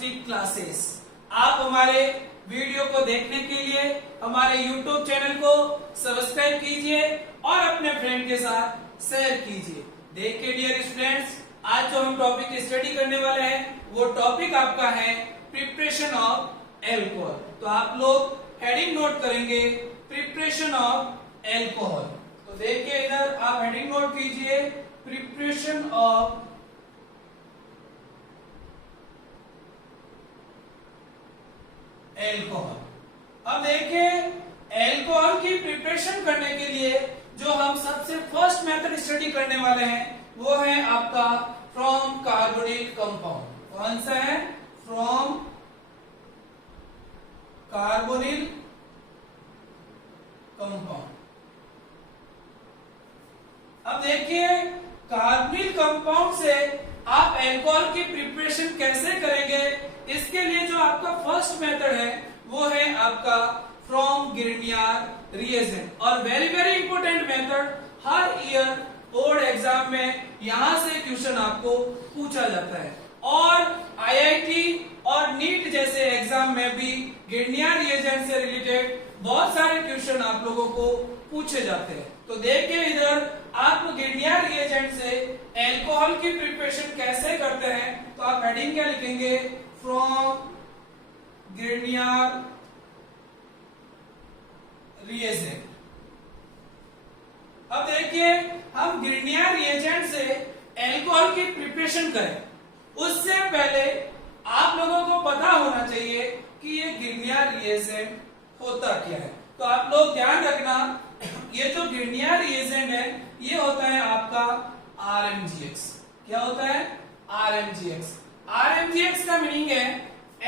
Chemistry classes. आप हमारे video को देखने के लिए हमारे YouTube चैनल को सब्सक्राइब कीजिए और अपने फ्रेंड के साथ शेयर कीजिए। देखिए डियर स्टूडेंट्स, आज जो हम टॉपिक स्टडी करने वाले हैं वो टॉपिक आपका है प्रिपरेशन ऑफ एल्कोहल। तो आप लोग हेडिंग नोट करेंगे प्रिपरेशन ऑफ एल्कोहल। तो देखिए इधर आप हेडिंग नोट कीजिए प्रिपरेशन ऑफ एल्कोहल। अब देखिए एल्कोहल की प्रिपरेशन करने के लिए जो हम सबसे फर्स्ट मेथड स्टडी करने वाले हैं वो है आपका फ्रॉम कार्बोनिल कंपाउंड। कौन सा है? From carbonyl compound. अब देखिए कार्बोनिल कंपाउंड से आप एल्कोहल की प्रिपरेशन कैसे करेंगे, इसके लिए जो आपका फर्स्ट मेथड है वो है आपका फ्रॉम गिरनियर रिएजेंट। और वेरी वेरी इंपॉर्टेंट मेथड, हर ईयर बोर्ड एग्जाम में यहां से क्वेश्चन आपको पूछा जाता है और आईआईटी और नीट जैसे एग्जाम में भी गिरनियर रिएजेंट से रिलेटेड बहुत सारे क्वेश्चन आप लोगों को पूछे जाते हैं। तो देखिए इधर आप गिरनियर रिएजेंट से एल्कोहल की प्रिपरेशन कैसे करते हैं, तो आप हेडिंग क्या लिखेंगे? From Grignard reagent. अब देखिए हम गिरनियर रिएजेंट से एल्कोहल की प्रिपरेशन करें उससे पहले आप लोगों को पता होना चाहिए कि ये गिरनियर रिएजेंट होता क्या है। तो आप लोग ध्यान रखना, ये जो गिरनियर रिएजेंट है ये होता है आपका RMGX। क्या होता है? RMGX। RMGX का मीनिंग है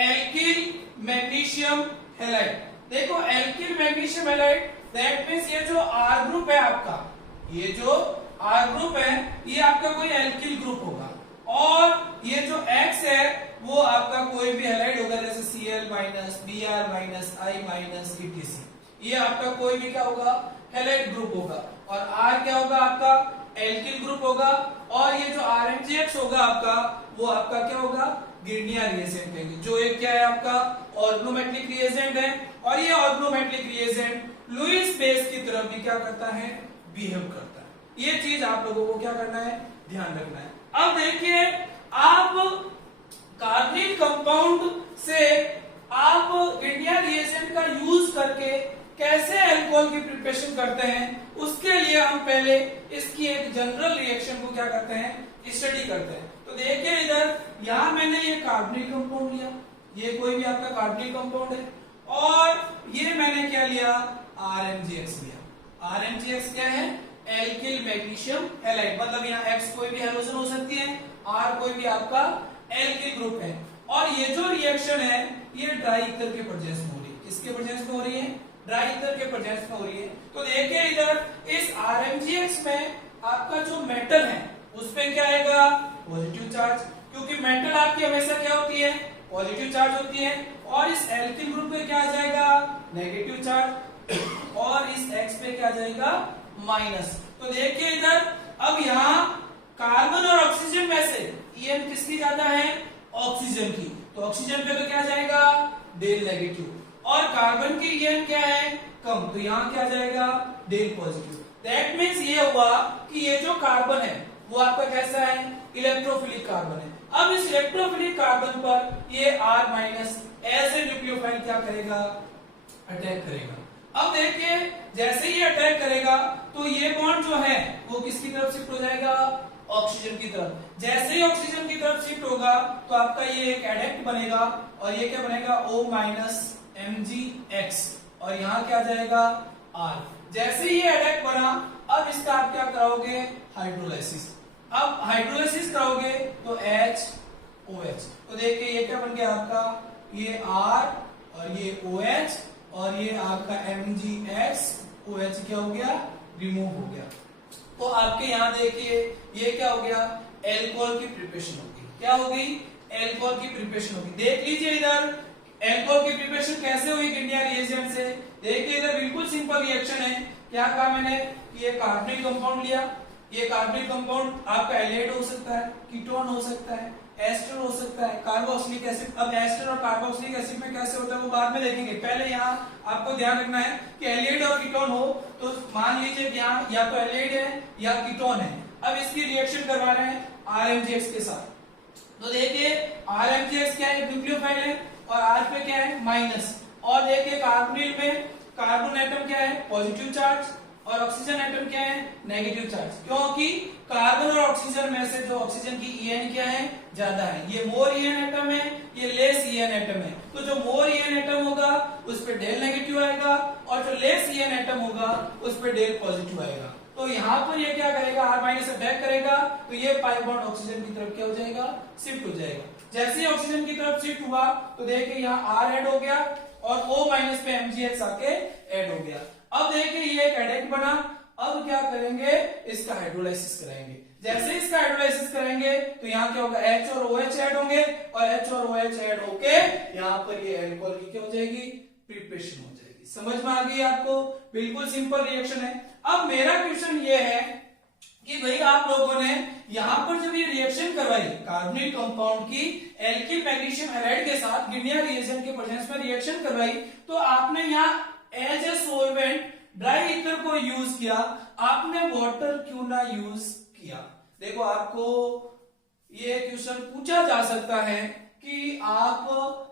एल्किल मैग्नीशियम हैलाइड। देखो alkyl magnesium halide that means ये जो R ग्रुप है आपका, ये जो R ग्रुप है ये आपका कोई एल्किल ग्रुप होगा और ये जो X है वो आपका कोई भी हैलाइड होगा, जैसे Cl minus, Br minus, I minus, etc। ये आपका कोई भी क्या होगा? हैलाइड ग्रुप होगा। और R क्या होगा? आपका एल्किल ग्रुप होगा। और ये जो RMGX होगा आपका वो आपका क्या होगा? गिरनियर रिएजेंट है, जो एक क्या है आपका ऑर्गेनोमेट्रिक रिएजेंट है। और ये ऑर्गेनोमेट्रिक रिएजेंट लुईस बेस की तरफ भी क्या करता है? बिहेव करता है। ये चीज आप लोगों को क्या करना है? ध्यान रखना है। अब देखिए आप कार्बोनिल कंपाउंड से आप गिरनियर रिएजेंट का यूज करके कैसे अल्कोहल की प्रिपरेशन करते हैं, उसके लिए हम पहले इसकी एक जनरल रिएक्शन को क्या करते हैं? स्टडी करते हैं। तो देखिए इधर यहां मैंने ये कार्बोनिल कंपाउंड लिया, ये कोई भी आपका कार्बोनिल कंपाउंड है और ये मैंने क्या लिया? RMGX लिया। RMGX क्या है? Alkyl magnesium halide. मतलब यहाँ X कोई भी हैलोजन हो सकती है, R कोई भी आपका एल्किल ग्रुप है। और ये जो रिएक्शन है ये ड्राई ईथर के प्रेजेंस में हो रही है। किसके प्रेजेंस में हो रही है? ड्राई ईथर के प्रेजेंस में हो रही है। तो देखिए इधर इस RMGX में आपका जो मेटल है उस पे क्या आएगा? पॉजिटिव चार्ज, क्योंकि मेटल आपकी हमेशा क्या होती है? पॉजिटिव चार्ज होती है। और इस एल्किल ग्रुप पे क्या आ जाएगा? Negative charge. और इस X पे क्या आ जाएगा? माइनस। तो देखिए इधर अब यहाँ कार्बन और ऑक्सीजन में से EN किसकी ज्यादा है? ऑक्सीजन की। तो ऑक्सीजन पे तो क्या जाएगा? Del negative. और कार्बन की EN क्या है? कम। तो यहाँ क्या जाएगा? Del positive. दैट मीन्स ये हुआ कि ये जो कार्बन है वो आपका कैसा है? इलेक्ट्रोफिलिक कार्बन है। अब इस इलेक्ट्रोफिलिक कार्बन पर ये R minus as a nucleophile क्या करेगा? अटैक करेगा। अब देखिए जैसे ही अटैक करेगा तो ये बॉन्ड जो है वो किसकी तरफ शिफ्ट हो जाएगा? ऑक्सीजन की तरफ। जैसे ही ऑक्सीजन की तरफ शिफ्ट होगा तो आपका ये एक एडेक्ट बनेगा और ये क्या बनेगा? O minus MgX। और यहाँ क्या जाएगा? R। जैसे ही ये एडेक्ट बना अब इसका आप क्या कराओगे? हाइड्रोलाइसिस। अब हाइड्रोलाइसिस कराओगे तो HOH। तो देखिए ये क्या बन गया आपका? ये R और ये OH और ये आपका MgX OH क्या हो गया? रिमूव हो गया। तो आपके यहाँ देखिए ये क्या हो गया? एल्कोहल की प्रिपरेशन होगी। क्या होगी? एल्कोहल की प्रिपरेशन होगी। देख लीजिए इधर एल्कोहल की प्रिपरेशन कैसे हुई गिरनियर रिएजेंट से। देखिए इधर बिल्कुल सिंपल रिएक्शन है। क्या कहा मैंने? ये कार्बोनिल कंपाउंड लिया, ये कार्बोनिक कंपाउंड आपका एलाइड हो सकता है, कीटोन हो सकता है, एस्टर हो सकता है, कार्बोक्सिलिक एसिड। अब एस्टर और कार्बोक्सिलिक एसिड में कैसे होता है वो बाद में देखेंगे। पहले यहाँ आपको ध्यान रखना है कि एल्डिहाइड और कीटोन हो तो मान लीजिए कि यहाँ या तो एल्डिहाइड है या कीटोन है। अब इसकी रिएक्शन करवा रहे हैं RMGX के साथ। तो देखिए RMGX क्या है, न्यूक्लियोफाइल है और R पे क्या है माइनस। और देखिए कार्बोनिल में कार्बन एटम क्या है पॉजिटिव चार्ज और ऑक्सीजन एटम क्या है नेगेटिव चार्ज, क्योंकि कार्बन और ऑक्सीजन में से जो ऑक्सीजन की EN क्या है ज्यादा है। ये मोर EN एटम है, ये लेस EN एटम है। तो जो मोर EN एटम होगा उस पे डेल नेगेटिव आएगा और जो लेस EN एटम होगा उस पे डेल पॉजिटिव आएगा। तो यहाँ पर ये क्या करेगा, R माइनस अटैक करेगा तो ये पाई बॉन्ड ऑक्सीजन की तरफ क्या हो जाएगा, शिफ्ट हो जाएगा। जैसे ही ऑक्सीजन की तरफ शिफ्ट हुआ तो देखिए यहाँ R ऐड हो गया और O माइनस पे MgX आके ऐड हो गया। अब देखिए ये एक एडेक्ट बना। अब क्या करेंगे, इसका हाइड्रोलाइसिस कराएंगे। जैसे इसका हाइड्रोलाइसिस करेंगे तो यहाँ क्या होगा, H और OH ऐड होंगे और H और OH ऐड होके यहाँ पर ये अल्कोहल की क्या हो जाएगी, प्रिपरेशन हो जाएगी। समझ में आ गई आपको, बिल्कुल सिंपल रिएक्शन है। अब मेरा क्वेश्चन ये है कि भाई आप लोगों ने यहाँ पर जब ये रिएक्शन करवाई कार्बोनिल कंपाउंड की एल्किल मैग्नीशियम हैलाइड के साथ गिरनियर रिएजेंट के प्रेजेंस में रिएक्शन करवाई, तो आपने यहाँ as a solvent dry ether को यूज किया, आपने वाटर क्यों ना यूज किया। देखो आपको ये क्वेश्चन पूछा जा सकता है कि आप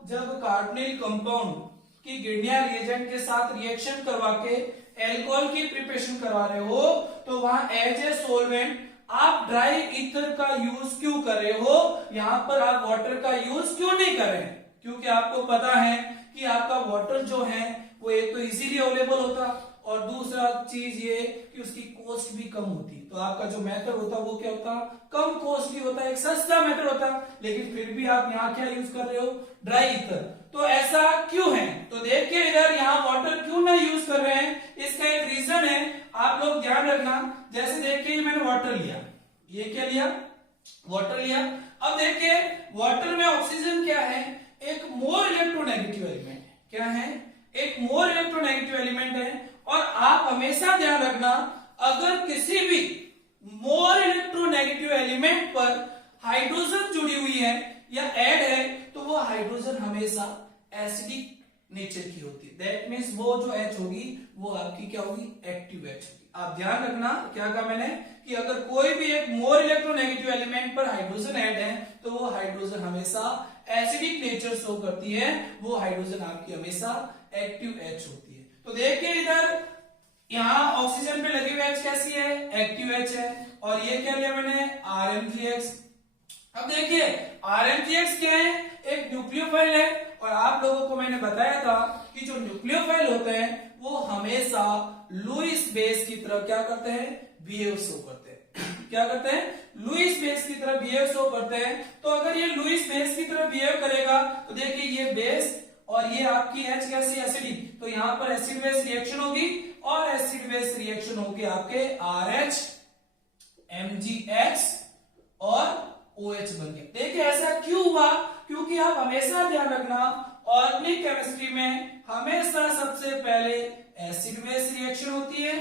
जब कार्बोनिल कंपाउंड की गिरनियर रिएजेंट के साथ रिएक्शन करवा के एल्कोहल की प्रिपरेशन करवा रहे हो तो वहां एज ए सोलवेंट आप ड्राई ईथर का यूज क्यों कर रहे हो, यहां पर आप वाटर का यूज क्यों नहीं कर रहे हैं। क्योंकि आपको पता है कि आपका वाटर जो है वो एक तो इजीली अवेलेबल होता और दूसरा चीज ये कि उसकी कॉस्ट भी कम होती। तो आपका जो मेथड होता वो क्या होता, कम कॉस्टली होता, एक सस्ता मेथड होता, लेकिन फिर भी आप यहाँ क्या यूज कर रहे हो, ड्राई ईथर। तो ऐसा क्यों है, तो देखिए इधर यहाँ वाटर क्यों ना यूज कर रहे हैं, इसका एक रीजन है, आप लोग ध्यान रखना। जैसे देखिए मैंने वाटर लिया, ये क्या लिया, वाटर लिया। अब देखिए वाटर में ऑक्सीजन क्या है, एक मोर इलेक्ट्रोनेगेटिव एलिमेंट। क्या है, एक मोर इलेक्ट्रोनेगेटिव एलिमेंट है। और आप हमेशा ध्यान रखना, अगर किसी भी मोर इलेक्ट्रोनेगेटिव एलिमेंट पर हाइड्रोजन जुड़ी हुई है या ऐड है तो वो हाइड्रोजन हमेशा एसिडिक नेचर की होती है। दैट मीन्स वो जो H होगी वो आपकी क्या होगी, एक्टिव H होगी। आप ध्यान रखना, क्या कहा मैंने कि अगर कोई भी एक मोर इलेक्ट्रोनेगेटिव एलिमेंट पर हाइड्रोजन ऐड है तो वो हाइड्रोजन हमेशा एसिडिक नेचर शो करती है, वो हाइड्रोजन आपकी हमेशा एक्टिव H होती है। तो देखिए इधर यहाँ ऑक्सीजन पे लगी हुई H कैसी है, एक्टिव H है। और ये क्या लिया मैंने, RMGX। अब देखिए RMGX क्या है, एक न्यूक्लियोफाइल है। और आप लोगों को मैंने बताया था कि जो न्यूक्लियोफाइल होते हैं वो हमेशा लुईस बेस की तरह क्या करते हैं, बिहेव शो करते हैं। क्या करते हैं, लुईस बेस की तरह बिहेव शो करते हैं। तो अगर ये लुईस बेस की तरह बिहेव करेगा तो देखिए ये बेस और ये आपकी H कैसी, एसिडिक। तो यहां पर एसिड बेस रिएक्शन होगी और एसिड बेस रिएक्शन होगी आपके RH MgX और OH बन गए। देखिए ऐसा क्यों हुआ, क्योंकि आप हमेशा ध्यान रखना ऑर्गेनिक केमिस्ट्री में हमेशा सबसे पहले एसिड बेस रिएक्शन होती है,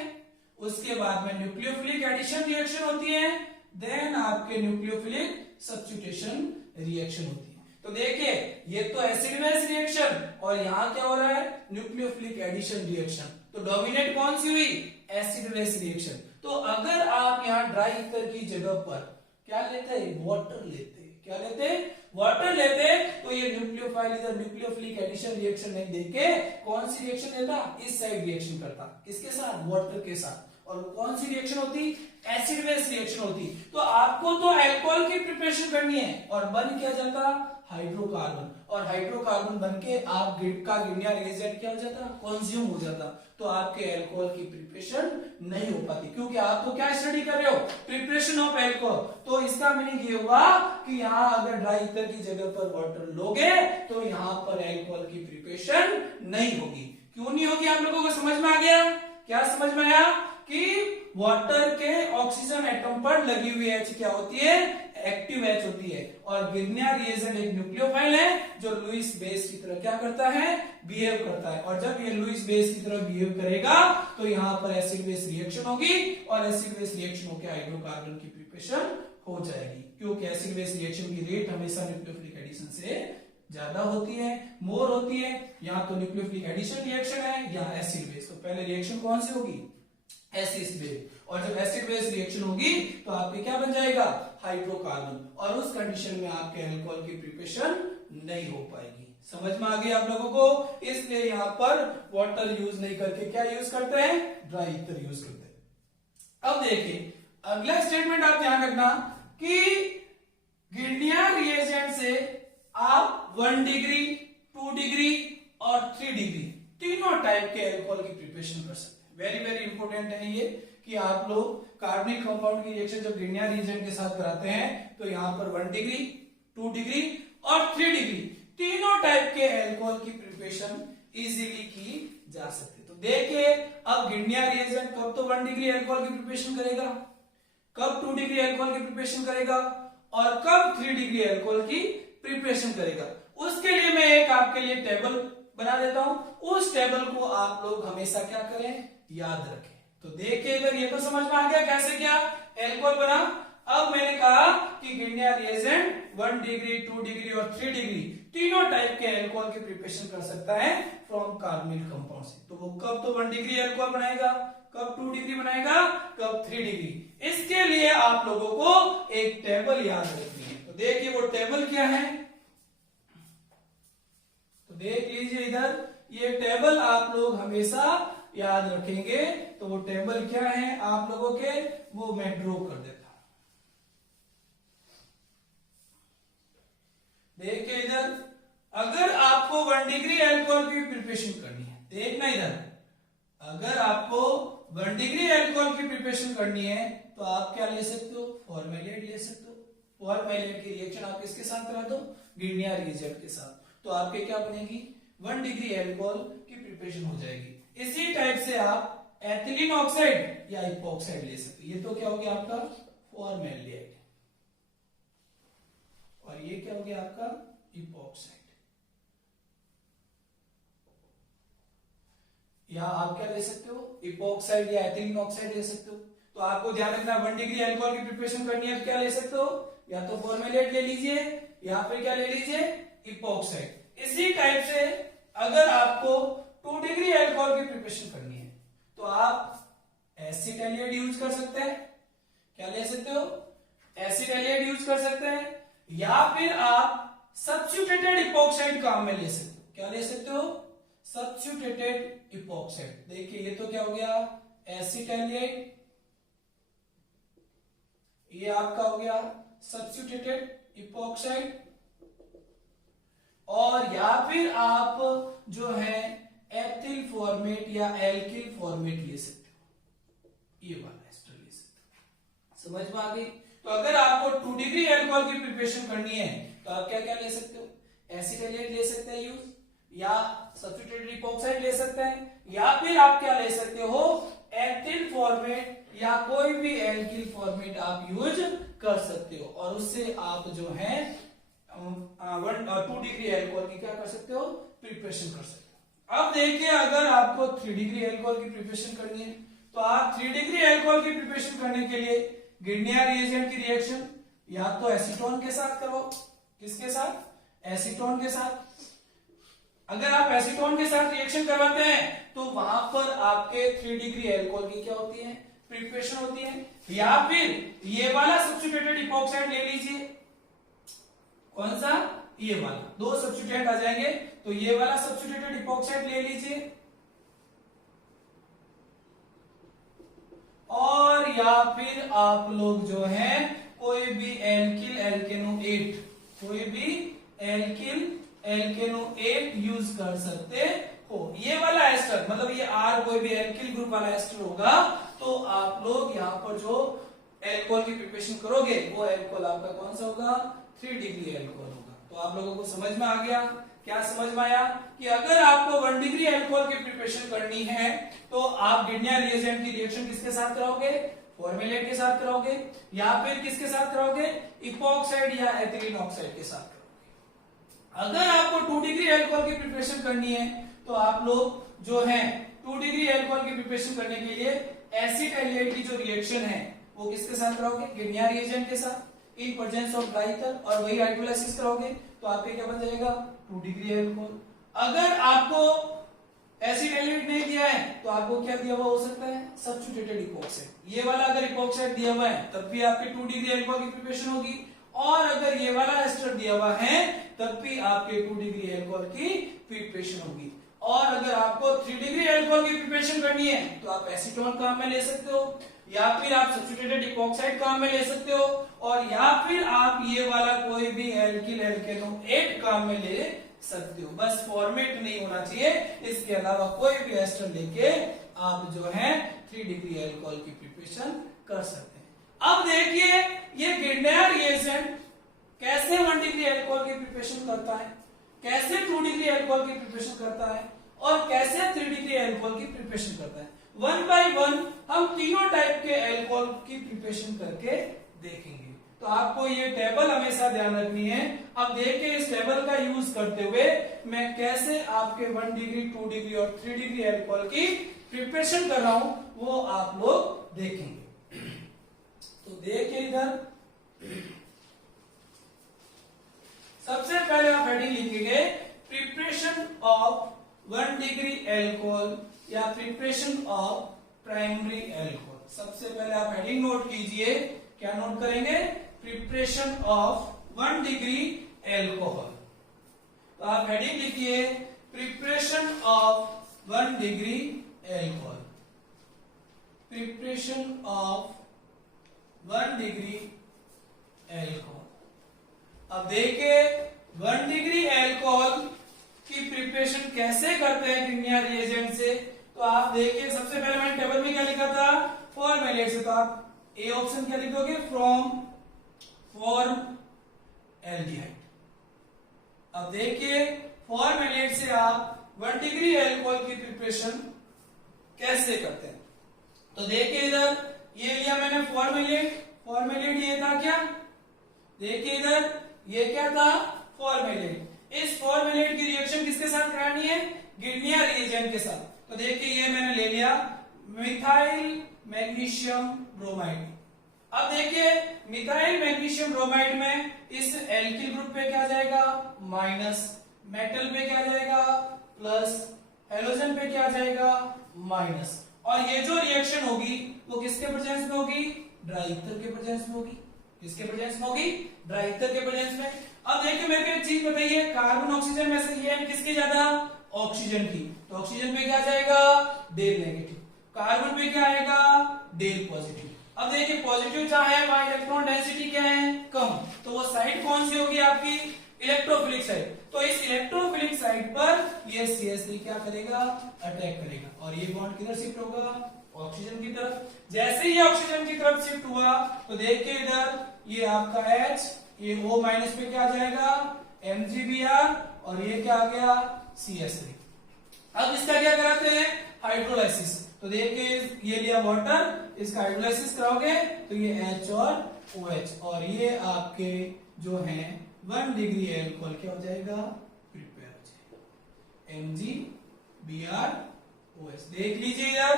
उसके बाद में न्यूक्लियोफिलिक एडिशन रिएक्शन होती है, देन आपके न्यूक्लियोफिलिक सब्स्टिट्यूशन रिएक्शन होती है। तो देखिए ये तो एसिड बेस रिएक्शन और यहाँ क्या हो रहा है, न्यूक्लियोफिलिक एडिशन रिएक्शन। तो डोमिनेट कौन सी हुई, एसिड बेस रिएक्शन। तो अगर आप यहाँ ड्राई ईथर की जगह पर क्या लेते, वाटर लेते, क्या लेते, वाटर लेते, तो ये न्यूक्लियोफाइल इधर न्यूक्लियोफिलिक एडिशन रिएक्शन नहीं देके कौन सी रिएक्शन देता, इस साइड रिएक्शन करता, किसके साथ, वाटर के साथ। और कौन सी रिएक्शन होती, एसिड बेस रिएक्शन होती। तो आपको तो अल्कोहल की प्रिपरेशन करनी है और बन क्या जाता, हाइड्रोकार्बन। और हाइड्रोकार्बन बनके आप का गिरनियर रिएजेंट क्या हो जाता, कंज्यूम हो जाता। तो आपके अल्कोहल की प्रिपरेशन नहीं हो पाती, क्योंकि आप तो क्या स्टडी कर रहे हो, प्रिपरेशन ऑफ अल्कोहल। तो इसका मीनिंग ये हुआ कि यहाँ अगर ड्राई ईथर की जगह पर वाटर लोगे तो यहाँ पर अल्कोहल की प्रिपरेशन नहीं होगी। क्यों नहीं होगी, आप लोगों को समझ में आ गया, क्या समझ में आया कि वाटर के ऑक्सीजन एटम पर लगी हुई H क्या होती है, एक्टिव H होती है। और गिरनियर रिएजेंट एक न्यूक्लियोफाइल है जो लुईस बेस की तरह क्या करता है, बिहेव करता है। और जब ये लुईस बेस की तरह बिहेव करेगा तो यहाँ पर एसिड बेस रिएक्शन होगी और एसिड बेस रिएक्शन होकर हाइड्रोकार्बन की प्रिपरेशन हो जाएगी। क्योंकि एसिड बेस रिएक्शन की रेट हमेशा न्यूक्लियोफिलिक एडिशन से ज्यादा होती है, मोर होती है। यहाँ तो न्यूक्लियोफिलिक एडिशन रिएक्शन है, यहाँ एसिड बेस, तो पहले रिएक्शन कौन सी होगी, एसिड बेस। और जब एसिड बेस रिएक्शन होगी तो आपके क्या बन जाएगा, हाइड्रोकार्बन, और उस कंडीशन में आपके अल्कोहल की प्रिपरेशन नहीं हो पाएगी। समझ में आ गई आप लोगों को, इसलिए यहाँ पर वाटर यूज नहीं करके क्या यूज करते हैं, ड्राई ईथर यूज करते हैं। अब देखिए अगला स्टेटमेंट आप ध्यान रखना कि गिरनियर रिएजेंट से आप 1 डिग्री, 2 डिग्री और 3 डिग्री तीनों टाइप के अल्कोहल की प्रिपरेशन कर सकते हैं। वेरी वेरी इंपॉर्टेंट है ये कि आप लोग कार्बनिक कंपाउंड की रिएक्शन जब गिरनियर रिएजेंट के साथ कराते हैं तो यहाँ पर 1 डिग्री, 2 डिग्री और 3 डिग्री तीनों टाइप के अल्कोहल की प्रिपरेशन इजीली की जा सकती है। तो देखिए अब गिरनियर रिएजेंट कब तो 1 डिग्री अल्कोहल की प्रिपरेशन करेगा, कब 2 डिग्री अल्कोहल की प्रिपरेशन करेगा और कब 3 डिग्री अल्कोहल की प्रिपरेशन करेगा। उसके लिए मैं एक आपके लिए टेबल बना देता हूं, उस टेबल को आप लोग हमेशा क्या करें, याद रखें। तो देखिए इधर ये तो समझ में आ गया कैसे क्या अल्कोहल बना। अब मैंने कहा कि गिरनियर रिएजेंट 1 डिग्री, 2 डिग्री और 3 डिग्री तीनों टाइप के अल्कोहल की प्रिपरेशन कर सकता है फ्रॉम कार्बनिक कंपाउंड से। तो वो कब तो 1 डिग्री अल्कोहल बनाएगा, कब 2 डिग्री बनाएगा, कब 3 डिग्री। इसके लिए आप लोगों को एक टेबल याद रखनी है। तो देखिए वो टेबल क्या है, तो देख लीजिए इधर ये टेबल आप लोग हमेशा याद रखेंगे। तो वो टेबल क्या है आप लोगों के, वो मैं ड्रॉ कर देता हूं। देखिए इधर अगर आपको 1 डिग्री अल्कोहल की प्रिपरेशन करनी है, देखना इधर, अगर आपको 1 डिग्री अल्कोहल की प्रिपरेशन करनी है तो आप क्या ले सकते हो, फॉर्मेलेट ले सकते हो। फॉर्मेलेट की रिएक्शन आप किसके साथ करा दो, गिरनियर रिएजेंट के साथ, तो आपके क्या बनेगी, 1 डिग्री अल्कोहल की प्रिपरेशन हो जाएगी। इसी टाइप से आप एथिलीन ऑक्साइड या इपॉक्साइड ले सकते हो। ये तो क्या हो गया आपका फॉर्मेल्डिहाइड और ये क्या हो गया आपका इपॉक्साइड। या आप क्या ले सकते हो, इपॉक्साइड या एथिलीन ऑक्साइड ले सकते हो। तो आपको ध्यान रखना 1 डिग्री अल्कोहल की प्रिपरेशन करनी है, क्या ले सकते हो, या तो फॉर्मेलेट ले लीजिए या फिर क्या ले लीजिए, इपॉक्साइड। इसी टाइप से अगर आपको 2 डिग्री अल्कोहल की प्रिपरेशन करनी है तो आप एसिड एलिएट यूज कर सकते हैं, क्या ले सकते हो, एसिड एलिएट यूज कर सकते हैं, या फिर आप सब्स्टिट्यूटेड इपॉक्साइड काम में ले सकते हो। क्या ले सकते हो, सब्स्टिट्यूटेड इपॉक्साइड। देखिए ये तो क्या हो गया एसिड एलिएट, ये आपका हो गया सब्स्टिट्यूटेड इपॉक्साइड। और या फिर आप जो है एथिल फॉर्मेट या एल्किल फॉर्मेट ले सकते हो, ये वाला एस्टर ले सकते हो। समझ में आ गई। तो अगर आपको 2 डिग्री अल्कोहल की प्रिपरेशन करनी है तो आप क्या क्या ले सकते हो, एसिड एलिएट ले सकते हैं यूज, या सब्स्टिट्यूटेड इपॉक्साइड ले सकते हैं, या फिर आप क्या ले सकते हो, एथिल फॉर्मेट या कोई भी एल्किल फॉर्मेट आप यूज कर सकते हो। और उससे आप जो है 2 डिग्री अल्कोहल की क्या कर सकते हो, प्रिपरेशन कर सकते हो। अब देखिए अगर आपको 3 डिग्री अल्कोहल की प्रिपरेशन करनी है तो आप 3 डिग्री अल्कोहल की प्रिपरेशन करने के लिए गिरनियर रिएजेंट की रिएक्शन या तो एसीटोन के साथ करो, किसके साथ, एसीटोन के साथ। अगर आप एसीटोन के साथ रिएक्शन करवाते हैं तो वहां पर आपके 3 डिग्री अल्कोहल की क्या होती है, प्रिपरेशन होती है। या फिर ये वाला सब्स्टिट्यूटेड इपॉक्साइड ले लीजिए, कौन सा, ये वाला, 2 सब्स्टिट्यूएंट आ जाएंगे, तो ये वाला सब्स्टिट्यूटेड इपॉक्साइड ले लीजिए, और या फिर आप लोग जो है कोई भी एल्किल एल्केनोएट, कोई भी एल्किल एल्केनोएट यूज कर सकते हो। ये वाला एस्टर मतलब ये आर कोई भी एल्किल ग्रुप वाला एस्टर होगा तो आप लोग यहाँ पर जो एल्कोहल की प्रिपरेशन करोगे वो एल्कोहल आपका कौन सा होगा, 3 डिग्री एल्कोहल होगा। तो आप लोगों को समझ में आ गया, क्या समझ में आया कि अगर आपको 1 डिग्री अल्कोहल की प्रिपरेशन करनी है तो आप गिरनियर रिएजेंट की रिएक्शन किसके साथ कराओगे, फॉर्मेलेट के साथ कराओगे, या फिर किसके साथ कराओगे, इपॉक्साइड या एथिलीन ऑक्साइड के साथ कराओगे। अगर आपको 2 डिग्री अल्कोहल की प्रिपरेशन करनी है तो आप लोग जो है 2 डिग्री अल्कोहल की प्रिपरेशन करने के लिए एसिड एलिएट की जो रिएक्शन है वो किसके साथ कराओगे, गिरनियर रिएजेंट के साथ। इन प्रेजेंस ऑफ ड्राइथर और वही हाइड्रोलाइसिस करोगे तो आपके क्या बन जाएगा 2 डिग्री अल्कोहल। अगर आपको एसिड एलिमेंट नहीं दिया है तो आपको क्या दिया हुआ हो सकता है सब्स्टिट्यूटेड इपोक्साइड। ये वाला अगर इपोक्साइड दिया हुआ है तब भी आपके 2 डिग्री अल्कोहल की प्रिपरेशन होगी, और अगर ये वाला एस्टर दिया हुआ है तब भी आपके 2 डिग्री अल्कोहल की प्रिपरेशन होगी। और अगर आपको 3 डिग्री अल्कोहल की प्रिपरेशन करनी है तो आप एसीटोन काम में ले सकते हो, या फिर आप सब्स्टिट्यूटेड इपोक्साइड काम में ले सकते हो, और या फिर आप ये वाला कोई भी एल्किल एल्केनोएट काम में ले सकते हो। बस फॉर्मेट नहीं होना चाहिए, इसके अलावा कोई भी एस्टर लेके आप जो है 3 डिग्री अल्कोहल की प्रिपरेशन कर सकते हैं। अब देखिए ये गिरनियर रिएजेंट कैसे 1 डिग्री अल्कोहल की प्रिपरेशन करता है, कैसे 2 डिग्री अल्कोहल की प्रिपरेशन करता है, और कैसे 3 डिग्री अल्कोहल की प्रिपरेशन करता है। 1 बाय 1 हम तीनों टाइप के अल्कोहल की प्रिपरेशन करके देखेंगे। तो आपको ये टेबल हमेशा ध्यान रखनी है। अब देखिए इस टेबल का यूज करते हुए मैं कैसे आपके 1 डिग्री 2 डिग्री और 3 डिग्री अल्कोहल की प्रिपरेशन कर रहा हूं वो आप लोग देखेंगे। तो देखिए इधर सबसे पहले आप हेडिंग लिखेंगे प्रिपरेशन ऑफ 1 डिग्री अल्कोहल या प्रिपरेशन ऑफ प्राइमरी अल्कोहल। सबसे पहले आप हेडिंग नोट कीजिए, क्या नोट करेंगे प्रिपरेशन ऑफ 1 डिग्री अल्कोहल। तो आप हेडिंग लिखिए preparation of 1 degree alcohol, preparation of 1 degree alcohol. अब देखिए 1 डिग्री अल्कोहल की प्रिपरेशन कैसे करते हैं गिरनियर रिएजेंट से। तो आप देखिए सबसे पहले मैंने टेबल में क्या लिखा था फॉर्मेलेट से, तो आप ए ऑप्शन क्या लिखोगे फ्रॉम फॉर्म एल्डिहाइड। अब देखिए फॉर्मेलेट से आप 1 डिग्री अल्कोहल की प्रिपरेशन कैसे करते हैं। तो देखिए इधर ये लिया मैंने फॉर्मेलेट, फॉर्मेलेट ये था क्या, देखिए इधर ये क्या था फॉर्मेलेट। इस फॉर्मेलेट की रिएक्शन किसके साथ करानी है गिरनियर रिएजेंट के साथ। तो देखिए ये मैंने ले लिया मिथाइल मैग्नीशियम ब्रोमाइड। अब देखिए मिथाइल मैग्नीशियम ब्रोमाइड में इस एल्किल ग्रुप पे क्या जाएगा माइनस, मेटल पे क्या जाएगा प्लस, हेलोजन पे क्या जाएगा माइनस, और ये जो रिएक्शन होगी वो किसके प्रेजेंस में होगी ड्राइथर के प्रेजेंस में होगी। किसके प्रेजेंस में होगी ड्राइथर के प्रेजेंस में। अब देखिए मेरे को एक चीज बताइए, कार्बन ऑक्सीजन में से ये किसकी ज्यादा ऑक्सीजन की, तो ऑक्सीजन पे क्या जाएगा डेल नेगेटिव, कार्बन पे क्या आएगा डेल पॉजिटिव। अब देखिए पॉजिटिव जहां है वहां इलेक्ट्रॉन डेंसिटी क्या है कम, तो वो साइड कौन सी होगी आपकी इलेक्ट्रोफिलिक साइड। तो इस इलेक्ट्रोफिलिक साइड पर ये CH3 क्या करेगा अटैक करेगा, और ये बॉन्ड किधर शिफ्ट होगा ऑक्सीजन की तरफ। जैसे ही ऑक्सीजन की तरफ शिफ्ट हुआ तो देखिए इधर ये आपका H, ये O माइनस पे क्या आ जाएगा MgBr, और ये क्या आ गया CH3। अब इसका क्या कराते हैं हाइड्रोलाइसिस। तो देखिए ये लिया वाटर, इसका हाइड्रोलाइसिस कराओगे तो ये H और OH, और ये आपके जो है 1 डिग्री अल्कोहल क्या हो जाएगा प्रिपेयर हो जाएगा MgBrOH। देख लीजिए इधर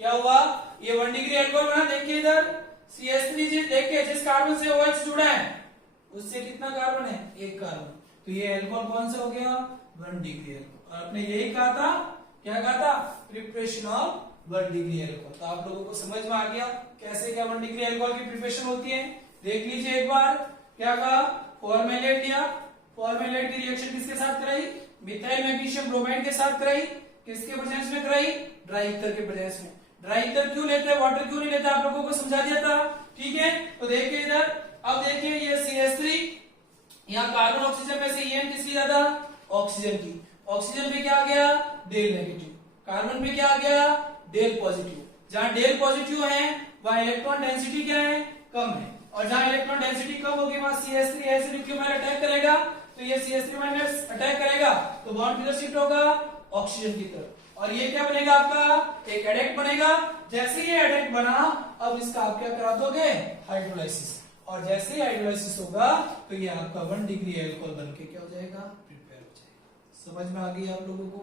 क्या हुआ, ये 1 डिग्री अल्कोहल बना। देखिए इधर CH3 जी, देखिए जिस कार्बन से OH जुड़ा है उससे कितना कार्बन है एक कार्बन, तो ये अल्कोहल कौन सा हो गया 1 डिग्री अल्कोहल। और आपने यही कहा था, क्या कहा था प्रिपरेशन ऑफ 1 डिग्री अल्कोहल। तो आप लोगों को समझ में आ गया कैसे क्या 1 डिग्री अल्कोहल की प्रिपरेशन होती है। देख लीजिए एक बार क्या कहा, फॉर्मेलेट दिया, फॉर्मेलेट की रिएक्शन किसके साथ कराई मिथाइल मैग्नीशियम ब्रोमाइड के साथ कराई, किसके प्रेजेंस में कराई ड्राइथर के प्रेजेंस में। ड्राइथर क्यों लेते हैं वाटर क्यों नहीं लेते आप लोगों को समझा दिया था, ठीक है। तो देखिए इधर अब देखिए ये CH3, यहाँ कार्बन ऑक्सीजन में से EN किसकी ज्यादा ऑक्सीजन की, ऑक्सीजन पे क्या आ गया डेल नेगेटिव, कार्बन पे क्या आ गया डेल पॉजिटिव। जहां डेल पॉजिटिव है वहां इलेक्ट्रॉन डेंसिटी क्या है कम है, और जहां इलेक्ट्रॉन डेंसिटी कम होगी वहां CH3 एसिड क्यों अटैक करेगा, तो ये CH3 माइनस अटैक करेगा तो बॉन्ड किधर शिफ्ट होगा ऑक्सीजन की तरफ, और ये क्या बनेगा आपका एक एडेक्ट बनेगा। जैसे ये एडेक्ट बना अब इसका आप क्या करा दोगे हाइड्रोलाइसिस, और जैसे ही हाइड्रोलाइसिस होगा तो ये आपका 1 डिग्री अल्कोहल बनके क्या हो जाएगा प्रिपेयर हो जाएगा। समझ में आ गई आप लोगों को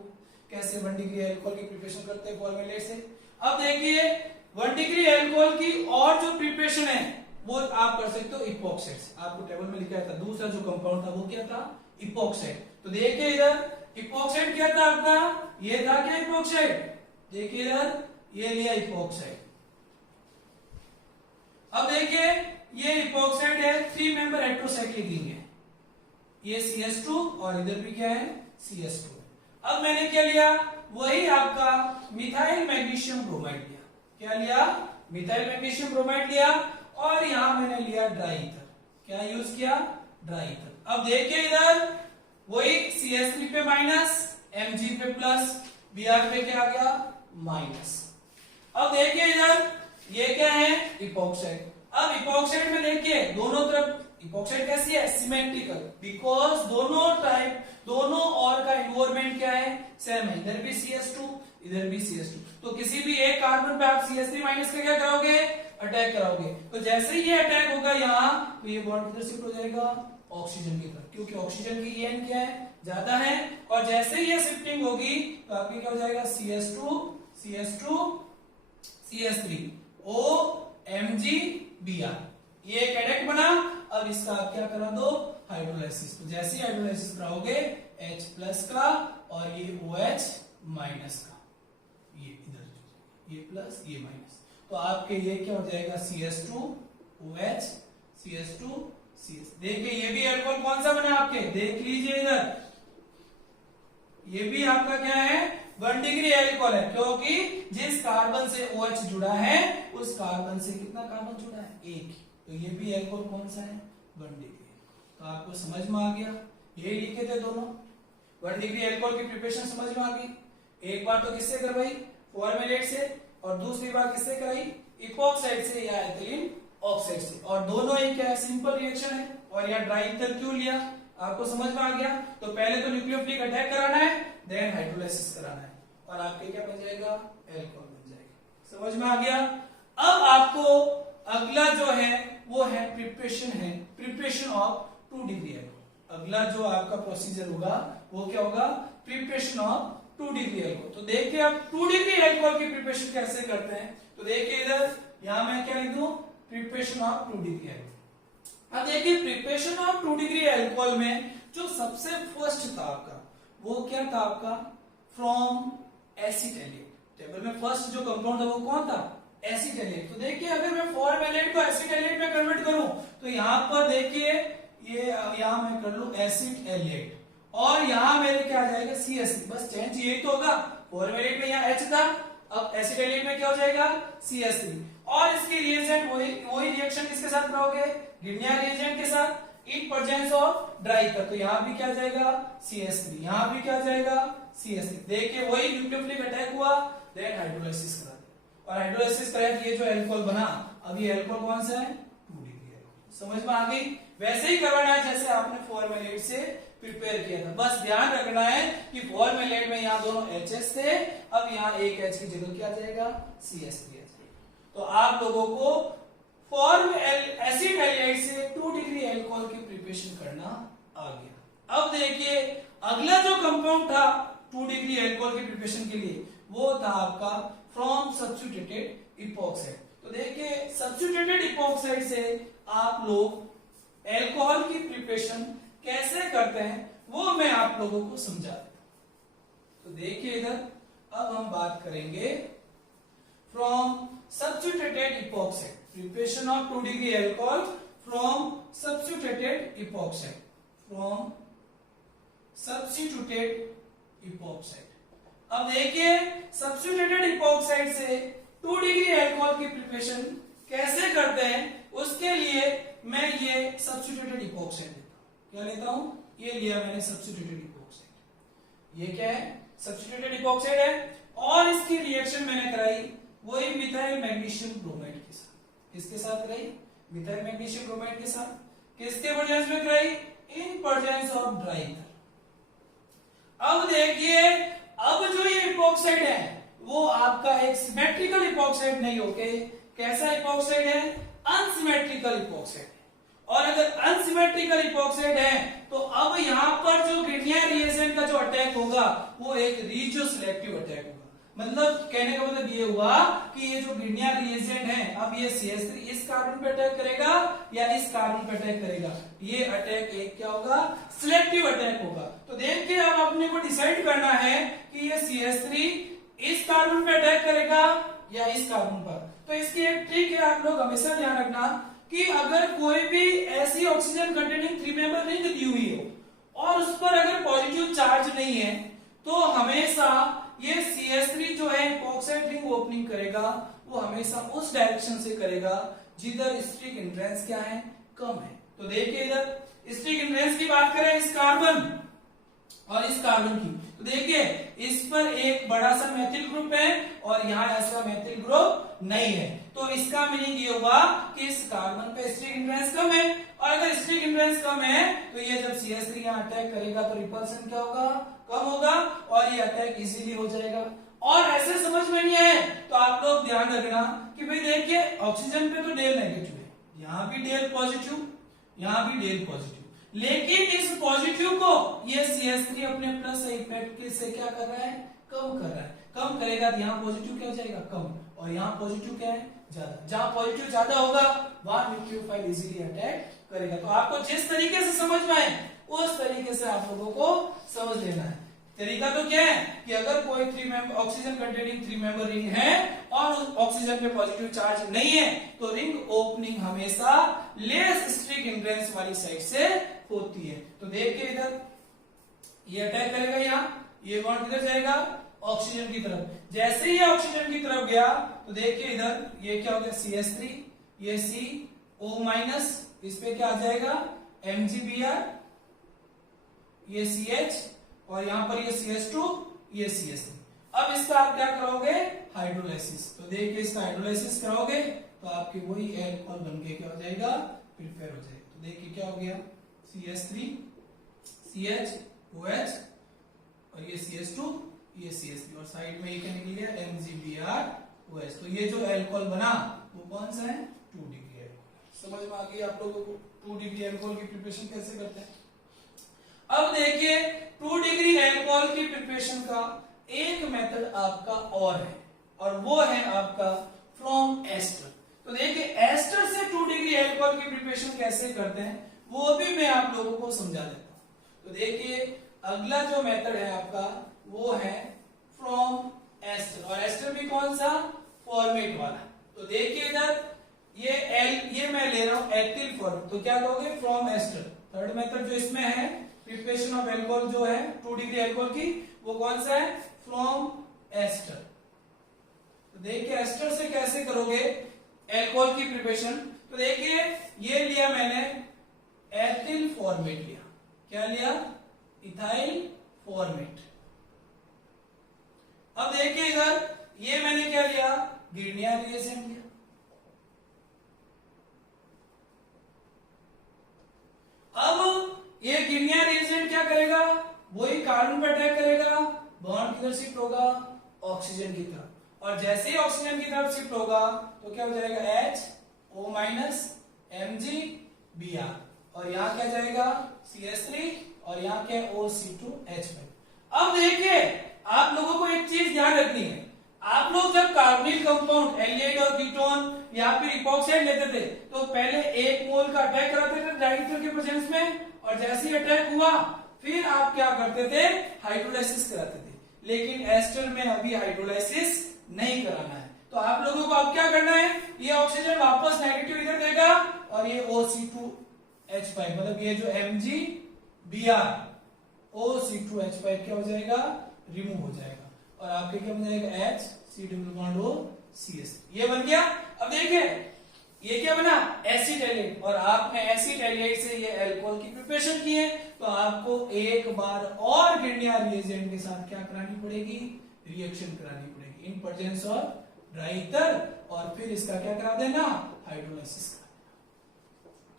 कैसे 1 डिग्री अल्कोहल की प्रिपरेशन करते हैं फॉर्मेलेट से। अब देखिए 1 डिग्री अल्कोहल की और जो प्रिपरेशन है वो आप कर सकते हो इपॉक्साइड से। आपको टेबल में लिखा था दूसरा जो कंपाउंड था वो क्या था, इपॉक्साइड। तो देखिए इधर इपॉक्साइड क्या था आपका, ये था क्या इपॉक्साइड, देखिए इधर ये लिया इपॉक्साइड। अब देखिए ये इपॉक्साइड है, 3 मेंबर हेटेरोसाइक्लिक रिंग है, ये CH2 और इधर भी क्या है CH2। अब मैंने क्या लिया, वही आपका मिथाइल मैग्नीशियम ब्रोमाइड लिया। क्या लिया, मिथाइल मैग्नीशियम ब्रोमाइड लिया और यहां मैंने लिया ड्राई ईथर। क्या यूज किया, ड्राई ईथर। अब देखिए इधर वही CH3 पे माइनस, Mg पे प्लस, Br पे क्या आ गया माइनस। अब देखिए इधर ये क्या है इपॉक्साइड। अब इपॉक्साइड में देखिए दोनों तरफ इपॉक्साइड कैसी है, सिमेट्रिकल, बिकॉज दोनों और का इन्वायरमेंट क्या है, सेम है। इधर भी CH2 इधर भी CH2, तो किसी भी एक कार्बन पे आप CH3 माइनस का क्या कराओगे, अटैक कराओगे। तो जैसे ही ये अटैक होगा यहाँ, तो ये बॉन्ड किधर शिफ्ट हो जाएगा, ऑक्सीजन की तरफ, क्योंकि ऑक्सीजन की EN क्या है, ज्यादा है। और जैसे ही ये शिफ्टिंग होगी तो आपके क्या हो जाएगा, CH2 CH3 O Mg Br, ये एक एडेक्ट बना। अब इसका आप क्या करा दो, हाइड्रोलाइसिस। तो जैसे ही हाइड्रोलाइसिस कराओगे H प्लस का और ये OH माइनस का, ये इधर ये प्लस ये माइनस, तो आपके ये क्या हो जाएगा CH2 OH CH2 CH। देखिए ये भी एल्कोहल कौन सा बना आपके, देख लीजिए इधर, ये भी आपका क्या है 1 डिग्री एल्कोहल है, क्योंकि जिस कार्बन से OH जुड़ा है उस कार्बन से कितना कार्बन जुड़ा है, एक। तो ये भी एल्कोहल कौन सा है, 1 डिग्री। तो आपको समझ में आ गया, ये लिखे थे दोनों 1 डिग्री एल्कोहल की प्रिपरेशन समझ में आ गई। एक बार तो किससे करवाई, फॉर्मेलेट से, और दूसरी बार किससे कराई, इपॉक्साइड से या एथिलीन ऑक्साइड से, और दोनों एक क्या है सिंपल रिएक्शन है। और यहाँ ड्राई ईथर क्यों लिया, आपको समझ में आ गया। तो पहले तो न्यूक्लियोफिलिक अटैक कराना है, देन हाइड्रोलाइसिस कराना है, और आपके क्या बन जाएगा, एल्कोहल बन जाएगा। समझ में आ गया। अब आपको अगला जो है वो है प्रिपरेशन ऑफ 2 डिग्री एल्कोहल। अगला जो आपका प्रोसीजर होगा वो क्या होगा, प्रिपरेशन ऑफ 2 डिग्री एल्कोहल। तो देखिए अब 2 डिग्री एल्कोहल की प्रिपरेशन कैसे करते हैं। तो देखिए इधर यहां मैं क्या लिख दूं, प्रिपरेशन ऑफ 2 डिग्री एल्कोहल। अब देखिए प्रिपरेशन ऑफ 2 डिग्री एल्कोहल में जो सबसे फर्स्ट था आपका, वो क्या था आपका, फ्रॉम एसिटाइलेट। टेबल में फर्स्ट जो कंपाउंड था वो कौन था, एसिटाइलेट। तो देखिए अगर मैं फॉर्मेलेट को एसिटाइलेट में कन्वर्ट करूं तो यहां पर देखिए ये यहां मैं कर लूं एसिड एलेट, और यहां मेरे क्या आ जाएगा CH3। बस चेंज यही तो होगा, फॉर्मेलेट में यहां H था, अब एसिटाइलेट में क्या हो जाएगा CH3। और इसकी रिएजेंट वही रिएक्शन किसके साथ कराओगे, ग्रिग्नियर रिएजेंट के साथ, इन प्रेजेंस ऑफ ड्राई ईथर। तो यहां भी क्या जाएगा CH3, यहां भी क्या जाएगा CH3। देखिए वही न्यूक्लियोफिलिक अटैक हुआ, देन हाइड्रोलाइसिस करा दिया, और हाइड्रोलाइसिस कराया ये जो एल्कोहल बना, अब ये एल्कोहल कौन सा है, 2 डिग्री एल्कोहल। समझ में आ गई। वैसे ही करवाना है जैसे आपने फॉर्मेलेट से प्रिपेयर किया था। बस ध्यान रखना है कि फॉर्मेलेट में यहाँ दोनों Hs थे, अब यहाँ एक H की जगह क्या आ जाएगा CH3 आ जाएगा। तो आप लोगों को एसिड एलाइड से 2 डिग्री एल्कोहल की प्रिपरेशन करना आ गया। अब देखिए अगला जो कंपाउंड था 2 डिग्री एल्कोहल की प्रिपरेशन के लिए, वो था आपका फ्रॉम सब्स्टिट्यूटेड इपॉक्साइड। तो देखिए सब्स्टिट्यूटेड इपॉक्साइड से आप लोग एल्कोहल की प्रिपरेशन कैसे करते हैं वो मैं आप लोगों को समझा देता हूं। तो देखिए इधर अब हम बात करेंगे from substituted epoxide, preparation of 2 degree alcohol from substituted epoxide, from substituted epoxide. अब देखिए सब्स्टिट्यूटेड इपॉक्साइड से 2 डिग्री एल्कोहल की प्रिपरेशन कैसे करते हैं, उसके लिए मैं ये सब्स्टिट्यूटेड इपॉक्साइड लेता हूं। क्या लेता हूं, ये लिया मैंने सब्स्टिट्यूटेड इपॉक्साइड। ये क्या है, सब्स्टिट्यूटेड इपॉक्साइड है, और इसकी रिएक्शन मैंने कराई वही मिथाइल मैग्नीशियम ब्रोमाइड के साथ। किसके साथ कराई, मिथाइल मैग्नीशियम ब्रोमाइड के साथ। किसके प्रेजेंस में कराई, इन प्रेजेंस ऑफ ड्राई ईथर। अब देखिए अब जो ये इपॉक्साइड है वो आपका एक सिमेट्रिकल इपॉक्साइड नहीं होके कैसा इपॉक्साइड है, अनसिमेट्रिकल इपॉक्साइड है। और अगर अनसिमेट्रिकल इपॉक्साइड है तो अब यहां पर जो ग्रिग्नियर रिएजेंट का जो अटैक होगा वो एक रीजियो सिलेक्टिव अटैक होगा। मतलब कहने का मतलब ये हुआ कि ये जो ग्रिग्नियर रिएजेंट है, अब ये CH3 इस कार्बन पे अटैक करेगा या इस कार्बन पे अटैक करेगा। ये अटैक एक क्या होगा, सिलेक्टिव अटैक होगा। तो देखिए अब अपने को डिसाइड करना है कि ये CH3 इस कार्बन पे अटैक करेगा या इस कार्बन पर। तो इसकी एक ट्रिक है, आप लोग हमेशा ध्यान रखना कि अगर कोई भी ऐसी ऑक्सीजन कंटेनिंग 3 मेंबर रिंग दी हुई हो और उस पर अगर पॉजिटिव चार्ज नहीं है, तो हमेशा ये CH3 जो है इपॉक्साइड रिंग ओपनिंग करेगा, वो हमेशा उस डायरेक्शन से करेगा जिधर स्ट्रिक हिंड्रेंस क्या है, कम है। तो देखिए इधर स्ट्रिक हिंड्रेंस की बात करें इस कार्बन और इस कार्बन की, तो देखिए इस पर एक बड़ा सा मेथिल ग्रुप है और यहाँ ऐसा मेथिल ग्रुप नहीं है। तो इसका मीनिंग ये हुआ कि इस कार्बन पे स्ट्रिक हिंड्रेंस कम है, और अगर स्ट्रिक हिंड्रेंस कम है तो ये जब CH3 यहाँ अटैक करेगा तो रिपल्सन क्या होगा, कम होगा, और ये अटैक इजीली हो जाएगा। और ऐसे समझ में नहीं आए तो आप लोग ध्यान रखना कि भाई देखिए ऑक्सीजन पे तो डेल नेगेटिव है, यहाँ भी डेल पॉजिटिव, यहाँ भी डेल पॉजिटिव, लेकिन इस पॉजिटिव को ये CH3 अपने प्लस इफेक्ट के से क्या कर रहा है, कम कर रहा है। कम करेगा तो यहाँ पॉजिटिव क्या हो जाएगा, कम, और यहाँ पॉजिटिव क्या है, ज्यादा। जहां पॉजिटिव ज्यादा होगा वहां न्यूक्लियोफाइल इजीली अटैक करेगा। तो आपको जिस तरीके से समझ में आए उस तरीके से आप लोगों को समझ लेना है। तरीका तो क्या है कि अगर कोई 3 member oxygen containing 3 member ring है और उस ऑक्सीजन पे पॉजिटिव चार्ज नहीं है, तो रिंग ओपनिंग हमेशा लेस स्ट्रिक हिंड्रेंस वाली साइड से होती है। तो देखिए इधर ये अटैक करेगा, यहाँ ये बॉन्ड किधर जाएगा, ऑक्सीजन की तरफ। जैसे ही ऑक्सीजन की तरफ गया तो देखिए इधर ये क्या हो गया, CH3, ये CO-, इस पे क्या आ जाएगा, MgBr, ये CH, और यहां पर ये CH2, ये CH3। अब इसका आप क्या करोगे, हाइड्रोलाइसिस। तो देखिए इसका हाइड्रोलाइसिस कराओगे तो आपके वही एल्कोहल बनके क्या हो जाएगा, प्रिपेयर हो जाएगा। तो देखिए क्या हो गया, CH3, CH-OH, और ये CH2, ये CH3, और साइड में ये क्या निकल गया, MgBr-OH। तो ये जो एल्कोहल बना वो कौन सा है, 2 डिग्री एल्कोहल। समझ में आ गई आप लोगों को 2 डिग्री एल्कोहल की प्रिपरेशन कैसे करते हैं। अब देखिए 2 डिग्री एल्कोहल की प्रिपरेशन का एक मेथड आपका और है, और वो है आपका फ्रॉम एस्टर। तो देखिए एस्टर से 2 डिग्री एल्कोहल की प्रिपरेशन कैसे करते हैं वो भी मैं आप लोगों को समझा देता हूं। तो देखिए अगला जो मेथड है आपका वो है फ्रॉम एस्टर, और एस्टर भी कौन सा, फॉर्मेट वाला। तो देखिए इधर ये मैं ले रहा हूं एथिल फॉर्मेट, तो क्या कहोगे, फ्रॉम एस्टर। थर्ड मेथड जो इसमें है प्रिपरेशन ऑफ एल्कोहल जो है 2 डिग्री एल्कोहल की, वो कौन सा है, फ्रॉम एस्टर। तो देखिए एस्टर से कैसे करोगे एल्कोहल की प्रिपरेशन। तो देखिए ये लिया मैंने एथिल फॉर्मेट लिया, क्या लिया, इथाइल फॉर्मेट। अब देखिए इधर ये मैंने क्या लिया, ग्रिग्नियर रिएजेंट लिया। अब ये ग्रिग्नियर रिएजेंट क्या करेगा, वही कार्बन पर अटैक करेगा, बॉन्ड किधर शिफ्ट होगा, ऑक्सीजन की तरफ, और जैसे ही ऑक्सीजन की तरफ शिफ्ट होगा तो क्या हो जाएगा, HO- MgBr, और यहाँ क्या जाएगा, CH3, और यहाँ क्या OC2H5। अब देखिए आप लोगों को एक चीज ध्यान रखनी है, आप लोग जब कार्बोनिल कंपाउंड एल्डिहाइड और कीटोन या फिर इपॉक्साइड लेते थे तो पहले 1 मोल का अटैक कराते थे डाइईथर के प्रेजेंस में, और जैसे ही अटैक हुआ फिर आप क्या करते थे, हाइड्रोलाइसिस कराते थे। लेकिन एस्टर में अभी हाइड्रोलाइसिस नहीं कराना है। तो आप लोगों को अब क्या करना है, ये ऑक्सीजन वापस नेगेटिव इधर देगा, और ये OC2H5 मतलब ये जो MgBr OC2H5 क्या हो जाएगा, रिमूव हो जाएगा, और आपके क्या बन जाएगा, HC≡OCS। ये बन गया। अब देखिए ये क्या बना, एसिड एलिड, और आपने एसिड एलिड से ये अल्कोहल की प्रिपरेशन की है, तो आपको एक बार और ग्रिग्नियर रिएजेंट के साथ क्या करानी पड़ेगी, रिएक्शन करानी पड़ेगी इन प्रेजेंस ऑफ डाइईथर, और फिर इसका क्या करा देना, हाइड्रोलाइसिस करा देना।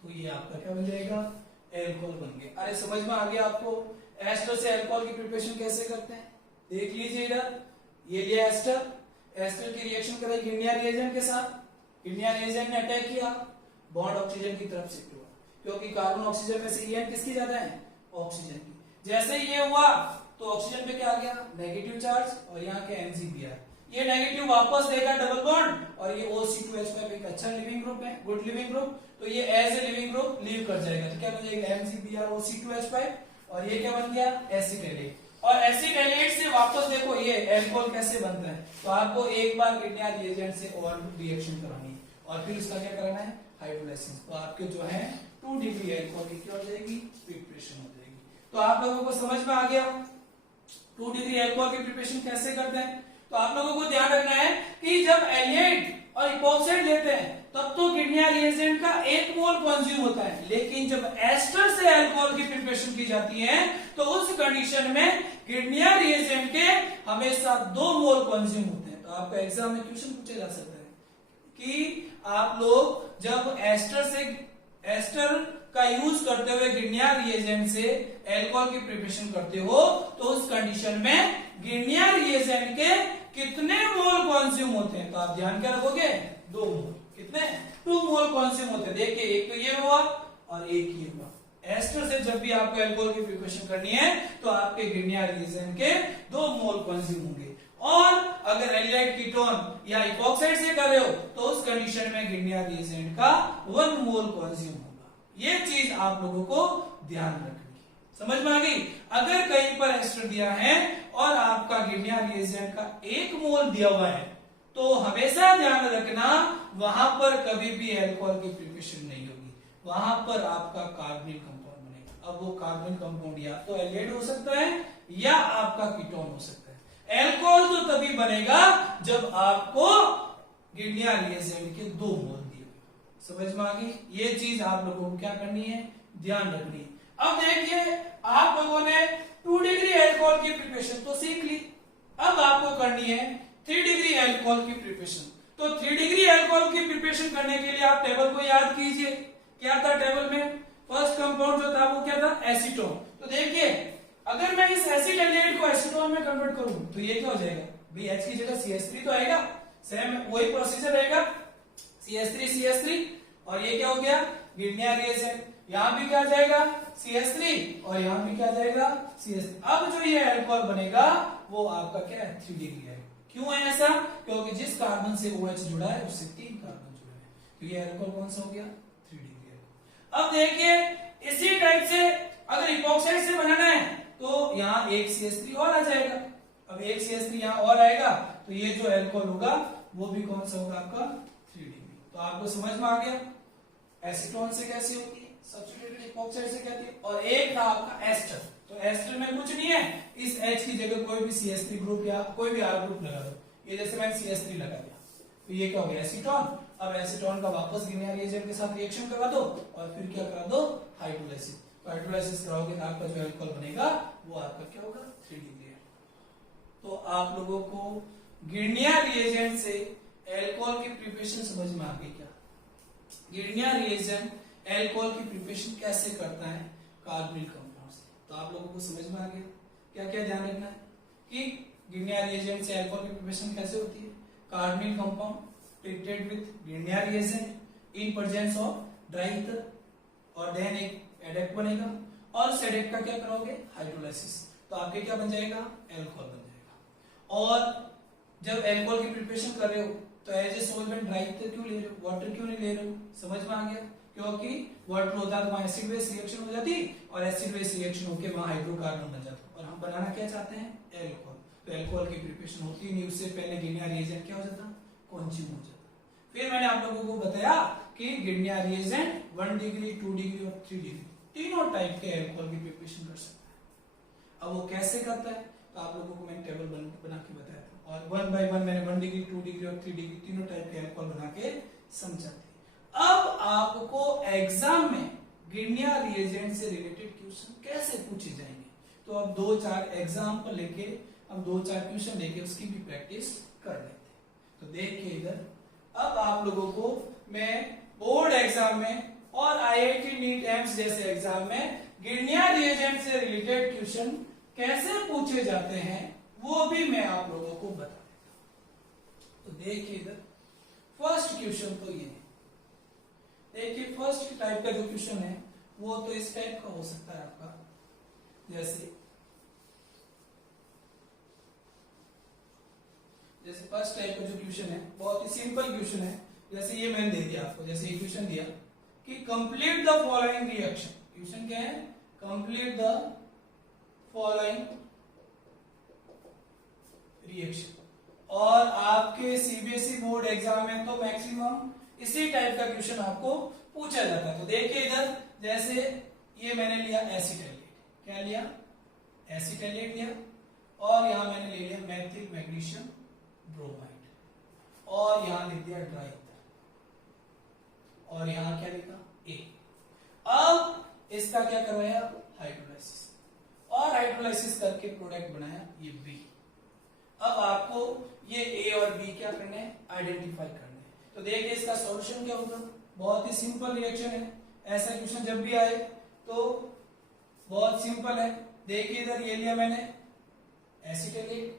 तो ये आपका क्या बन जाएगा, एल्कोहल बन गया। अरे समझ में आ गया आपको एस्टर से अल्कोहल की प्रिपरेशन कैसे करते हैं। देख लीजिए इधर ये लिया एस्टर, एस्टर की रिएक्शन कराई ग्रिग्नियर रिएजेंट के साथ, ग्रिग्नियर रिएजेंट ने अटैक किया, बॉन्ड ऑक्सीजन की तरफ शिफ्ट हुआ, क्योंकि कार्बन ऑक्सीजन में से EN किसकी ज्यादा है, ऑक्सीजन की। जैसे ही ये हुआ तो ऑक्सीजन पे क्या आ गया, नेगेटिव चार्ज, और यहाँ के MgBr, ये नेगेटिव वापस देगा डबल बॉन्ड, और ये OC2H5 एक अच्छा लिविंग ग्रुप है, गुड लिविंग ग्रुप, तो ये as a living group leave कर जाएगा। तो क्या बन जाएगा, MgBr OC2H5, और ये क्या बन गया, एसिटाइलेट। और एसिटाइलेट से वापस देखो ये अल्कोहल कैसे बनता है, तो आपको एक बार गिरनियर रिएजेंट से और रिएक्शन करानी है, और फिर उसका क्या कराना है, हाइड्रोलाइसिस। तो आपके जो है 2 डिग्री अल्कोहल की क्या हो जाएगी, प्रिपरेशन हो जाएगी। तो आप लोगों को समझ में आ गया 2 डिग्री अल्कोहल की प्रिपरेशन कैसे करते हैं। तो आप लोगों को ध्यान रखना है कि जब एलिएट और इपॉक्साइड लेते हैं तब तो गिरनियर रिएजेंट का 1 मोल कंज्यूम होता है, लेकिन जब एस्टर से अल्कोहल की प्रिपरेशन की जाती है तो उस कंडीशन में गिरनियर रिएजेंट के हमेशा 2 मोल कंज्यूम होते हैं। तो आपको एग्जाम में क्वेश्चन पूछा जा सकता है कि आप लोग जब एस्टर का यूज करते हुए गिरनियर रिएजेंट से अल्कोहल की प्रिपरेशन करते हो तो उस कंडीशन में गिरनियर रिएजेंट के कितने मोल कंज्यूम होते हैं, तो आप ध्यान क्या रखोगे, 2 मोल। कितने, 2 मोल कंज्यूम होते हैं। देखिए एक तो ये हुआ और एक ये हुआ। एस्टर से जब भी आपको अल्कोहल की प्रिपरेशन करनी है तो आपके गिरनियर रिएजेंट के 2 मोल कंज्यूम होंगे, और अगर एल्डिहाइड कीटोन या इपॉक्साइड से कर रहे हो तो उस कंडीशन में गिरनियर रिएजेंट का 1 मोल कंज्यूम होगा। ये चीज आप लोगों को ध्यान रखनी है। समझ में आ गई। अगर कहीं पर एस्टर दिया है और आपका गिरनियर रिएजेंट का 1 मोल दिया हुआ है तो हमेशा ध्यान रखना वहां पर कभी भी अल्कोहल की प्रिपरेशन नहीं होगी, वहां पर आपका कार्बोनिल कंपाउंड बनेगा। अब वो कार्बोनिल कंपाउंड या तो एल्डिहाइड हो सकता है या आपका कीटोन हो सकता है। अल्कोहल तो तभी बनेगा जब आपको गिरनियर रिएजेंट के 2 मोल दिए। समझ में आ गई। ये चीज आप लोगों को क्या करनी है, ध्यान रखनी है। अब देखिए आप लोगों ने 2 डिग्री अल्कोहल की प्रिपरेशन तो सीख ली, अब आपको करनी है 3 डिग्री अल्कोहल की प्रिपरेशन। तो 3 डिग्री अल्कोहल की प्रिपरेशन करने के लिए आप टेबल को याद कीजिए। क्या था टेबल में, फर्स्ट कंपाउंड जो था वो क्या था, एसीटोन। तो देखिए अगर मैं इस एसिड एल्डिहाइड को एसीटोन में कन्वर्ट करूं तो ये क्या हो जाएगा, भाई H की जगह CH3 तो आएगा, सेम वही प्रोसीजर रहेगा, CH3 और ये क्या हो गया, गिरनियर रिएजेंट। यहां भी क्या जाएगा, CH3, और यहां भी क्या जाएगा, CH3। अब जो ये अल्कोहल बनेगा वो आपका क्या है, 3 डिग्री है। क्यों है ऐसा, क्योंकि जिस कार्बन से OH जुड़ा है उससे 3 कार्बन जुड़े हैं, तो ये अल्कोहल कौन सा हो गया, 3 डिग्री। अब देखिए इसी टाइप से अगर इपॉक्साइड से बनाना है तो यहाँ एक CH3 और आ जाएगा। अब एक CH3 यहाँ और आएगा तो ये जो अल्कोहल होगा वो भी कौन सा होगा, आपका 3 डिग्री। तो आपको समझ में आ गया एसीटोन से कैसी होती है, सब्स्टिट्यूटेड इपॉक्साइड से कहती है। और एक था आपका एस्टर, तो एस्टर में कुछ नहीं है, इस H की जगह कोई भी CH3 ग्रुप या कोई भी R ग्रुप लगा दो। ये जैसे मैंने CH3 लगा दिया तो ये क्या हो गया, एसीटोन। अब एसीटोन का वापस गिरनियर रिएजेंट के साथ रिएक्शन करा दो और फिर क्या करा दो, हाइड्रोलाइसिस। तो हाइड्रोलाइसिस कराओगे तो आपका जो अल्कोहल बनेगा वो आपका क्या होगा, 3 डिग्री है। तो आप लोगों को गिरनियर रिएजेंट से अल्कोहल की प्रिपरेशन समझ में आ गई क्या। गिरनियर रिएजेंट अल्कोहल की प्रिपरेशन कैसे करता है, कार्बोनिल कंपाउंड से। तो आप लोगों को समझ में आ गया क्या क्या ध्यान रखना है कि गिरनियर रिएजेंट से अल्कोहल की प्रिपरेशन कैसे होती है। Carbonyl compound treated with Grignard reagent in presence of dry ether, और देन एक एडेक्ट बनेगा और उस एडेक्ट का क्या करोगे, हाइड्रोलाइसिस। तो आपके क्या बन जाएगा, अल्कोहल बन जाएगा। और जब अल्कोहल की प्रिपरेशन कर रहे हो तो as a solvent dry ether क्यों ले रहे हो, वाटर क्यों नहीं ले रहे हो, समझ में आ गया। क्योंकि वाटर होता तो वहां एसिड बेस रिएक्शन हो जाती और एसिड बेस रिएक्शन होकर वहां हाइड्रोकार्बन बन जाता, और हम बनाना क्या चाहते हैं, अल्कोहल। तो अल्कोहल की प्रिपरेशन होती नहीं, उससे पहले गिरनियर रिएजेंट क्या हो जाता, कंज्यूम हो जाता। फिर मैंने आप लोगों को बताया कि गिरनियर रिएजेंट 1 डिग्री 2 डिग्री और 3 डिग्री तीनों टाइप के अल्कोहल की प्रिपरेशन कर सकता है। अब वो कैसे करता है तो आप लोगों को मैंने टेबल बना के बताया था, और 1 बाय 1 मैंने 1 डिग्री 2 डिग्री और 3 डिग्री तीनों टाइप के अल्कोहल बना के समझा थे। अब आपको एग्जाम में गिरनियर रिएजेंट से रिलेटेड क्वेश्चन कैसे पूछे जाएंगे, तो अब 2-4 एग्जाम्पल लेके हम 2-4 क्वेश्चन लेके उसकी भी प्रैक्टिस कर लेते हैं। तो देखिए इधर, अब आप लोगों को मैं बोर्ड एग्जाम में और IIT नीट एम्स जैसे एग्जाम में गिरनियर रिएजेंट से रिलेटेड क्वेश्चन कैसे पूछे जाते हैं वो भी मैं आप लोगों को बता देता हूं। तो देखिए इधर फर्स्ट क्वेश्चन तो ये है। देखिए फर्स्ट टाइप का जो क्वेश्चन है वो तो इस टाइप का हो सकता है आपका, जैसे जैसे फर्स्ट टाइप का जो क्वेश्चन है बहुत ही सिंपल क्वेश्चन है। जैसे ये मैंने दे दिया आपको, जैसे ये क्वेश्चन दिया कि complete the following reaction. Question क्या है? Complete the following reaction. और आपके सीबीएसई बोर्ड एग्जाम में तो मैक्सिमम इसी टाइप का क्वेश्चन आपको पूछा जाता है। तो देखिए इधर, जैसे ये मैंने लिया एसिटाइलेट, क्या लिया? एसिटाइलेट लिया, और यहां मैंने ले लिया मेथिल मैग्नीशियम ब्रोमाइड, और यहां लिख दिया ड्राई ईथर, और यहां क्या लिखा? ए। अब इसका क्या करवाया? हाइड्रोलाइसिस, और हाइड्रोलाइसिस करके प्रोडक्ट बनाया ये बी। अब आपको ये ए और बी क्या करने हैं? आइडेंटिफाई करने हैं। तो देखिए इसका सॉल्यूशन क्या होगा? बहुत ही सिंपल रिएक्शन है। ऐसा क्वेश्चन जब भी आए तो बहुत सिंपल है। देखिए इधर ये लिया मैंने एसिटाइलेट,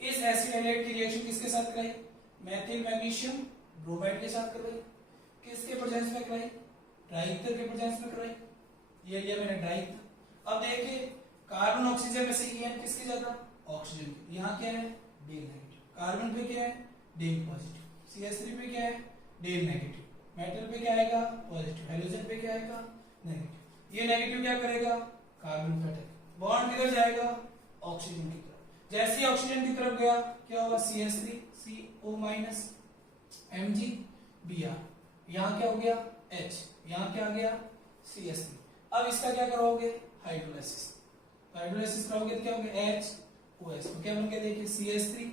इस एसिटाइलेट की रिएक्शन किसके साथ कराई? मेथिल मैग्नीशियम ब्रोमाइड के साथ कराई। किसके प्रेजेंस में कराई? ड्राई ईथर के प्रेजेंस में कराई। ये लिया मैंने ड्राई ईथर। अब देखिए कार्बन ऑक्सीजन में से ईएन किसके ज्यादा? ऑक्सीजन के। यहाँ क्या है? Del negative. कार्बन पे क्या है? Del positive. CH3 पे क्या है? Del negative. मेटल पे क्या आएगा? पॉजिटिव। हाइड्रोजन पे क्या आएगा? नेगेटिव। ये नेगेटिव क्या करेगा? कार्बन पे अटैक। बॉन्ड किधर जाएगा? ऑक्सीजन की तरफ। जैसे ही ऑक्सीजन की तरफ गया क्या होगा? CH3 CO minus Mg Br। यहाँ क्या हो गया? H। यहाँ क्या आ गया? CH3। अब इसका क्या कराओगे? हाइड्रोलाइसिस। हाइड्रोलाइसिस कराओगे तो क्या होगा? HOH। तो क्या बन गया? देखिए CH3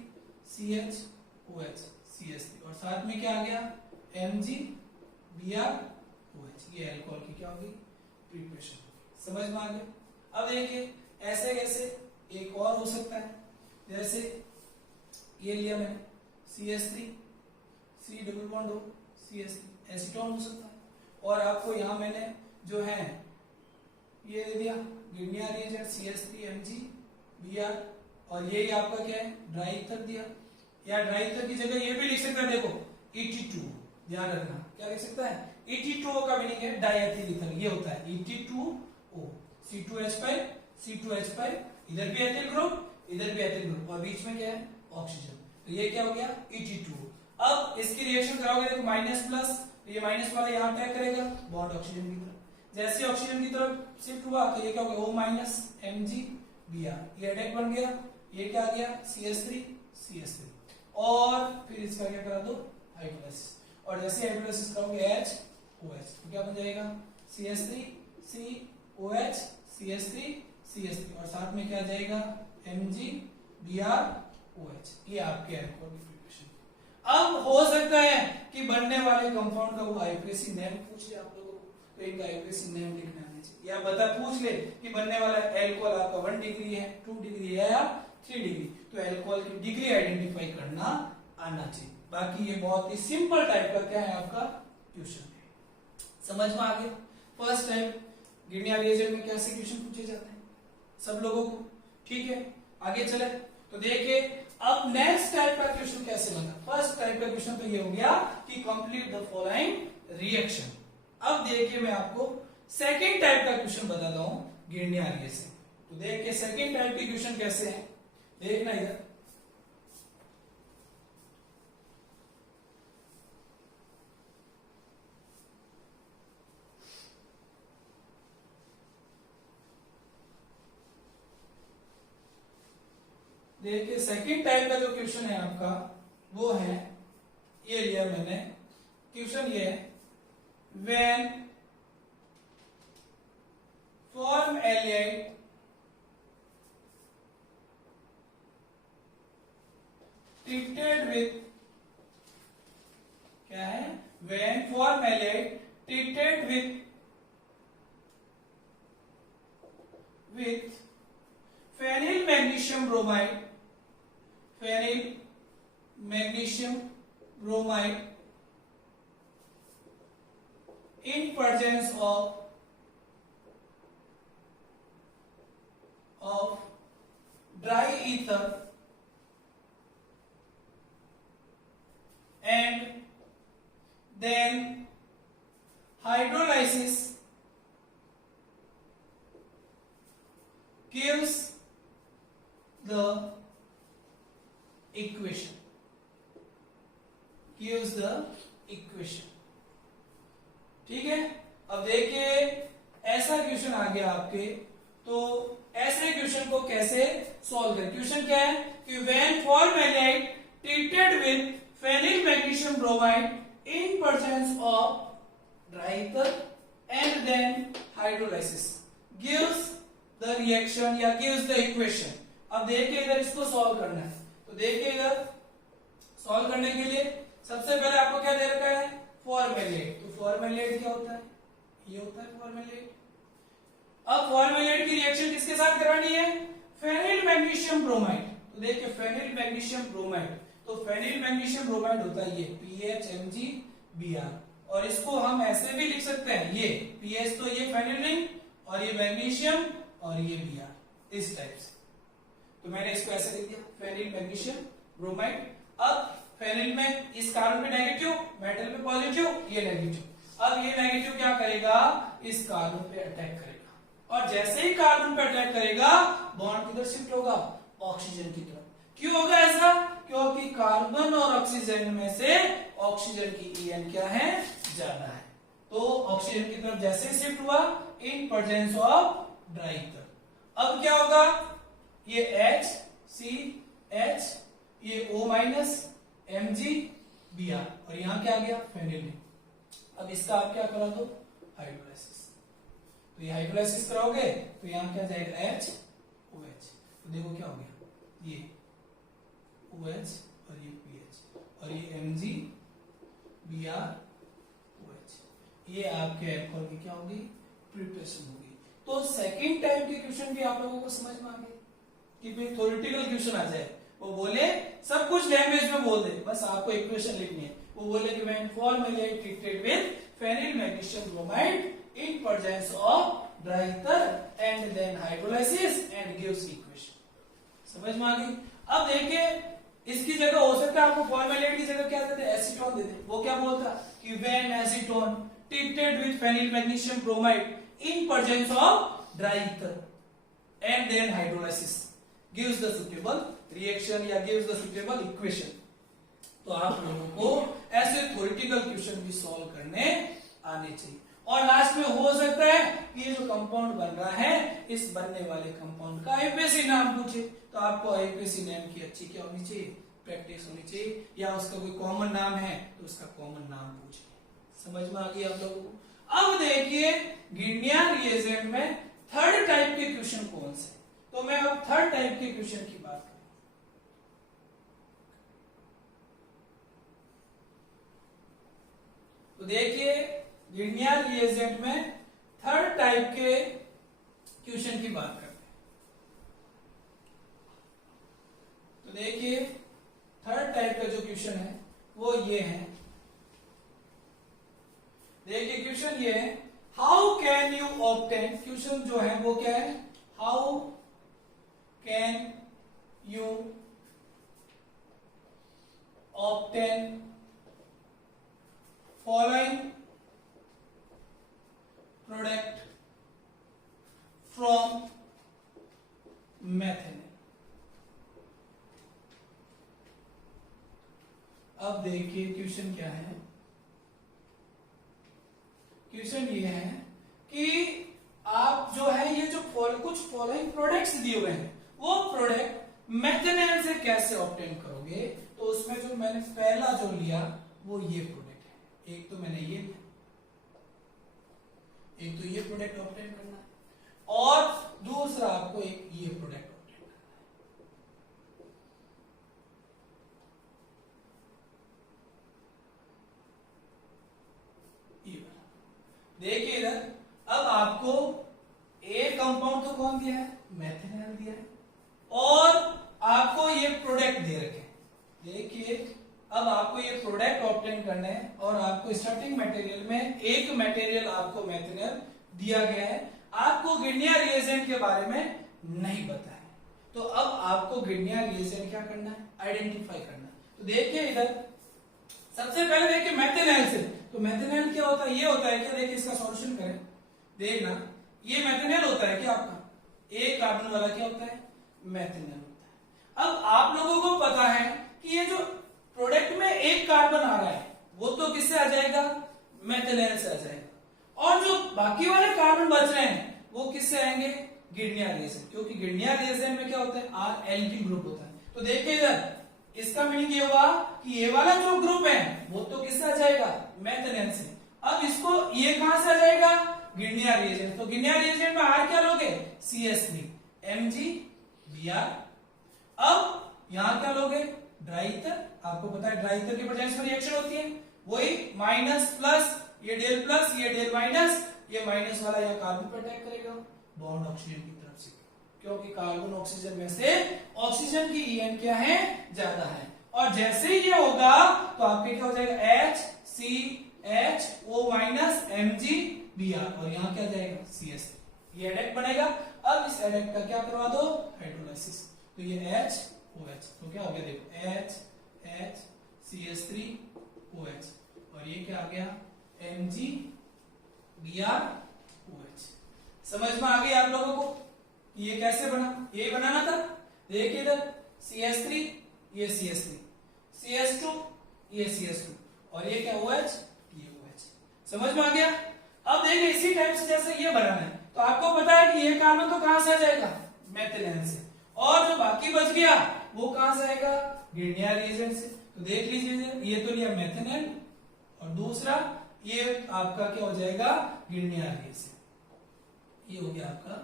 CHOH CH3, और साथ में क्या आ गया? Mg Br OH। ये अल्कोहल की क्या होगी? प्रिपरेशन। समझ में आ गया? अब देखिए ऐसे कैसे एक और हो सकता है। जैसे ये लिया मैंने CH3 C डबल बॉन्ड हो CH3, एसीटोन हो सकता है। और आपको यहां मैंने जो है ये दे दिया गिरनिया रिएजेंट CH3 Mg Br, और ये आपका क्या है? ड्राई ईथर दिया। या ड्राई ईथर की जगह ये भी लिख सकता है, देखो ET2, ध्यान रखना क्या लिख सकता है? ET2O का मीनिंग है डायथिल ईथर, ये होता है ET2O। C2H5 C2H5, इधर भी एथिल ग्रुप, इधर भी एथिल ग्रुप, और बीच में क्या है? ऑक्सीजन। तो ये क्या हो गया? ET2O। अब इसकी रिएक्शन कराओगे, देखो माइनस प्लस, ये माइनस वाला यहाँ अटैक करेगा बॉन्ड ऑक्सीजन की तरफ। जैसे ऑक्सीजन की तरफ शिफ्ट हुआ तो ये क्या हो गया? O माइनस Mg Br, ये अटैक बन गया। ये क्या आ गया? CH3 CH3, और फिर इसका क्या करा दो? हाइड्रोलाइसिस। और जैसे हाइड्रोलाइसिस करोगे HOH, तो क्या बन जाएगा? CH3 COH CH3 CH3, और साथ में क्या आ जाएगा? Mg Br OH। ये आपके अल्कोहल की प्रिपरेशन। अब हो सकता है कि बनने वाले कंपाउंड का वो आईपीएसी नेम पूछ ले आप लोगों को, तो इनका आईपीएसी नेम लिखना आना चाहिए। या बता पूछ ले कि बनने वाला अल्कोहल आपका 1 डिग्री है, 2 डिग्री है या 3 डिग्री, तो अल्कोहल की डिग्री आइडेंटिफाई करना आना चाहिए। बाकी ये बहुत ही सिंपल टाइप का क्या है आपका क्वेश्चन है। समझ में आ गया? फर्स्ट टाइप गिरनिया रिएजेंट में कैसे क्वेश्चन पूछे जाते हैं सब लोगों को, ठीक है? आगे चले तो देखिए अब नेक्स्ट टाइप का क्वेश्चन कैसे बना। फर्स्ट टाइप का क्वेश्चन तो ये हो गया कि कंप्लीट द फॉलोइंग रिएक्शन। अब देखिए मैं आपको सेकंड टाइप का क्वेश्चन बताता हूं गिरनिया रिएजेंट। तो देखिए सेकंड टाइप के क्वेश्चन कैसे हैं, देखना इधर। देखिए सेकंड टाइप का जो क्वेश्चन है आपका वो है, ये लिया मैंने क्वेश्चन, ये है when formaldehyde treated with, क्या है? When formaldehyde treated with phenyl magnesium bromide, phenyl magnesium bromide in presence of dry ether and then hydrolysis gives the equation, gives the equation। ठीक है, अब देखिए ऐसा question आ गया आपके, तो ऐसे क्वेश्चन को कैसे सॉल्व करें। क्वेश्चन क्या है कि when formaldehyde treated with phenyl magnesium bromide in presence of dry ether and then hydrolysis gives the reaction या गिव्स द इक्वेशन। अब देखिए इधर इसको सॉल्व करना है, तो देखिए इधर सॉल्व करने के लिए सबसे पहले आपको क्या दे रखा है, फॉर्मेलाइट। तो फॉर्मेलाइट क्या होता है, ये होता है फॉर्मेलाइट। अब फॉर्मेलाइट की रिएक्शन किसके साथ करानी है, फेनिल मैग्नीशियम ब्रोमाइड। तो देखिए फेनिल मैग्नीशियम ब्रोमाइड, तो फेनिल मैग्नीशियम ब्रोमाइड होता है ये PHMgBr, और इसको हम ऐसे भी लिख सकते हैं, ये PH तो ये फेनिल रिंग और ये मैग्नीशियम और ये Br, इस टाइप से। तो मैंने इसको ऐसे लिख दिया फेनिल मैग्नीशियम ब्रोमाइड। अब फेनिल में इस कार्बन पे नेगेटिव, मेटल पे पॉजिटिव, ये नेगेटिव। अब ये नेगेटिव क्या करेगा, इस कार्बन पे अटैक करेगा, और जैसे ही कार्बन पे अटैक करेगा बॉन्ड किधर शिफ्ट होगा, ऑक्सीजन की तरफ। क्यों होगा ऐसा, क्योंकि कार्बन और ऑक्सीजन में से ऑक्सीजन की EN क्या है, ज्यादा है। तो ऑक्सीजन की तरफ जैसे शिफ्ट हुआ इन प्रेजेंस ऑफ ड्राई ईथर, अब क्या होगा, ये HCH, ये O माइनस MgBr, और यहां क्या आ गया, फेनिल। अब इसका आप क्या करा दो, हाइड्रोलाइसिस। तो ये हाइड्रोलाइसिस कराओगे तो यहां क्या जाएगा, HOH। तो देखो क्या हो गया, ये OH और ये PH और ये MgBr OH, ये आपके एल्कोहल की क्या होगी, प्रिपरेशन होगी। तो सेकंड टाइप के क्वेश्चन भी आप लोगों को समझ में आ गए कि भाई थ्योरेटिकल क्वेश्चन आ जाए, वो बोले सब कुछ लैंग्वेज में बोल दे, बस आपको इक्वेशन लिखनी है। वो बोले कि when formaldehyde treated with phenyl magnesium bromide in presence of dry ether and then hydrolysis and gives equation. समझ में आ गई। अब देखिए इसकी जगह हो सकता है आपको फॉर्मेलाइट की जगह क्या देते, एसीटोन देते। वो क्या बोलता कि when acetone treated with phenyl magnesium bromide in presence of dry ether and then hydrolysis gives the suitable reaction या gives the suitable equation। तो आप लोगों को ऐसे थ्योरेटिकल क्वेश्चन भी सॉल्व करने आने चाहिए। और लास्ट में हो सकता है कि ये जो कंपाउंड बन रहा है, इस बनने वाले कंपाउंड का आईपीएसी नाम पूछे, तो आपको आईपीएसी नेम की अच्छी क्या होनी चाहिए, प्रैक्टिस होनी चाहिए, या उसका कोई कॉमन नाम है तो उसका कॉमन नाम पूछे। समझ में आ गई आप लोगों को। अब देखिए गिरनियर रिएजेंट में थर्ड टाइप के क्वेश्चन कौन से, तो मैं अब थर्ड टाइप के क्वेश्चन की बात करूं। तो देखिए गिरनियर रिएजेंट में थर्ड टाइप के क्वेश्चन की बात करते हैं। तो देखिए थर्ड टाइप का जो क्वेश्चन है वो ये है, देखिए क्वेश्चन ये है, how can you obtain, question जो है वो क्या है, how can you obtain following product from methanol. अब देखिए क्वेश्चन क्या है, क्वेश्चन ये है कि आप जो है ये जो कुछ फॉलोइंग प्रोडक्ट्स दिए हुए हैं वो प्रोडक्ट मेथेनॉल से कैसे ऑब्टेन करोगे। तो उसमें जो मैंने पहला जो लिया वो ये प्रोडक्ट है, एक तो मैंने ये लिया, एक तो ये प्रोडक्ट ऑब्टेन करना है और दूसरा आपको एक ये प्रोडक्ट ऑब्टेन करना है। ये देखिए इधर, अब आपको एक कंपाउंड तो कौन दिया है, मेथेनॉल दिया है, और आपको ये प्रोडक्ट दे रखे हैं। देखिए अब आपको ये प्रोडक्ट ऑब्टेन करना है और आपको स्टार्टिंग मटेरियल में एक मटेरियल आपको मेथेनॉल दिया गया है, आपको गिरनियर रिएजेंट के बारे में नहीं पता है, तो अब आपको गिरनियर रिएजेंट क्या करना है, आइडेंटिफाई करना है। तो देखिए इधर सबसे पहले देखिए मेथेनॉल से, तो मेथेनॉल क्या होता है, ये होता है क्या, देखिए इसका सॉल्यूशन करें, देखना ये मेथेनॉल होता है क्या, आपका एक कार्बन वाला क्या होता है, मेथेनॉल होता है। अब आप लोगों को पता है कि ये जो प्रोडक्ट में एक कार्बन आ रहा है वो तो किससे आ जाएगा, मेथिलेन से आ जाएगा। और जो बाकी वाले कार्बन बच रहे हैं वो किससे आएंगे, गिरनियर रिएजेंट, क्योंकि गिरनियर रिएजेंट में क्या होता है, आर एल्किल ग्रुप होता है। तो देखिए इधर इसका मीनिंग ये हुआ कि ये वाला जो ग्रुप है वो तो किससे आ जाएगा, मेथिलेन से। अब इसको ये कहां से आ जाएगा, गिरनियर रिएजेंट। तो गिरनियर रिएजेंट में आर क्या लोगे, CH3 MgBr। अब यहां क्या लोगे, ड्राई ईथर। आपको पता है ड्राई ईथर के प्रेजेंस में रिएक्शन होती है, वही माइनस प्लस, ये डेल प्लस, ये डेल माइनस, ये माइनस वाला यहाँ कार्बन पर अटैक करेगा बॉन्ड ऑक्सीजन की तरफ से, क्योंकि कार्बन ऑक्सीजन में से ऑक्सीजन की EN क्या है, ज्यादा है। और जैसे ही ये होगा तो आपके क्या हो जाएगा, HCHO माइनस MgBr, और यहाँ क्या जाएगा, CH3, ये एडेक्ट बनेगा। अब इस एडेक्ट का क्या करवा दो, हाइड्रोलाइसिस। तो ये HOH, तो क्या हो गया, देखो HCH3OH, और ये क्या आ गया, MgBrOH। समझ में आ गई आप लोगों को ये कैसे बना, ये बनाना था। देखिए इधर CH3, ये CH3, CH2, ये CH2, और ये क्या OH, ये OH। समझ में आ गया। अब देखिए इसी टाइप से जैसे ये बनाना है, तो आपको पता है कि ये कार्बन तो कहां से आ जाएगा, मेथिलेन से, और जो बाकी बच गया वो कहां से आएगा, गिरनियर रिएजेंट से। तो देख लीजिए ये तो लिया मेथिलेन, और दूसरा ये आपका क्या हो जाएगा, गिरनियर रिएजेंट, ये हो गया आपका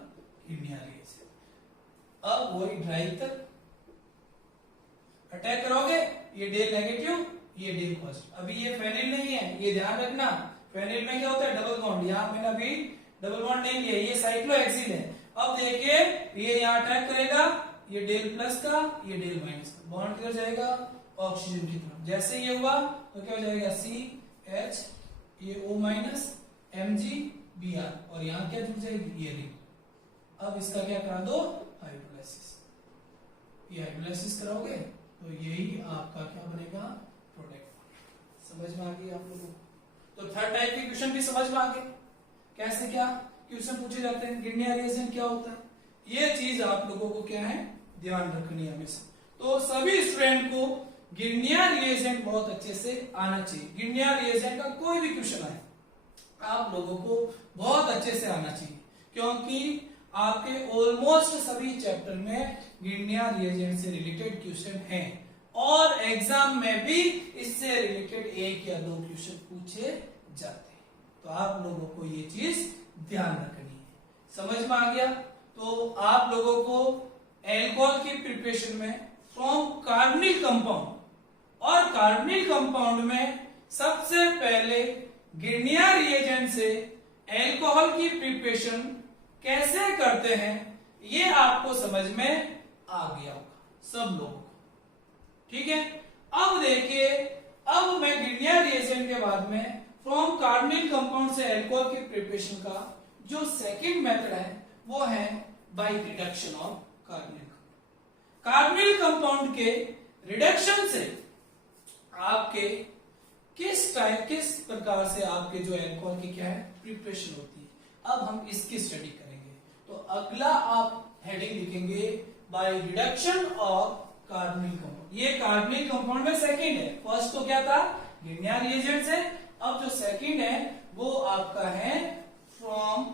गिरनियर रिएजेंट। अब वही ड्राई तक अटैक करोगे, ये डेल नेगेटिव, ये डेल पॉजिटिव। अभी ये फेनिल नहीं है, ये ध्यान रखना, फेनिल में क्या होता है, डबल बॉन्ड, यहां मैंने अभी डबल बॉन्ड नहीं लिया, ये साइक्लोहेक्सिन है। अब देखिए ये यहां अटैक करेगा, ये डेल प्लस का, ये डेल माइनस का, बॉन्ड किधर जाएगा, ऑक्सीजन की तरफ। जैसे ये हुआ तो क्या हो जाएगा, CH, ये O माइनस MgBr, और यहां क्या जुड़ जाएगी, ये रिंग। अब इसका क्या करा दो, हाइड्रोलाइसिस। ये हाइड्रोलाइसिस कराओगे तो यही आपका क्या बनेगा, प्रोडक्ट। समझ में आ गई आप लोगों को। तो थर्ड टाइप के क्वेश्चन भी समझ में आ गए, कैसे क्या क्वेश्चन पूछे जाते हैं, गिरनियर रिएजेंट क्या होता है, ये चीज आप लोगों को क्या है, ध्यान रखनी है हमेशा। तो सभी स्टूडेंट को गिरनियर रिएजेंट बहुत अच्छे से आना चाहिए। गिरनियर रिएजेंट का कोई भी क्वेश्चन आए आप लोगों को बहुत अच्छे से आना चाहिए, क्योंकि आपके ऑलमोस्ट सभी चैप्टर में गिरनियर रिएजेंट से रिलेटेड क्वेश्चन हैं, और एग्जाम में भी इससे रिलेटेड 1 या 2 क्वेश्चन पूछे जाते हैं। तो आप लोगों को ये चीज ध्यान रखनी है। समझ में आ गया। तो आप लोगों को एल्कोहल की प्रिपरेशन में फ्रॉम कार्बनिल कंपाउंड, और कार्बनिल कंपाउंड में सबसे पहले गिरनियर रिएजेंट से एल्कोहल की प्रिपरेशन कैसे करते हैं ये आपको समझ में आ गया होगा सब लोगों को, ठीक है। अब देखिए, अब मैं गिरनियर रिएजेंट के बाद में फ्रॉम कार्बनिल कंपाउंड से एल्कोहल की प्रिपरेशन का जो सेकंड मेथड है वो है बाय रिडक्शन ऑफ कार्बनिल। कार्बनिल कंपाउंड के रिडक्शन से आपके किस प्रकार से आपके जो एल्कोहल की क्या है प्रिपरेशन होती है, अब हम इसकी स्टडी करेंगे। तो अगला आप हेडिंग लिखेंगे bye reduction of carbonyl compound. ये कार्बनिल कंपाउंड में सेकंड है, फर्स्ट तो क्या था, गिरनियर रिएजेंट से। अब जो सेकंड है वो आपका है from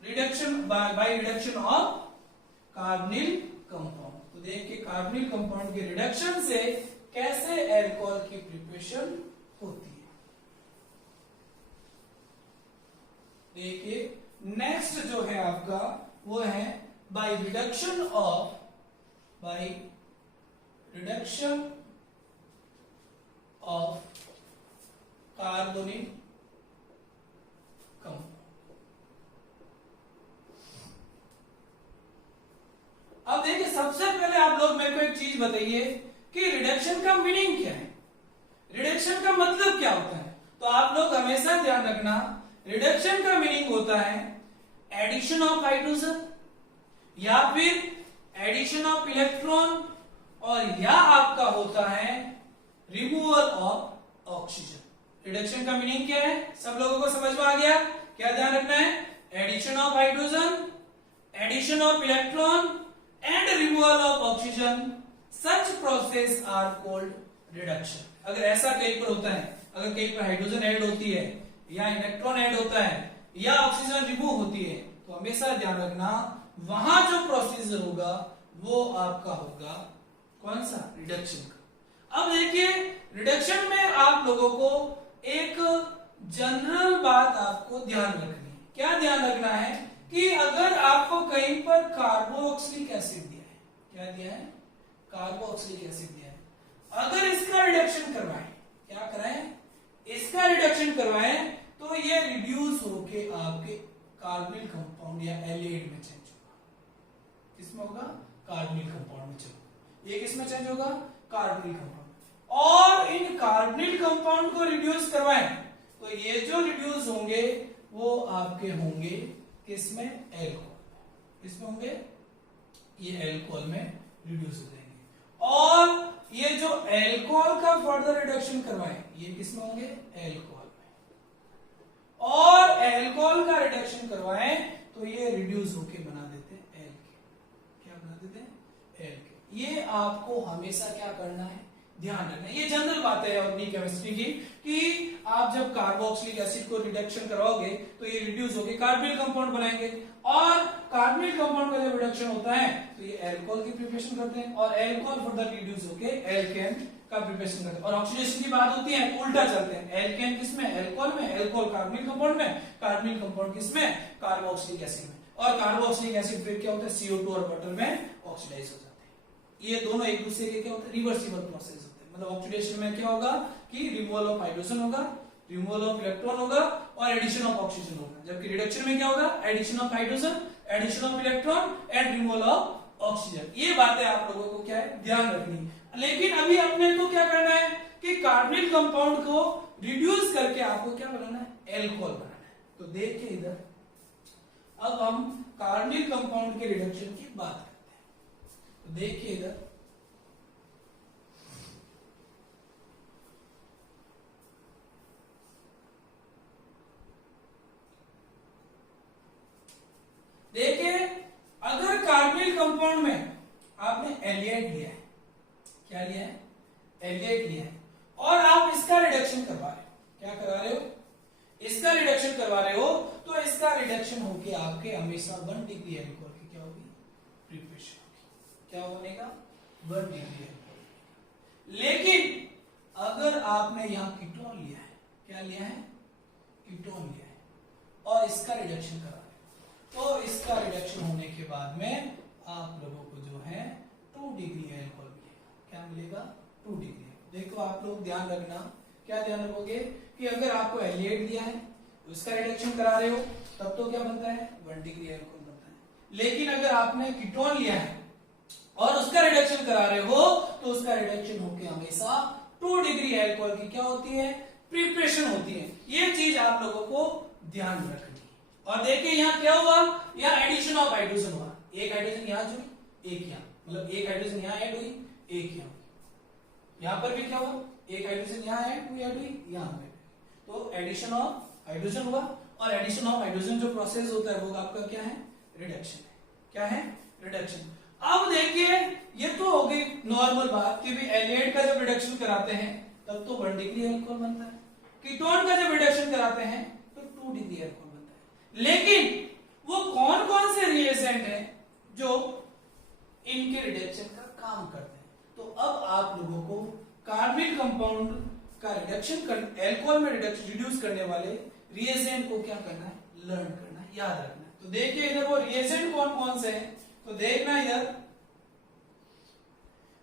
reduction by reduction of carbonyl compound. तो देखिए कार्बनिल कंपाउंड के रिडक्शन से कैसे एल्कोहल की प्रिपरेशन होती है। देखिए नेक्स्ट जो है आपका वो है bye reduction of carbonyl compound. अब देखिए सबसे पहले आप लोग मेरे को एक चीज बताइए कि रिडक्शन का मीनिंग क्या है, रिडक्शन का मतलब क्या होता है। तो आप लोग हमेशा ध्यान रखना, रिडक्शन का मीनिंग होता है एडिशन ऑफ हाइड्रोजन, या फिर एडिशन ऑफ इलेक्ट्रॉन, और या आपका होता है रिमूवल ऑफ ऑक्सीजन। रिडक्शन का मीनिंग क्या है, सब लोगों को समझ में आ गया। क्या ध्यान रखना है, addition of hydrogen, addition of electron and removal of oxygen, such process are called reduction. अगर ऐसा कहीं पर होता है अगर कहीं पर हाइड्रोजन ऐड होती है या इलेक्ट्रॉन ऐड होता है या ऑक्सीजन रिमूव होती है, तो हमेशा ध्यान रखना वहां जो प्रोसीजर होगा वो आपका होगा कौन सा, रिडक्शन का। अब देखिए रिडक्शन में आप लोगों को एक जनरल बात आपको ध्यान रखनी है। क्या ध्यान रखना है कि अगर आपको कहीं पर कार्बोक्सिलिक एसिड दिया है, क्या दिया है, कार्बोक्सिलिक एसिड दिया है, अगर इसका रिडक्शन करवाएं, क्या कराएं, इसका रिडक्शन करवाएं, तो ये रिड्यूस होके आपके कार्बोनिल कंपाउंड या एल्डिहाइड में चेंज होगा। किसमें होगा, कार्बोनिल कंपाउंड में चेंज होगा। ये किसमें चेंज होगा, कार्बोनिल कंपाउंड। और इन कार्बोनिल कंपाउंड को रिड्यूस करवाएं, तो ये जो रिड्यूस होंगे वो आपके होंगे किसमें, एल्कोहल। किसमें होंगे, ये एल्कोहल में रिड्यूस हो जाएंगे। और ये जो एल्कोहल का फर्दर रिडक्शन करवाएं, ये किसमें होंगे, एल्कोहल में। और एल्कोहल का रिडक्शन करवाएं तो ये रिड्यूस होके बना देते हैं एल्केन। क्या बना देते हैं, एल्केन। ये आपको हमेशा क्या करना है, ध्यान रखना। ये जनरल बात है ऑर्गेनिक केमिस्ट्री की कि आप जब कार्बोक्सिलिक एसिड को रिडक्शन कराओगे तो ये रिड्यूस होके कार्बोनिल कंपाउंड बनाएंगे, और कार्बोनिल कंपाउंड का जब रिडक्शन होता है तो ये अल्कोहल की प्रिपरेशन करते हैं, और अल्कोहल फर्दर रिड्यूस होके एल्केन का प्रिपरेशन करते हैं। और ऑक्सीडेशन की बात होती है उल्टा चलते हैं, एल्केन किसमें, अल्कोहल में, अल्कोहल कार्बोनिल कंपाउंड में, कार्बोनिल कंपाउंड किसमें, कार्बोक्सिलिक एसिड में। और कार्बोक्सिलिक एसिड फिर क्या होता है, CO2 और वाटर में ऑक्सीडाइज हो जाते हैं। ये दोनों एक दूसरे के क्या होते हैं, रिवर्सिबल प्रोसेस होते हैं। मतलब ऑक्सीडेशन में क्या होगा कि रिमूवल ऑफ हाइड्रोजन होगा, रिमूवल ऑफ इलेक्ट्रॉन होगा और एडिशन ऑफ ऑक्सीजन होगा। जबकि रिडक्शन में क्या होगा, addition of hydrogen, addition of electron and removal of oxygen. ये बातें आप लोगों को क्या है, ध्यान रखनी। लेकिन अभी अपने को क्या करना है कि कार्बोनिल कंपाउंड को रिड्यूस करके आपको क्या बनाना है, एल्कोहल बनाना है। तो देखिए इधर, अब हम कार्बोनिल कंपाउंड के रिडक्शन की बात करते हैं। तो देखिए इधर, देखिए अगर कार्बोनिल कंपाउंड में आपने एल्डिहाइड लिया है, क्या लिया है, एल्डिहाइड लिया है, और आप इसका रिडक्शन करवा रहे हो, क्या करा रहे हो, इसका रिडक्शन करवा रहे हो, तो इसका रिडक्शन होके आपके हमेशा 1 डिग्री एल्कोहल की क्या होगी, प्रिपरेशन होगी। क्या होने का, 1 डिग्री एल्कोहल। लेकिन अगर आपने यहां कीटोन लिया है, क्या लिया है, कीटोन लिया है, और इसका रिडक्शन करा, तो इसका रिडक्शन होने के बाद में आप लोगों को जो है 2 डिग्री एल्कोहल मिलेगा। क्या मिलेगा, 2 डिग्री। देखो आप लोग ध्यान रखना, क्या ध्यान रखोगे कि अगर आपको एल्डिहाइड दिया है उसका रिडक्शन करा रहे हो तब तो क्या बनता है, 1 डिग्री एल्कोहल बनता है। लेकिन अगर आपने कीटोन लिया है और उसका रिडक्शन करा रहे हो तो उसका रिडक्शन होके हमेशा 2 डिग्री एल्कोहल की क्या होती है, प्रिपरेशन होती है। ये चीज आप लोगों को ध्यान रखनी। और देखिए यहाँ क्या हुआ, यहाँ एडिशन ऑफ हाइड्रोजन हुआ, एक हाइड्रोजन यहाँ जुड़ी, एक यहाँ, मतलब एक हाइड्रोजन यहाँ ऐड हुई, एक यहाँ। यहाँ पर भी क्या हुआ, एक हाइड्रोजन यहाँ ऐड हुई, यहाँ पे, तो एडिशन ऑफ हाइड्रोजन हुआ। और एडिशन ऑफ हाइड्रोजन जो प्रोसेस होता है वो आपका क्या है, रिडक्शन है। क्या है, रिडक्शन। अब देखिए ये तो हो गई नॉर्मल बात कि भी एल्डिहाइड का जब रिडक्शन कराते हैं तब तो 1 डिग्री एल्कोहल बनता है, कीटोन का जब रिडक्शन कराते हैं तो 2 डिग्री एल्कोहल बनता है। लेकिन वो कौन कौन से रिएजेंट हैं जो इनके रिडक्शन का काम करते हैं। तो अब आप लोगों को कार्बोनिल कंपाउंड का रिडक्शन कर, एल्कोहल में रिड्यूस करने वाले रिएजेंट को क्या करना है, लर्न करना है, याद रखना है। तो देखिए इधर वो रिएजेंट कौन कौन से हैं, तो देखना इधर,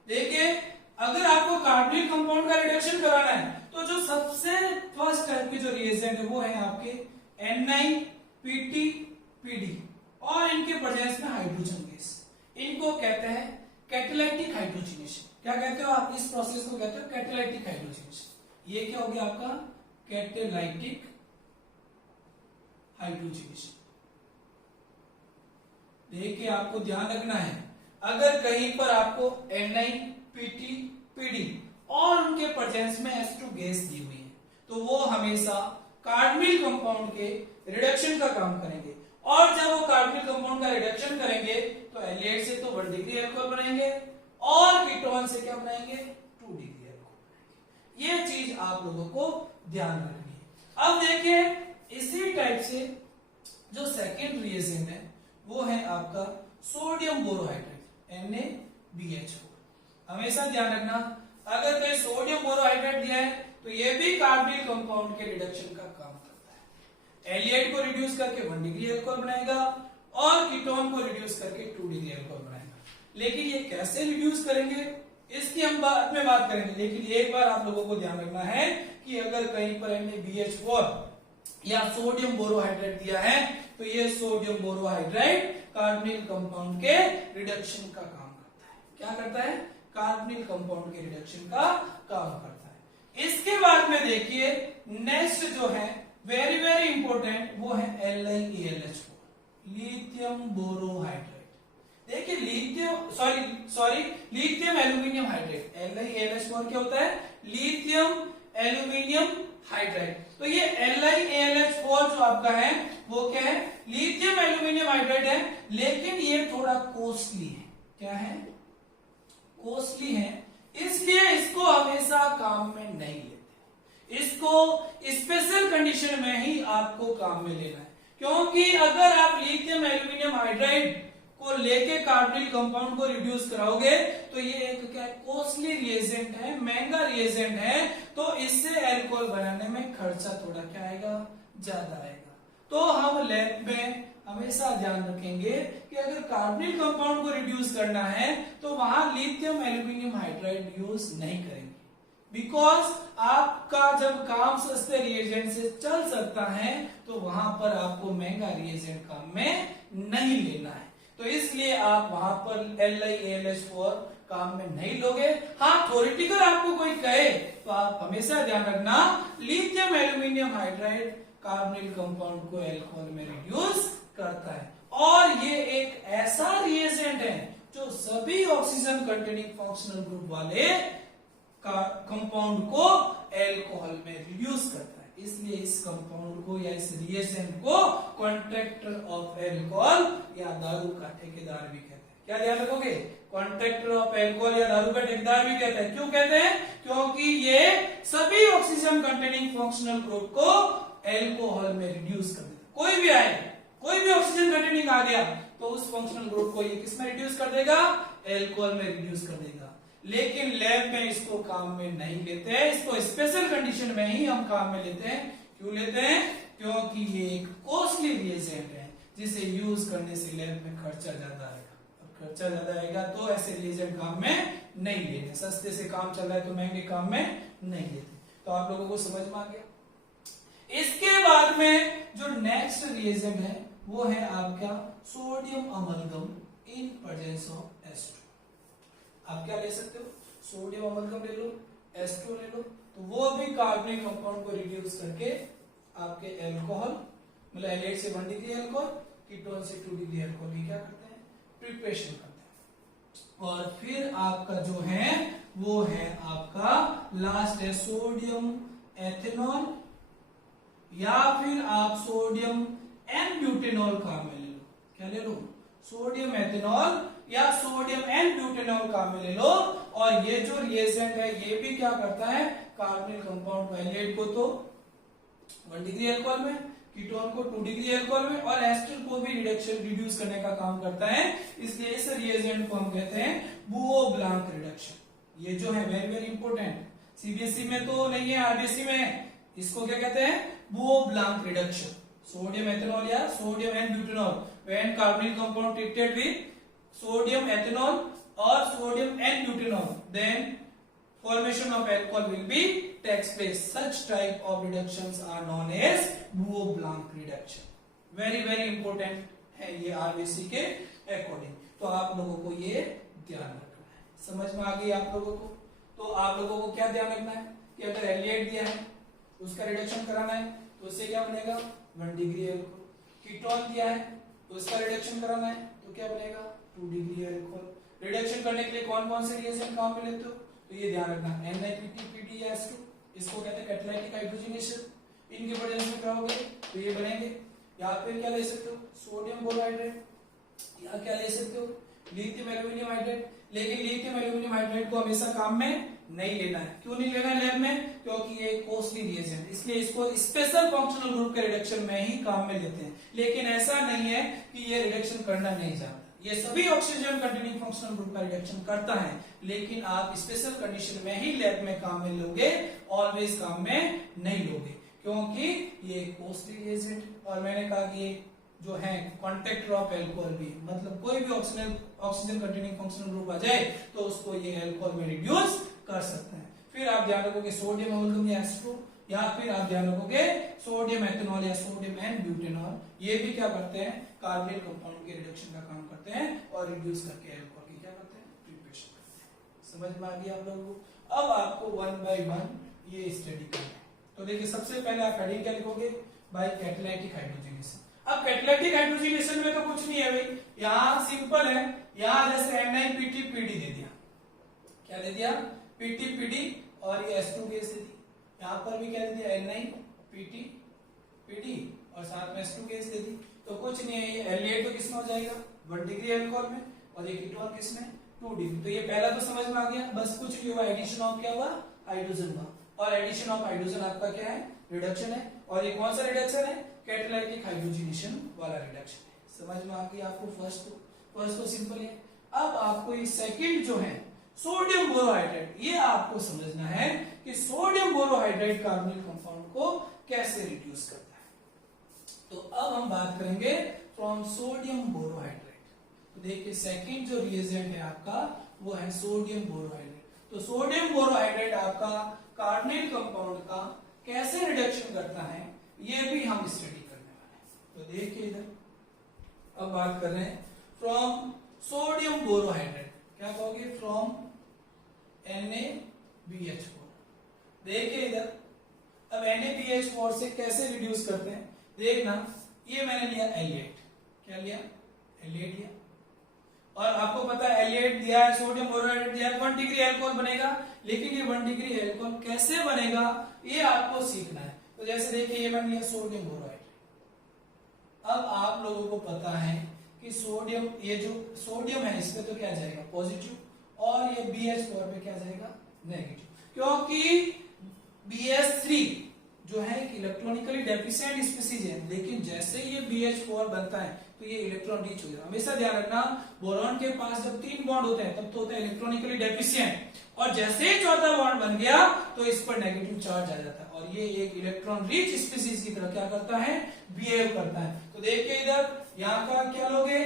देखिए अगर आपको कार्बोनिल कंपाउंड का रिडक्शन कराना है तो जो सबसे फर्स्ट टाइप के जो रिएजेंट है वो है आपके Ni, Pt, Pd, और इनके प्रेजेंस में हाइड्रोजन गैस, इनको कहते हैं कैटालाइटिक हाइड्रोजनेशन। क्या कहते हो आप, इस प्रोसेस को कहते हो कैटालाइटिक हाइड्रोजनेशन। ये क्या हो गया आपका, कैटालाइटिक हाइड्रोजनेशन। देखिए आपको ध्यान रखना है, अगर कहीं पर आपको Ni, Pt, Pd और उनके प्रेजेंस में H2 गैस दी हुई है तो वो हमेशा कार्बोनिल कंपाउंड के रिडक्शन का काम करेंगे। और जब वो कार्बोनिल कंपाउंड का रिडक्शन करेंगे तो एल्डिहाइड से तो 1 डिग्री एल्कोहल बनाएंगे और कीटोन से क्या बनाएंगे, 2 डिग्री एल्कोहल बनाएंगे। ये चीज आप लोगों को ध्यान रखनी है। अब देखिए इसी टाइप से जो सेकेंड रिएजेंट है वो है आपका सोडियम बोरोहाइड्रेट NaBH4। हमेशा ध्यान रखना, अगर कोई सोडियम बोरोहाइड्रेट दिया है तो ये भी कार्बोनिल कंपाउंड के रिडक्शन का काम करता है। एलिएट को रिड्यूस करके 1 डिग्री अल्कोहल बनाएगा और कीटोन को रिड्यूस करके 2 डिग्री अल्कोहल बनाएगा। लेकिन ये कैसे रिड्यूस करेंगे इसकी हम बाद में बात करेंगे, लेकिन एक बार आप लोगों को ध्यान रखना है कि अगर कहीं पर NaBH4 या सोडियम बोरोहाइड्रेट दिया है तो ये सोडियम बोरोहाइड्रेट कार्बोनिल कंपाउंड के रिडक्शन का काम करता है। क्या करता है? कार्बोनिल कंपाउंड के रिडक्शन का काम करता है। इसके बाद में देखिए नेक्स्ट जो है वेरी वेरी इंपॉर्टेंट वो है LiAlH4 लिथियम बोरोहाइड्रेट। देखिए लिथियम एल्यूमिनियम हाइड्रेट। LiAlH4 क्या होता है? Lithium aluminium hydride. तो ये LiAlH4 जो आपका है वो क्या है? लिथियम एल्यूमिनियम हाइड्राइड है, लेकिन ये थोड़ा कॉस्टली है। क्या है? कॉस्टली है, इसलिए इसको हमेशा काम में नहीं लेते। इसको स्पेशल कंडीशन में ही आपको काम में लेना है, क्योंकि अगर आप लिथियम एल्यूमिनियम हाइड्राइड को लेके कार्बोनिल कंपाउंड को रिड्यूस कराओगे तो ये एक क्या कॉस्टली रिएजेंट है, महंगा रिएजेंट है, तो इससे अल्कोहल बनाने में खर्चा थोड़ा क्या आएगा? ज्यादा आएगा। तो हम लैब में हमेशा ध्यान रखेंगे कि अगर कार्बोनिल कंपाउंड को रिड्यूस करना है तो वहां लिथियम एल्यूमिनियम हाइड्राइड यूज नहीं करेंगे, बिकॉज आपका जब काम सस्ते रिएजेंट से चल सकता है तो वहां पर आपको महंगा रिएजेंट काम में नहीं लेना है। तो इसलिए आप वहां पर LiAlH4 काम में नहीं लोगे। हाँ, थ्योरेटिकल आपको कोई कहे तो आप हमेशा ध्यान रखना lithium aluminium hydride carbonyl compound को अल्कोहल में रिड्यूस करता है, और ये एक ऐसा रिएजेंट है जो सभी ऑक्सीजन कंटेनिंग फंक्शनल ग्रुप वाले कंपाउंड को अल्कोहल में रिड्यूस करता है। इसलिए इस कंपाउंड को या इस रिएजेंट को कॉन्ट्रैक्टर ऑफ अल्कोहल या दारू का ठेकेदार भी कहते हैं। क्या ध्यान रखोगे? कॉन्ट्रैक्टर ऑफ अल्कोहल या दारू का ठेकेदार भी कहते हैं। क्यों कहते हैं? क्योंकि ये सभी ऑक्सीजन कंटेनिंग फंक्शनल ग्रुप को अल्कोहल में रिड्यूस कर देता है। कोई भी आए, कोई भी ऑक्सीजन कंटेनिंग आ गया तो उस फंक्शनल ग्रुप को ये किस में रिड्यूस कर देगा? अल्कोहल में रिड्यूस कर देगा। लेकिन लैब में इसको काम में नहीं लेते हैं, इसको स्पेशल कंडीशन में ही हम काम में लेते हैं। क्यों लेते हैं? क्योंकि ये एक कॉस्टली रिएजेंट है जिसे यूज करने से लैब में खर्चा ज्यादा आएगा, और खर्चा ज्यादा आएगा तो ऐसे रिएजेंट काम में नहीं लेते। सस्ते से काम चल रहा है तो महंगे काम में नहीं लेते। तो आप लोगों को समझ में आ गया। इसके बाद में जो नेक्स्ट रिएजेंट है वो है आपका sodium amalgam in presence of H2। आप क्या ले सकते हो? सोडियम अमलगम ले लो, H2 ले लो, तो वो भी कार्बोनिल कंपाउंड को रिड्यूस करके आपके अल्कोहल मतलब एलिएट से 1 डिग्री अल्कोहल, कीटोन से 2 डिग्री अल्कोहल की क्या करते हैं? प्रिपरेशन करते हैं। और फिर आपका जो है वो है आपका लास्ट है सोडियम एथेनॉल, या फिर आप सोडियम एन ब्यूटेनॉल काम में ले लो। क्या ले लो? सोडियम एथेनॉल या सोडियम एन ब्यूटेनॉल काम में ले लो। और ये जो रिएजेंट है ये भी क्या करता है? कार्बोनिल कंपाउंड एलिएट को तो 1 डिग्री अल्कोहल में, कीटोन को 2 डिग्री अल्कोहल में, और एस्टर को भी रिड्यूस करने का काम करता है। इसलिए इस रिएजेंट को हम कहते हैं बुओ ब्लांक रिडक्शन। ये जो है वेरी वेरी इंपॉर्टेंट, सीबीएसई में तो नहीं है, आरबीएसई में है। इसको क्या कहते हैं? बुओ ब्लांक रिडक्शन। सोडियम एथेनॉल या sodium N butanol when carbonyl compound treated with sodium ethanol और sodium N butanol, then formation of alcohol will be takes place. Such type of reductions are known as Buo-Blanc reduction. Very very important है ये RBC के according. तो आप लोगों को ये ध्यान रखना है। समझ में आ गई आप लोगों को? तो आप लोगों को क्या ध्यान रखना है कि अगर एलिएट दिया है उसका रिडक्शन कराना है तो उससे क्या बनेगा? 1 डिग्री अल्कोहल। कीटोन दिया है तो उसका रिडक्शन कराना है तो क्या बनेगा? 2 डिग्री अल्कोहल। रिडक्शन करने के लिए कौन कौन से रिएजेंट काम में लेते हो? तो ये ध्यान रखना, NiPT या H2, इसको कहते हैं कैटालाइटिक हाइड्रोजनेशन। इनके प्रेजेंस में क्या होगा? तो ये बनेंगे। या फिर क्या ले सकते हो? सोडियम बोरोहाइड्रेट, या क्या ले सकते हो? Lithium aluminium hydrate. लेकिन लिथियम एल्यूमिनियम हाइड्रेट को हमेशा काम में नहीं लेना है। क्यों नहीं लेना है लैब में? क्योंकि ये कॉस्टली रिएजेंट, इसलिए इसको स्पेशल फंक्शनल ग्रुप के रिडक्शन में ही काम में लेते हैं। लेकिन ऐसा नहीं है कि ये रिडक्शन करना नहीं जानता, ये सभी ऑक्सीजन कंटेनिंग फंक्शनल ग्रुप का रिडक्शन करता है, लेकिन आप स्पेशल कंडीशन में ही लैब में काम में लोगे, ऑलवेज काम में नहीं लोगे, क्योंकि ये कॉस्टली रिएजेंट। और मैंने कहा कि जो है कॉन्टेक्ट ड्रॉप एल्कोहल भी, मतलब कोई भी ऑक्सीजन कंटेनिंग फंक्शनल ग्रुप आ जाए तो उसको ये एल्कोहल में रिड्यूस कर सकते हैं। फिर आप ध्यान रखोगे सोडियम अमोनियम या एस्ट्रो, या फिर आप ध्यान रखोगे सोडियम एथेनॉल या सोडियम एंड ब्यूटेनॉल, ये भी क्या करते हैं, कार्बोनिल कंपाउंड के रिडक्शन का काम करते हैं और रिड्यूस करके एल्कोहल की क्या करते हैं, प्रिपरेशन करते हैं। समझ में आ गया आप लोगों को? अब आपको 1 by 1 ये स्टडी करना है। तो देखिए सबसे पहले आप हेडिंग क्या लिखोगे, बाय कैटालाइटिक हाइड्रोजनेशन। अब कैटालाइटिक हाइड्रोजनेशन में तो कुछ नहीं है भाई, यहाँ सिंपल है, यहाँ जैसे NiPT/PD दे दिया, क्या दे दिया, PT/PD, और ये H2 गैस दे दी, यहाँ पर भी क्या दे दिया, NiPT/PD और साथ में H2 गैस दे दी। तो कुछ नहीं है, ये Aldehyde तो किसमें हो जाएगा, 1 डिग्री अल्कोहल में, और ये कीटोन किसमें, 2 डिग्री। तो ये पहला तो समझ में आ गया, बस कुछ नहीं हुआ, एडिशन ऑफ क्या हुआ, हाइड्रोजन हुआ, और एडिशन ऑफ हाइड्रोजन आपका क्या है, रिडक्शन है। और ये कौन सा रिडक्शन है, कैटालाइटिक हाइड्रोजनेशन वाला रिडक्शन है। समझ में आ गया आपको? फर्स्ट तो सिंपल है। अब आपको ये सेकंड जो है सोडियम बोरोहाइड्रेट, ये आपको समझना है कि सोडियम बोरोहाइड्रेट कार्बोनिल कंपाउंड को कैसे रिड्यूस करता है। तो अब हम बात करेंगे फ्रॉम सोडियम बोरोहाइड्रेट। तो देखिए सेकंड जो रिएजेंट है आपका वो है सोडियम बोरोहाइड्रेट। तो सोडियम बोरोहाइड्रेट आपका कार्बोनिल कंपाउंड का कैसे रिडक्शन करता है, ये भी हम स्टडी करने वाले हैं। तो देखिए इधर अब बात कर रहे हैं फ्रॉम सोडियम बोरोहाइड्रेट, क्या कहोगे, फ्रॉम NaBH4। देखिए इधर अब NaBH4 से कैसे रिड्यूस करते हैं, देखना, ये मैंने लिया एलिएट, क्या लिया, एलिएट लिया, और आपको पता है एलिएट दिया है, सोडियम बोरोहाइड्रेट दिया है, 1 डिग्री अल्कोहल बनेगा, लेकिन ये 1 डिग्री अल्कोहल कैसे बनेगा ये आपको सीखना है। तो जैसे देखिए ये बन गया सोडियम बोरोहाइड्रेट। अब आप लोगों को पता है कि सोडियम, ये जो सोडियम है इस पे तो क्या जाएगा, पॉजिटिव, और ये BH4 पे क्या जाएगा, नेगेटिव, क्योंकि BH3 जो है इलेक्ट्रॉनिकली डेफिशिएंट स्पीसीज है, लेकिन जैसे ये BH4 बनता है तो ये इलेक्ट्रॉन रिच हो जाएगा। हमेशा ध्यान रखना, बोरॉन के पास जब 3 बॉन्ड होते हैं तब तो होता है इलेक्ट्रॉनिकली डेफिशिएंट, और जैसे ही चौथा बॉन्ड बन गया तो इस पर नेगेटिव चार्ज आ जाता है, और ये एक इलेक्ट्रॉन रिच स्पीसीज की तरह क्या करता है, बिहेव करता है। तो देखिए इधर यहाँ का क्या लोगे,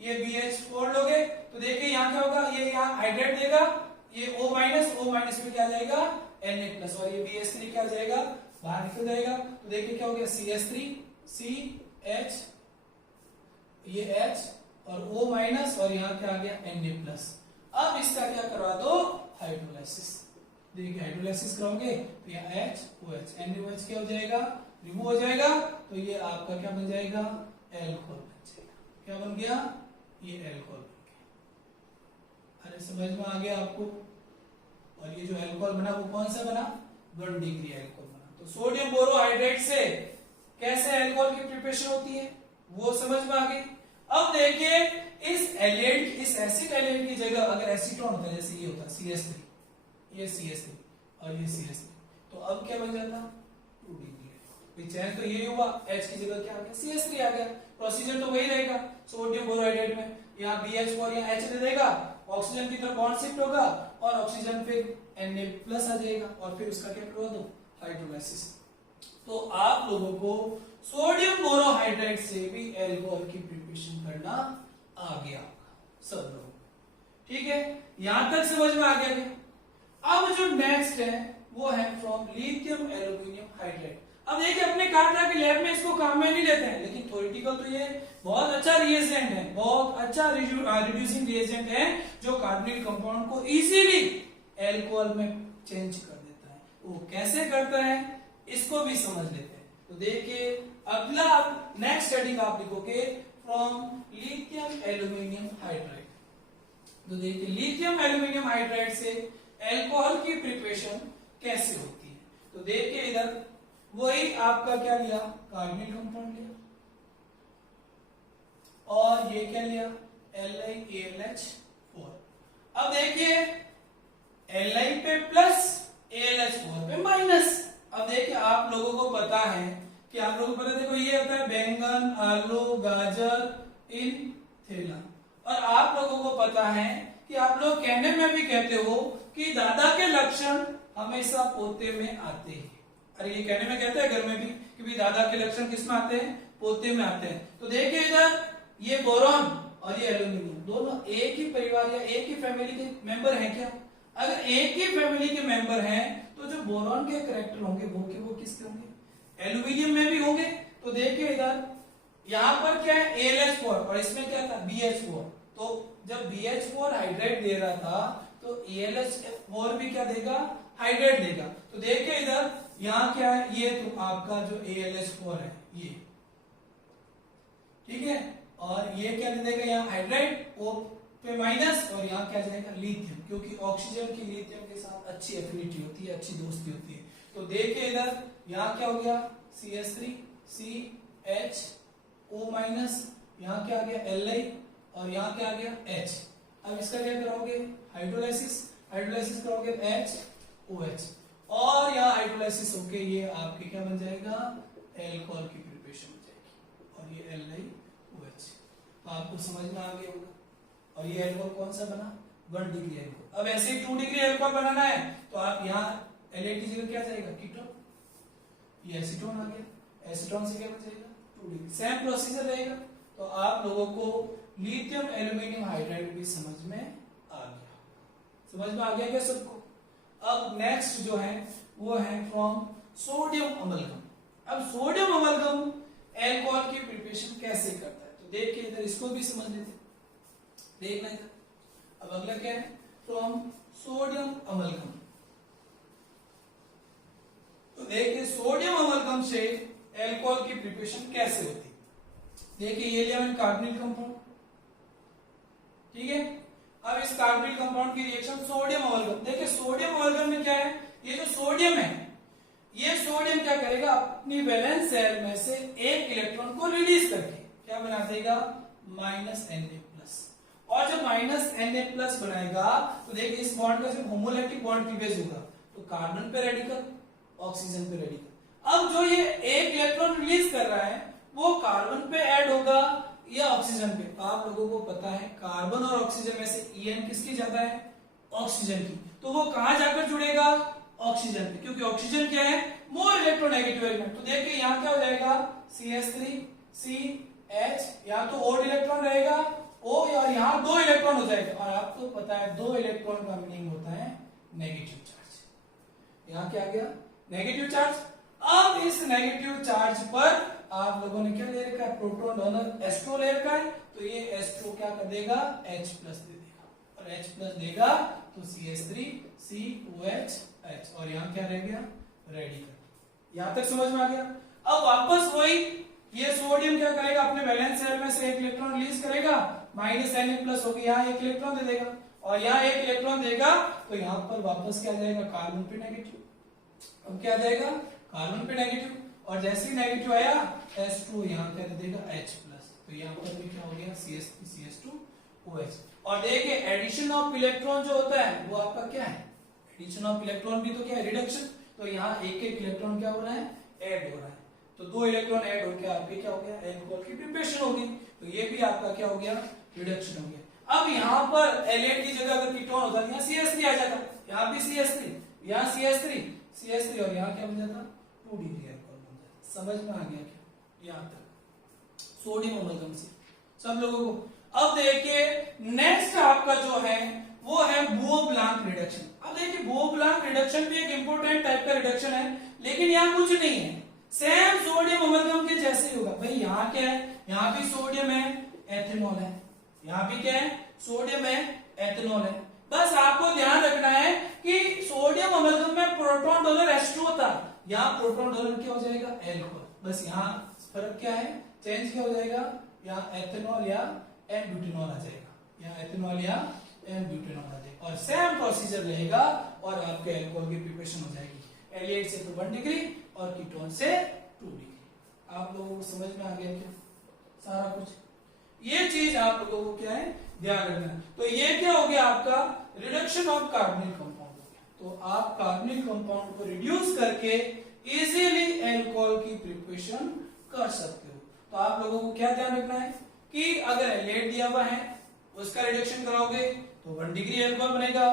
ये BH4 लोगे, तो देखिए यहाँ क्या होगा, ये यहाँ हाइड्रेट देगा, ये O माइनस में क्या जाएगा, Na+, और ये BH3 क्या जाएगा, बाहर निकल जाएगा। तो देखिए क्या हो गया, CH3 CH, ये H और O माइनस, और यहाँ क्या आ गया, Na+। अब इसका क्या करवा दो, हाइड्रोलाइसिस। देखिए हाइड्रोलाइसिस कराओगे तो यहाँ HOH, NaOH क्या हो जाएगा, रिमूव हो जाएगा, तो ये आपका क्या बन जाएगा, एल्कोहल बन जाएगा। क्या बन गया, ये एल्कोहल बन गया। अरे समझ में आ गया आपको? और ये जो एल्कोहल बना वो कौन सा बना, 1 डिग्री एल्कोहल बना। तो सोडियम बोरोहाइड्रेट से कैसे एल्कोहल की प्रिपरेशन होती है वो समझ में आ गई। अब देखिए इस एलिएट, इस एसिड एलिएट की जगह अगर एसीटोन होता है, जैसे ये होता है CH3, ये CH3 और ये CH3, तो अब क्या बन जाता, 2 डिग्री। चेंज तो ये हुआ, H की जगह क्या आ गया, CH3 आ गया। प्रोसीजर तो वही रहेगा सोडियम बोरोहाइड्रेट में, यहाँ BH4 या H दे देगा, ऑक्सीजन की तरफ बॉन्ड शिफ्ट होगा और ऑक्सीजन पे Na+ आ जाएगा, और फिर उसका क्या करवा दो, हाइड्रोलाइसिस। तो आप लोगों को सोडियम बोरोहाइड्रेट से भी एल्कोहल की प्रिपरेशन करना आ गया सब लोग, ठीक है, यहां तक समझ में आ गया क्या? अब जो नेक्स्ट है वो है फ्रॉम लिथियम एल्यूमिनियम हाइड्रेट। अब देखिए अपने कहा था कि लैब में इसको काम में नहीं लेते हैं, लेकिन थ्योरेटिकल तो ये बहुत अच्छा रिएजेंट है, बहुत अच्छा रिड्यूसिंग रिएजेंट है, जो कार्बोनिल कंपाउंड को इजीली एल्कोहल में चेंज कर देता है। वो कैसे करता है इसको भी समझ लेते हैं। तो देखिए अगला नेक्स्ट स्टडी का आप लिखोगे फ्रॉम लिथियम एल्यूमिनियम हाइड्राइड। तो देखिए लिथियम एल्यूमिनियम हाइड्राइड से एल्कोहल की प्रिपरेशन कैसे होती है। तो देखिए इधर वही आपका क्या लिया, कार्बोनिल कंपाउंड लिया, और ये क्या लिया, LiAlH4। अब देखिए Li पे प्लस AlH4 पे माइनस। अब देखिए आप लोगों को पता है कि आप लोगों को पता है, देखो ये होता है बैंगन, आलू, गाजर इन थैला। और आप लोगों को पता है कि आप लोग कहने में भी कहते हो कि दादा के लक्षण हमेशा पोते में आते हैं। अरे ये कहने में कहते हैं घर में भी कि भी दादा के लक्षण किस में आते हैं, पोते में आते हैं। तो देखिए इधर ये बोरॉन और ये एल्यूमिनियम दोनों एक ही परिवार या एक ही फैमिली के मेंबर हैं क्या? अगर एक ही फैमिली के मेंबर हैं तो जो बोरॉन के कैरेक्टर होंगे वो किसके होंगे? एल्यूमिनियम में भी होंगे। तो देखिए इधर यहाँ पर क्या है AlH4 और इसमें क्या था BH4। तो जब BH4 हाइड्रेट दे रहा था तो AlH4 भी क्या देगा, हाइड्रेट देगा। तो देखिए इधर यहाँ क्या है, ये तो आपका जो AlH4 है ये, ठीक है, और ये क्या दे देगा यहाँ हाइड्रेट O पे माइनस, और यहाँ क्या जाएगा लिथियम, क्योंकि ऑक्सीजन की लिथियम के साथ अच्छी एफिनिटी होती है, अच्छी दोस्ती होती है। तो देखिए इधर यहाँ क्या हो गया CH3 CHO माइनस, यहाँ क्या आ गया Li और यहाँ क्या आ गया H। अब इसका क्या करोगे हाइड्रोलाइसिस करोगे HOH, और यहाँ हाइड्रोलाइसिस होके ये आपके क्या बन जाएगा एल्कोहल की प्रिपरेशन हो जाएगी, और ये LiOH। तो आपको समझ में आ गया होगा। और ये एल्कोहल कौन सा बना 1 डिग्री एल्कोहल। अब ऐसे ही 2 डिग्री एल्कोहल बनाना है तो आप यहाँ LAT की जगह क्या जाएगा कीटोन, ये एसीटोन आ गया, एसीटोन से क्या बचेगा 2 डिग्री। सेम प्रोसीजर रहेगा। तो आप लोगों को लिथियम एल्यूमिनियम हाइड्राइड भी समझ में आ गया, समझ में आ गया क्या सबको? अब नेक्स्ट जो है वो है फ्रॉम सोडियम अमलगम। अब सोडियम अमलगम एल्कोहल की प्रिपरेशन कैसे करता है, तो देखिए इधर इसको भी समझ लेते, देखना इधर। अब अगला क्या है फ्रॉम सोडियम अमलगम। तो देखिए सोडियम अमलगम से एल्कोहल की प्रिपरेशन कैसे होती है। देखिए ये लिया मैंने कार्बोनिल कंपाउंड, ठीक है। अब इस कार्बोनिल कंपाउंड की रिएक्शन सोडियम अमलगम। देखिए सोडियम अमलगम में क्या है, ये जो सोडियम है ये सोडियम क्या करेगा अपनी वैलेंस शेल में से एक इलेक्ट्रॉन को रिलीज करके क्या बना देगा -Na+। और जब -Na+ बनाएगा तो देखिए इस बॉन्ड का जब होमोलैक्टिक बॉन्ड क्लीवेज होगा तो कार्बन पे रेडिकल ऑक्सीजन पे रेडिकल। अब जो ये एक इलेक्ट्रॉन रिलीज कर रहा है वो कार्बन पे ऐड होगा या ऑक्सीजन पे। आप लोगों को पता है कार्बन और ऑक्सीजन में से En किसकी ज्यादा है, ऑक्सीजन की। तो वो कहां जाकर जुड़ेगा ऑक्सीजन पे, क्योंकि ऑक्सीजन क्या है मोर इलेक्ट्रोनेगेटिव एलिमेंट। तो देखिए यहाँ क्या हो जाएगा CH3 CH, यहाँ तो ओड इलेक्ट्रॉन रहेगा O, और यहाँ 2 इलेक्ट्रॉन हो जाएगा। और आपको पता है 2 इलेक्ट्रॉन का मीनिंग होता है नेगेटिव चार्ज। यहाँ क्या आ गया नेगेटिव चार्ज। अब इस नेगेटिव चार्ज पर आप लोगों ने क्या ले रखा है प्रोटॉन डोनर H2 ले रखा है, तो ये H2 क्या कर देगा H+ दे देगा, और H+ देगा तो CH3 COH H, और यहाँ क्या रह गया रेडिकल। यहां तक समझ में आ गया। अब वापस वही ये सोडियम क्या करेगा अपने वैलेंस शेल में से एक इलेक्ट्रॉन रिलीज करेगा, -Na+ होगी, यहाँ एक इलेक्ट्रॉन दे देगा और यहाँ एक इलेक्ट्रॉन देगा, तो यहाँ पर वापस क्या जाएगा कार्बन पे नेगेटिव। अब क्या जाएगा कार्बन पे नेगेटिव, और जैसे ही नेगेटिव आया H2 यहाँ कर देगा H+, तो यहाँ पर भी क्या हो गया CH2OH। और देखिए एडिशन ऑफ इलेक्ट्रॉन जो होता है वो आपका क्या है, एडिशन ऑफ इलेक्ट्रॉन भी तो क्या है रिडक्शन। तो यहाँ एक एक इलेक्ट्रॉन क्या हो रहा है ऐड हो रहा है, तो 2 इलेक्ट्रॉन ऐड होकर आपके क्या हो गया एल्कोहल की प्रिपरेशन होगी। तो ये भी आपका क्या हो गया रिडक्शन हो गया। अब यहाँ पर एलेट की जगह अगर कीटोन होता यहाँ CH3 आ जाता, यहाँ भी CH3, यहाँ CH3 और यहाँ क्या बन जाता 2 डिग्री एल्कोहल बन जाता। समझ में आ गया क्या यहाँ तक सोडियम अमलगम से सब लोगों को। अब देखिए नेक्स्ट आपका जो है वो है बुओ-ब्लांक रिडक्शन। अब देखिए बुओ-ब्लांक रिडक्शन भी एक इंपॉर्टेंट टाइप का रिडक्शन है, लेकिन यहाँ कुछ नहीं है, सेम सोडियम अमलगम के जैसे ही होगा। भाई यहाँ क्या है, यहाँ भी सोडियम है एथेनॉल है, यहाँ भी क्या है सोडियम है एथेनॉल है। बस आपको ध्यान रखना है कि सोडियम अमलगम में प्रोटॉन डोनर H2 होता, यहाँ प्रोटॉन डोनर क्या हो जाएगा एल्कोहल। बस यहाँ फर्क क्या है चेंज क्या हो जाएगा, यहाँ एथेनॉल या एन-ब्यूटेनॉल आ जाएगा, यहाँ एथेनॉल या एन-ब्यूटेनॉल आ जाएगा, और सेम प्रोसीजर रहेगा और आपके एल्कोहल की प्रिपरेशन हो जाएगी। एलिएट से तो 1 डिग्री और कीटोन से 2 डिग्री। आप लोगों को समझ में आ गया क्या सारा कुछ? ये चीज आप लोगों को क्या है ध्यान रखना है। तो ये क्या हो गया आपका रिडक्शन ऑफ कार्बोनिल कंपाउंड। तो आप कार्बनिक कंपाउंड को रिड्यूस करके इजीली अल्कोहल की प्रिपरेशन कर सकते हो। तो आप लोगों को क्या ध्यान रखना है कि अगर एल्डेहाइड दिया हुआ है उसका रिडक्शन कराओगे तो 1 डिग्री अल्कोहल बनेगा,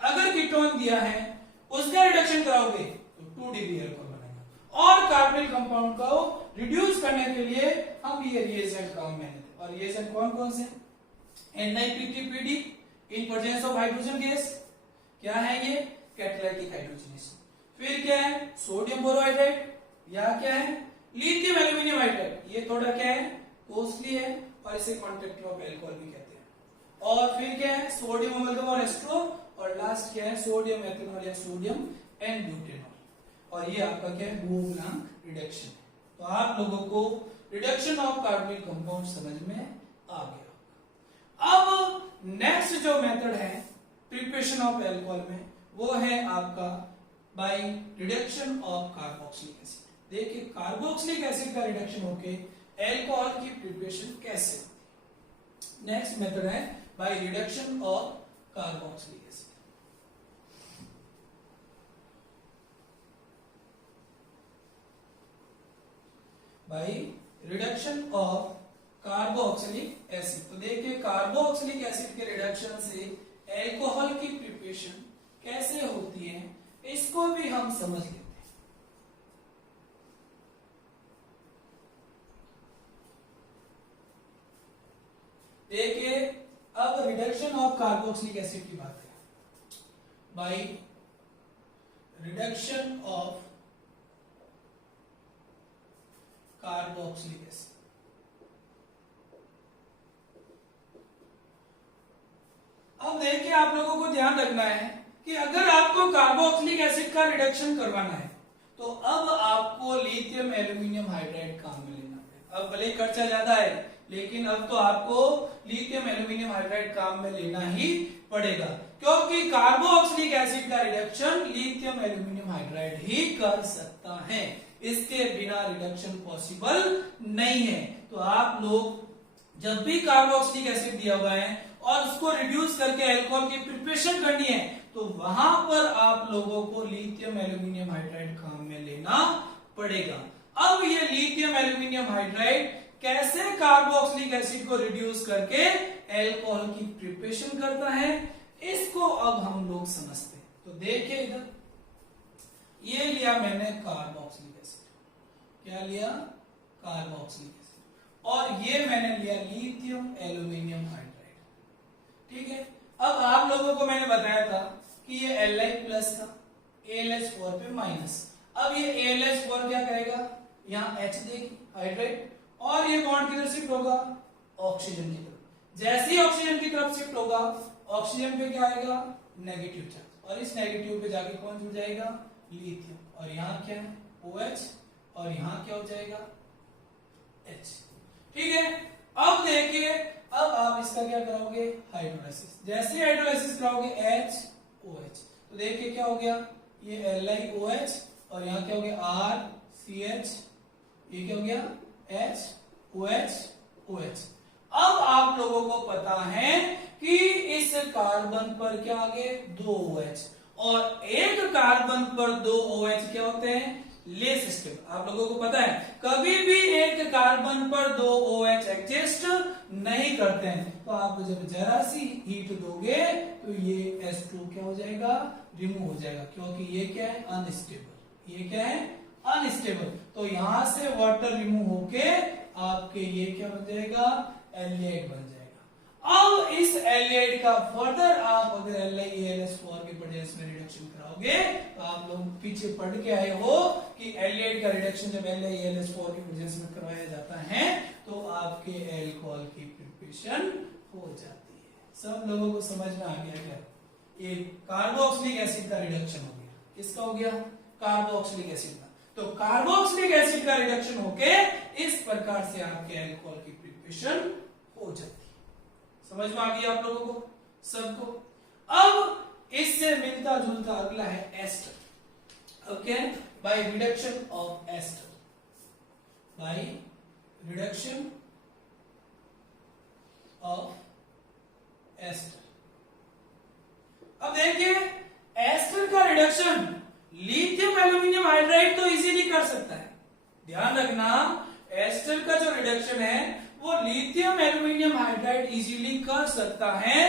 अगर कीटोन दिया है उसका रिडक्शन कराओगे तो 2 डिग्री अल्कोहल बनेगा। और कार्बनिक कंपाउंड को रिड्यूस करने के लिए हम ये रिएजेंट काम में लेते हैं। और रिएजेंट कौन कौन से? NiPTPD in presence of hydrogen gas, क्या है ये? Catalytic hydrogenation. फिर क्या है? सोडियम बोरोहाइड्रेट, या क्या है? Lithium aluminium hydride. ये थोड़ा क्या है? कॉस्टली है और इसे कॉन्ट्रैक्टर ऑफ अल्कोहल भी कहते हैं। और फिर क्या है? सोडियम अमलगम और एस्ट्रो, और लास्ट क्या है? सोडियम एथेनॉल या सोडियम एंड ब्यूटेनॉल। और ये आपका क्या है? बोलांक रिडक्शन है। तो आप लोगों को रिडक्शन ऑफ कार्बनिक कंपाउंड समझ में आ गया। अब नेक्स्ट जो मेथड है प्रिपरेशन ऑफ अल्कोहल में, वो है आपका bye reduction of carboxylic acid. देखिए कार्बोक्सिलिक एसिड का रिडक्शन होके अल्कोहल की प्रिपरेशन कैसे होती है। नेक्स्ट मेथड है bye reduction of carboxylic acid. Bye reduction of carboxylic acid. तो देखिए कार्बोक्सिलिक एसिड के रिडक्शन से अल्कोहल की प्रिपरेशन कैसे होती है, इसको भी हम समझ लेते हैं। देखिए अब रिडक्शन ऑफ कार्बोक्सिलिक एसिड की बात करें। Bye reduction of carboxylic acid, अब देखिए आप लोगों को ध्यान रखना है कि अगर आपको कार्बोक्सिलिक एसिड का रिडक्शन करवाना है तो अब आपको लिथियम एल्यूमिनियम हाइड्राइड काम में लेना पड़ेगा। अब भले खर्चा ज्यादा है लेकिन अब तो आपको लिथियम एल्यूमिनियम हाइड्राइड काम में लेना ही पड़ेगा, क्योंकि कार्बोक्सिलिक एसिड का रिडक्शन लिथियम एल्यूमिनियम हाइड्राइड ही कर सकता है, इसके बिना रिडक्शन पॉसिबल नहीं है। तो आप लोग जब भी कार्बोक्सिलिक एसिड दिया हुआ है और उसको रिड्यूस करके अल्कोहल की प्रिपरेशन करनी है तो वहां पर आप लोगों को लिथियम एल्यूमिनियम हाइड्राइड काम में लेना पड़ेगा। अब ये लिथियम एल्यूमिनियम हाइड्राइड कैसे कार्बोक्सिलिक एसिड को रिड्यूस करके अल्कोहल की प्रिपरेशन करता है, इसको अब हम लोग समझते हैं। तो देखिए इधर ये लिया मैंने कार्बोक्सिलिक एसिड, क्या लिया? Carboxylic acid. और ये मैंने लिया लिथियम एल्यूमिनियम हाइड्राइड। ठीक है, अब आप लोगों को मैंने बताया था कि ये Li प्लस था, AlH4 पे माइनस। अब ये AlH4 क्या करेगा? यहाँ H देगी हाइड्राइड, और ये बॉन्ड किधर शिफ्ट होगा? ऑक्सीजन की तरफ। जैसे ही ऑक्सीजन की तरफ शिफ्ट होगा ऑक्सीजन पे क्या आएगा? नेगेटिव चार्ज, और इस नेगेटिव पे जाके कौन जुड़ जाएगा? लिथियम। और यहाँ क्या है? OH, और यहाँ क्या हो जाएगा? H। ठीक है, अब देखिए अब आप इसका क्या कराओगे? हाइड्रोलाइसिस। जैसे हाइड्रोलाइसिस कराओगे HOH, तो देखिए क्या हो गया? ये LiOH, और यहाँ क्या हो गया? RCH, ये क्या हो गया? HOH। अब आप लोगों को पता है कि इस कार्बन पर क्या आ गए? 2 OH, और एक कार्बन पर 2 OH क्या होते हैं? Less stable. आप लोगों को पता है कभी भी एक कार्बन पर 2 OH एग्जिस्ट नहीं करते हैं। तो आप जब जरा सी हीट दोगे तो ये H2 क्या हो जाएगा? रिमूव हो जाएगा, क्योंकि ये क्या है? अनस्टेबल। ये क्या है? अनस्टेबल। तो यहां से वाटर रिमूव होके आपके ये क्या बन जाएगा? एल्डिहाइड बन जाएगा। अब इस एल्डिहाइड का फर्दर आप अगर LiAlH4 के प्रेजेंस में रिडक्शन कराओगे तो आप लोग पीछे पढ़ के आए हो कि एल्डिहाइड का रिडक्शन जब LiAlH4 के प्रेजेंस में करवाया जाता है तो आपके अल्कोहल की प्रिपरेशन हो जाती है। सब लोगों को समझ में आ गया क्या? ये कार्बोक्सिलिक एसिड का रिडक्शन हो गया। किसका हो गया? कार्बोक्सिलिक एसिड का। तो कार्बोक्सिलिक एसिड का रिडक्शन होके इस प्रकार से आपके अल्कोहल की प्रिपरेशन हो जाती है। समझ में आ गया आप लोगों को सबको? अब इससे मिलता जुलता अगला है ester. Okay, by reduction of ester, by reduction of ester. अब देखिए एस्टर का रिडक्शन लिथियम एल्यूमिनियम हाइड्राइड तो इजीली कर सकता है। ध्यान रखना, एस्टर का जो रिडक्शन है वो लिथियम एल्यूमिनियम हाइड्राइड इजीली कर सकता है,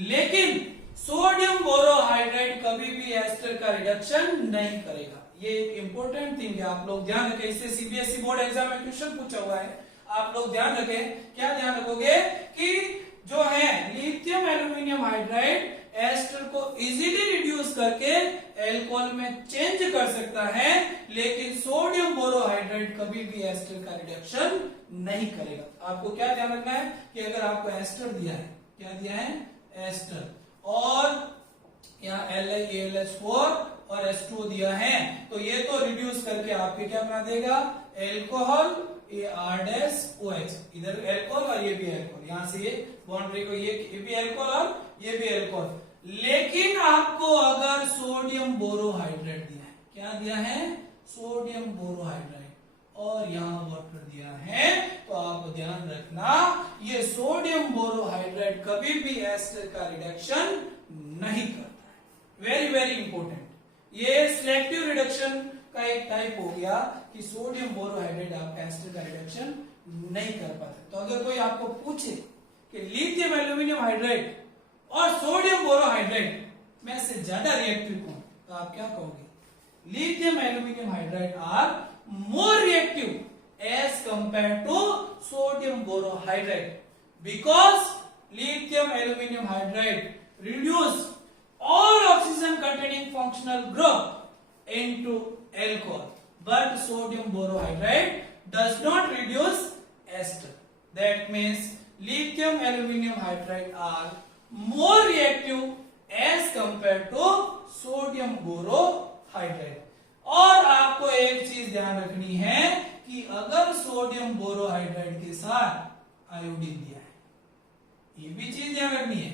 लेकिन सोडियम बोरोहाइड्राइड कभी भी एस्टर का रिडक्शन नहीं करेगा। ये एक इंपॉर्टेंट थिंग है, आप लोग ध्यान रखें। इससे सीबीएसई बोर्ड एग्जाम में क्वेश्चन पूछा हुआ है, आप लोग ध्यान रखें। क्या ध्यान रखोगे कि जो है लिथियम एल्यूमिनियम हाइड्राइड एस्टर को इजीली रिड्यूस करके एल्कोहल में चेंज कर सकता है, लेकिन सोडियम बोरोहाइड्राइड कभी भी एस्टर का रिडक्शन नहीं करेगा। आपको क्या ध्यान रखना है कि अगर आपको एस्टर दिया है, क्या दिया है, एस्टर, और यहाँ LiAlH4 और H2 दिया है, तो ये तो रिड्यूस करके आपके क्या बना देगा, एल्कोहल AR-OH, इधर एल्कोहल और ये भी एल्कोहल, यहां से ये बाउंड्री को ये भी एल्कोहल और ये भी एल्कोहल। लेकिन आपको अगर सोडियम बोरोहाइड्रेट दिया है, क्या दिया है, सोडियम बोरोहाइड्रेट, और यहाँ वाटर दिया है, तो आप ध्यान रखना ये सोडियम बोरोहाइड्रेट कभी भी एस्टर का रिडक्शन नहीं करता है। वेरी वेरी इंपॉर्टेंट, ये सिलेक्टिव रिडक्शन का एक टाइप हो गया कि सोडियम बोरोहाइड्रेट आपका एस्टर का रिडक्शन नहीं कर पाता। तो अगर कोई आपको पूछे कि लिथियम एल्यूमिनियम हाइड्राइड और सोडियम बोरोहाइड्रेट में से ज्यादा रिएक्टिव कौन, तो आप क्या कहोगे, lithium aluminium hydride are more reactive as compare to sodium borohydride, because lithium aluminium hydride reduce all oxygen containing functional group into alcohol, but sodium borohydride does not reduce ester. That means lithium aluminum hydride are more reactive as compared to sodium borohydride. और आपको एक चीज ध्यान रखनी है कि अगर sodium borohydride के साथ आयोडीन दिया है, ये भी चीज ध्यान रखनी है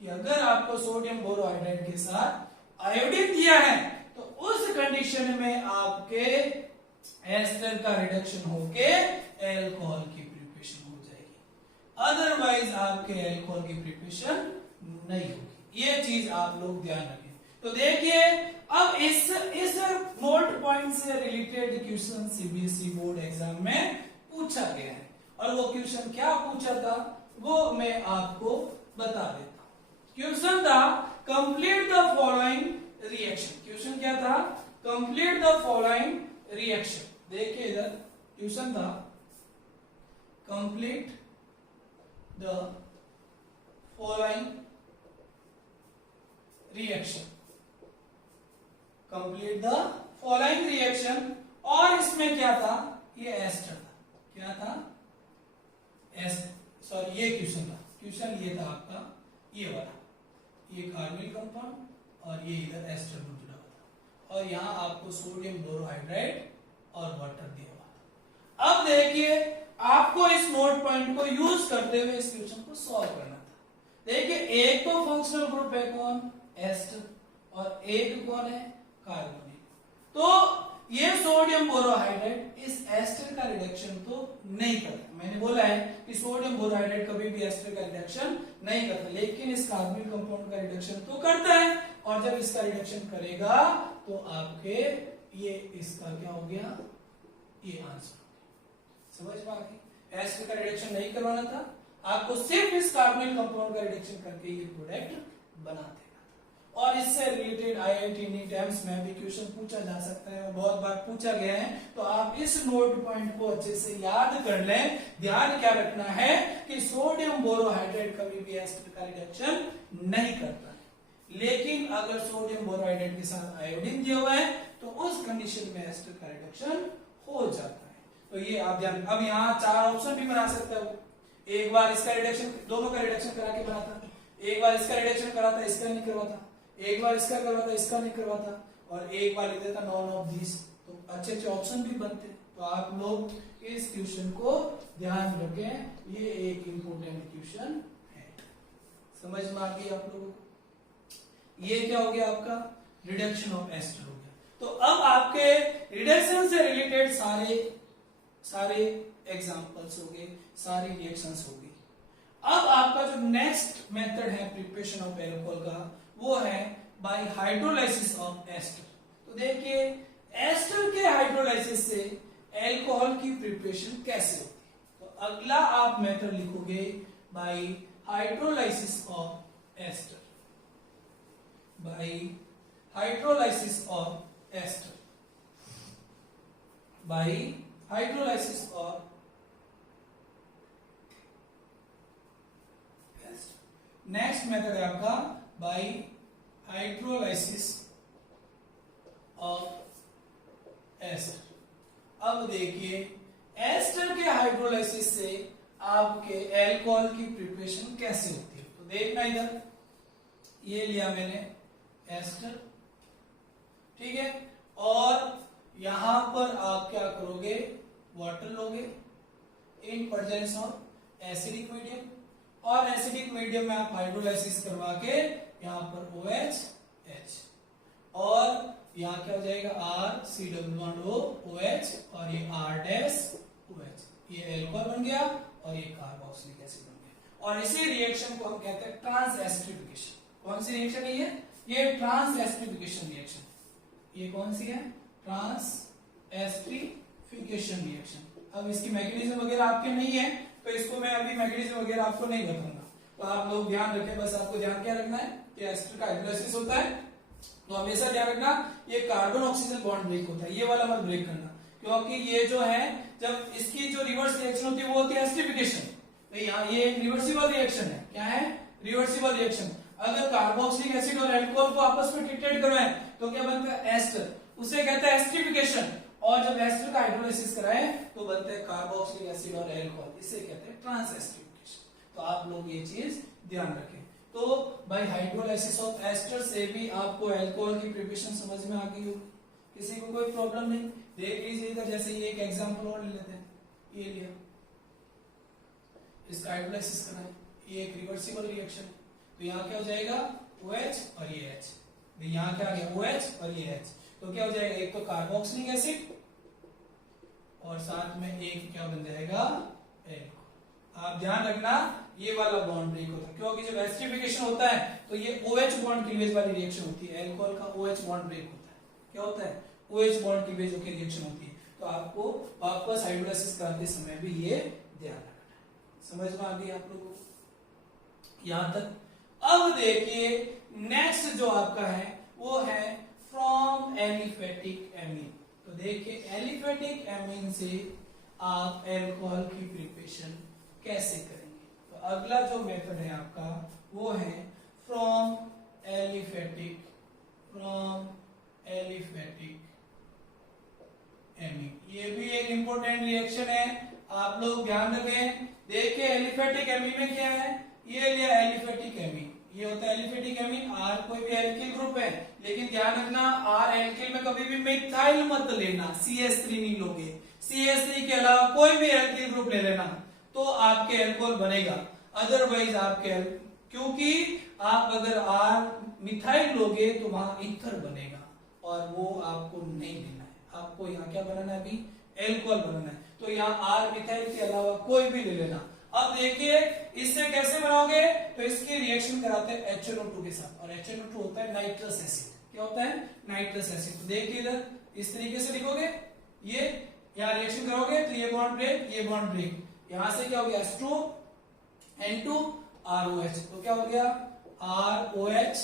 कि अगर आपको सोडियम बोरोहाइड्राइड के साथ आयोडीन दिया है, तो उस कंडीशन में आपके एस्टर का रिडक्शन होके एल्कोहल की प्रिपरेशन हो जाएगी, अदरवाइज आपके एल्कोहल की प्रिपरेशन नहीं होगी। ये चीज आप लोग ध्यान रखें। तो देखिए, अब इस नोट पॉइंट से related question CBSE board exam में पूछा गया है, और वो क्वेश्चन क्या पूछा था वो मैं आपको बता देता। क्वेश्चन था complete the following reaction. Question क्या था, कंप्लीट द फॉलोइंग रिएक्शन। देखिए इधर क्वेश्चन था complete the following reaction, complete the following reaction, और इसमें क्या था, ये एस्टर था, क्या था, सॉरी ये क्वेश्चन था, क्वेश्चन ये था आपका ये वाला, ये कार्बोनिल कंपाउंड और ये इधर एस्टर ग्रुप जुड़ा हुआ था, और यहाँ आपको सोडियम बोरोहाइड्राइड और वाटर दिया हुआ था। अब देखिए, आपको इस नोट पॉइंट को यूज करते हुए इस क्वेश्चन को सॉल्व करना था। देखिए, एक तो फंक्शनल ग्रुप है कौन, एस्टर, और एक कौन है, कार्बोनिल। तो ये सोडियम बोरोहाइड्रेट इस एस्टर का रिडक्शन तो नहीं करता। मैंने बोला है कि सोडियम बोरोहाइड्रेट कभी भी एस्टर का रिडक्शन नहीं करता, लेकिन इस कार्बोनिल कंपाउंड का रिडक्शन तो करता है, और जब इसका रिडक्शन करेगा तो आपके ये इसका क्या हो गया, ये आंसर। समझ में आ गई, एस्टर का रिडक्शन नहीं करवाना था आपको, सिर्फ इस कार्बोनिल कंपाउंड का रिडक्शन करके ये प्रोडक्ट बनाते। और इससे रिलेटेड आईआईटी नीट एम्स में भी क्वेश्चन पूछा जा सकता है, और बहुत बार पूछा गया है, तो आप इस नोट पॉइंट को अच्छे से याद कर लें। ध्यान क्या रखना है कि सोडियम बोरोहाइड्रेट कभी भी एस्टर का रिडक्शन नहीं करता है, लेकिन अगर सोडियम बोरोहाइड्रेट के साथ आयोडीन दिया हुआ है तो उस कंडीशन में एस्टर का रिडक्शन हो जाता है। तो ये आप ध्यान, अब यहाँ 4 ऑप्शन भी बना सकते हो, एक बार इसका रिडक्शन, दोनों का रिडक्शन करा के बनाता, एक बार इसका रिडक्शन कराता, इसका नहीं करवाता, एक बार इसका करवाता, इसका नहीं करवाता, और एक बार लिख देता नॉन ऑफ दिस। तो अच्छे अच्छे ऑप्शन भी बनते। तो आप लोग इस क्वेश्चन को ध्यान रखें, ये एक इंपॉर्टेंट क्वेश्चन है। समझ में आ गई आप लोगों को। ये क्या हो गया आपका, रिडक्शन ऑफ एस्टर हो गया। तो अब आपके रिडक्शन से रिलेटेड सारे एग्जांपल्स हो गए, सारी रिएक्शंस हो गई। अब आपका जो नेक्स्ट मेथड है प्रिपरेशन ऑफ एल्कोहल का, वो है बाय हाइड्रोलाइसिस ऑफ एस्टर। तो देखिए एस्टर के हाइड्रोलाइसिस से एल्कोहल की प्रिपरेशन कैसे होती है। तो अगला आप मेथड लिखोगे by hydrolysis of ester, by hydrolysis of ester, by hydrolysis of ester. Next method है आपका बाय हाइड्रोलाइसिस ऑफ एस्टर। अब देखिए एस्टर के हाइड्रोलाइसिस से आपके एल्कोहल की प्रिपरेशन कैसे होती है। तो देखना इधर, ये लिया मैंने एस्टर, ठीक है, और यहां पर आप क्या करोगे, वाटर लोगे इन प्रेजेंस ऑफ एसिडिक मीडियम, और एसिडिक मीडियम में आप हाइड्रोलाइसिस करवा के यहां पर OH H, और यहां क्या हो जाएगा RCO2OH, और ये R-OH, ये एल्कोहल बन गया और ये कार्बोक्सिलिक एसिड बन गया। और इसी रिएक्शन को हम कहते हैं ट्रांस एस्टरिफिकेशन। कौन सी रिएक्शन है ये ट्रांस एस्टरिफिकेशन रिएक्शन। ये कौन सी है, ट्रांस एस्टरिफिकेशन रिएक्शन। अब इसकी मैकेनिज्म वगैरह आपके नहीं है, तो इसको मैं अभी मैकेनिज्म वगैरह आपको नहीं बताऊंगा। तो आप लोग ध्यान रखें, बस आपको ध्यान क्या रखना है कि एस्टर का हाइड्रोलाइसिस होता है तो हमेशा ध्यान रखना ये कार्बन ऑक्सीजन बॉन्ड ब्रेक होता है, ये वाला मत ब्रेक करना, क्योंकि ये जो है जब इसकी जो रिवर्स रिएक्शन होती है वो होती है एस्टरिफिकेशन। तो यहाँ ये एक रिवर्सिबल रिएक्शन है। क्या है, रिवर्सिबल रिएक्शन। अगर कार्बोक्सिलिक एसिड और अल्कोहल को आपस में ट्रीटेड करवाएं तो क्या बनता है, एस्टर, उसे कहते हैं एस्टरिफिकेशन। और जब एस्टर का हाइड्रोलाइसिस कराएं तो बनता है कार्बोक्सिलिक एसिड और अल्कोहल, इसे कहते हैं ट्रांस एस्टरिफिकेशन। तो आप लोग ये चीज ध्यान रखें। तो बाय हाइड्रोलाइसिस ऑफ एस्टर से भी आपको अल्कोहल की प्रिपरेशन समझ में आ गई हो, किसी को कोई प्रॉब्लम नहीं। देख लीजिए इधर, जैसे ये एक एग्जांपल और ले लेते हैं, ये लिया, इसका हाइड्रोलाइसिस कराएं, ये एक रिवर्सिबल रिएक्शन है। तो यहाँ क्या हो जाएगा, OH और ये H, यहाँ क्या आ गया OH और ये H, तो क्या हो जाएगा, एक तो कार्बोक्सिलिक एसिड और साथ में एक क्या बन जाएगा, एल्कोहल। आप ध्यान रखना ये वाला बॉन्ड ब्रेक होता है, क्योंकि जब एस्टरिफिकेशन होता है तो ये OH बॉन्ड क्लीवेज वाली रिएक्शन होती है, अल्कोहल का OH बॉन्ड ब्रेक होता है। क्या होता है, OH बॉन्ड क्लीवेज की रिएक्शन होती है। तो आपको वापस हाइड्रोलाइसिस कराते समय भी ये ध्यान रखना है। समझ में आ गई आप लोगों को यहां तक। अब देखिए नेक्स्ट जो आपका है वो है फ्रॉम एलिफेटिक एमीन। तो देखिए एलिफेटिक एमीन से आप एल्कोहल की प्रिपरेशन कैसे करेंगे। तो अगला जो मेथड है आपका वो है फ्रॉम एलिफेटिक एमीन। ये भी एक इंपॉर्टेंट रिएक्शन है, आप लोग ध्यान रखें। देखिए एलिफेटिक एमीन में क्या है, ये लिया एलिफेटिक एमीन, ये होता है एलिफेटिक एमीन। R कोई भी एल्किल ग्रुप है, लेकिन ध्यान रखना R एल्किल में कभी भी मिथाइल मत लेना, CH3 नहीं लोगे। CH3 के अलावा कोई भी एल्किल ग्रुप ले लेना तो आपके एल्कोहल बनेगा, अदरवाइज आपके, क्योंकि आप अगर R मिथाइल लोगे तो वहां ईथर बनेगा और वो आपको नहीं लेना है। आपको यहाँ क्या बनाना है, अभी एल्कोहल बनाना है। तो यहाँ R मिथाइल के अलावा कोई भी ले लेना। अब देखिए इससे कैसे बनाओगे, तो इसकी रिएक्शन कराते हैं HNO2 के साथ, और HNO2 होता है नाइट्रस एसिड। क्या होता है, नाइट्रस एसिड। तो देखिए इधर इस तरीके से लिखोगे, ये यहाँ रिएक्शन करोगे तो ये बॉन्ड ब्रेक, ये बॉन्ड ब्रेक, यहां से क्या हो गया H2 N2 ROH, तो क्या हो गया ROH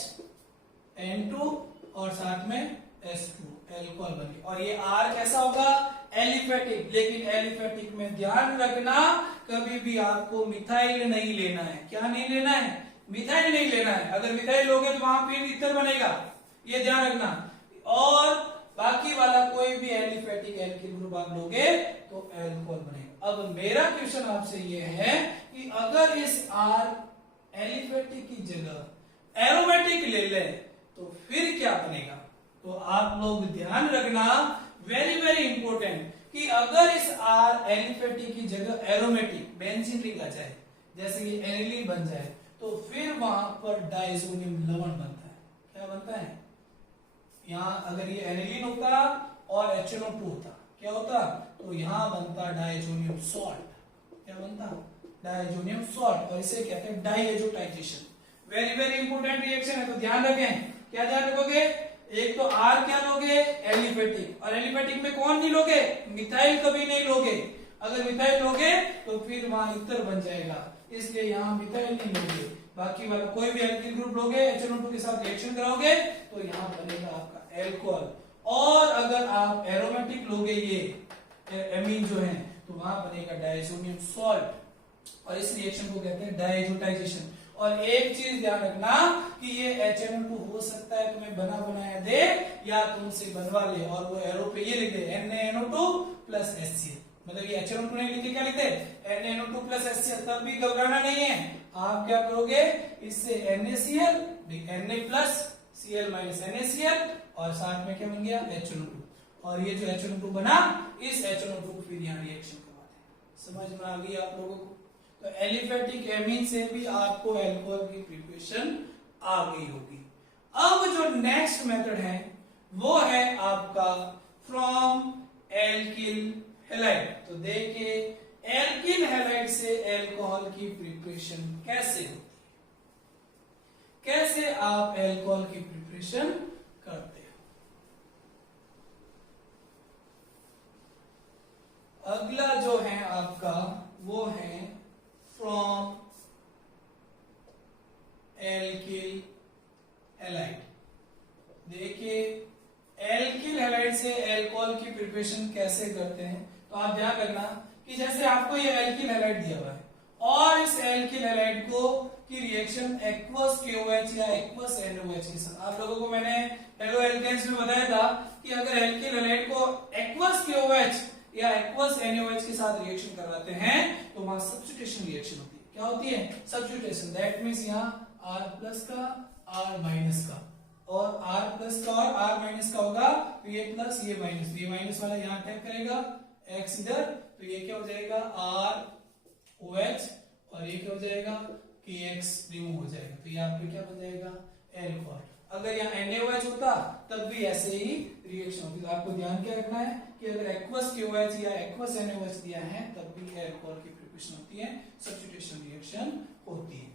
N2 और साथ में H2 एल्कोहल बन गया। और ये R कैसा होगा, एलिफेटिक। लेकिन एलिफेटिक में ध्यान रखना कभी भी आपको मिथाइल नहीं लेना है। क्या नहीं लेना है, मिथाइल नहीं लेना है। अगर मिथाइल लोगे तो वहां फिर ईथर बनेगा, ये ध्यान रखना। और बाकी वाला कोई भी एलिफेटिक एल्किल ग्रुप आप लोगे तो एल्कोहल बनेगा। अब मेरा क्वेश्चन आपसे ये है कि अगर इस R एलिफेटिक की जगह एरोमेटिक ले ले तो फिर क्या बनेगा। तो आप लोग ध्यान रखना, वेरी वेरी इंपॉर्टेंट, कि अगर इस R एलिफेटिक की जगह एरोमेटिक बेंजीन रिंग आ जाए, जैसे ये एनिलीन बन जाए, तो फिर वहां पर डाइसोनियम लवण बनता है। क्या बनता है, यहाँ अगर ये एनिलीन होता और HNO2 होता, क्या होता, तो यहां बनता डाइजोनियम सॉल्ट। क्या बनता, डाइजोनियम सॉल्ट, और इसे कहते हैं diazotisation. Very very important reaction है, तो ध्यान रखें क्या ध्यान रखोगे, एक तो R क्या लोगे, एलिफेटिक, और एलिफेटिक में कौन नहीं लोगे, मिथाइल कभी नहीं लोगे। अगर मिथाइल लोगे तो फिर वहां ईथर बन जाएगा, इसलिए यहाँ मिथाइल नहीं लोगे। बाकी वाला कोई भी एल्किल ग्रुप लोगे, HNO2 के साथ रिएक्शन कराओगे तो यहाँ बनेगा आपका एल्कोहल। और अगर आप एरोमेटिक लोगे ये एमीन जो है तो वहां बनेगा डायजोनियम सॉल्ट, और इस रिएक्शन को कहते हैं डायजोटाइजेशन। और एक चीज ध्यान रखना कि ये HNO2 हो सकता है तुम्हें बना बनाया दे या तुमसे बनवा ले, और वो एरो पे ये लिख दे NaNO2 प्लस HCl, मतलब ये HNO2 नहीं लिखे, क्या लिखते NaNO2 प्लस HCl, तब भी घबराना नहीं है। आप क्या करोगे, इससे NaCl Na plus Cl minus NaCl, और साथ में क्या बन गया HNO2, और ये जो HNO2 बना इस HNO2 को फिर यहाँ रिएक्शन करवाते हैं। समझ में आ गई आप लोगों को। तो एलिफेटिक एमीन से भी आपको अल्कोहल की प्रिपरेशन आ गई होगी। अब जो नेक्स्ट मेथड है वो है आपका फ्रॉम एल्किल हैलाइड। तो देखिए एल्किल हैलाइड से अल्कोहल की प्रिपरेशन कैसे होती है, कैसे आप अल्कोहल की प्रिपरेशन करते हो। अगला जो है आपका वो है फ्रॉम एल्किल हैलाइड। देखिए एल्किल हैलाइड से अल्कोहल की प्रिपरेशन कैसे करते हैं, तो आप ध्यान रखना कि जैसे आपको ये एल्किल हैलाइड दिया हुआ है और इस एल्किल हैलाइड को की रिएक्शन एक्वस KOH या एक्वस NaOH के साथ, आप लोगों को मैंने हेलो एल्केन्स में बताया था कि अगर एल्किल हैलाइड को एक्वस KOH या एक्वस NaOH के साथ रिएक्शन करवाते हैं तो वहां सब्स्टिट्यूशन रिएक्शन होती है। क्या होती है, सब्स्टिट्यूशन। दैट मींस यहाँ R प्लस का R माइनस का, और R प्लस का और R माइनस का होगा तो ये प्लस ये माइनस, ये माइनस वाला यहाँ अटैक करेगा, X इधर, तो ये क्या हो जाएगा ROH, और ये क्या हो जाएगा KX रिमूव हो जाएगा, तो ये आपके क्या बन जाएगा एल्कोहल। अगर यहाँ NaOH होता तब भी ऐसे ही रिएक्शन होती। तो आपको ध्यान क्या रखना है कि अगर एक्वस KOH या एक्वस NaOH दिया है तब भी एल्कोहल की प्रिपरेशन होती है, सब्स्टिट्यूशन रिएक्शन होती है।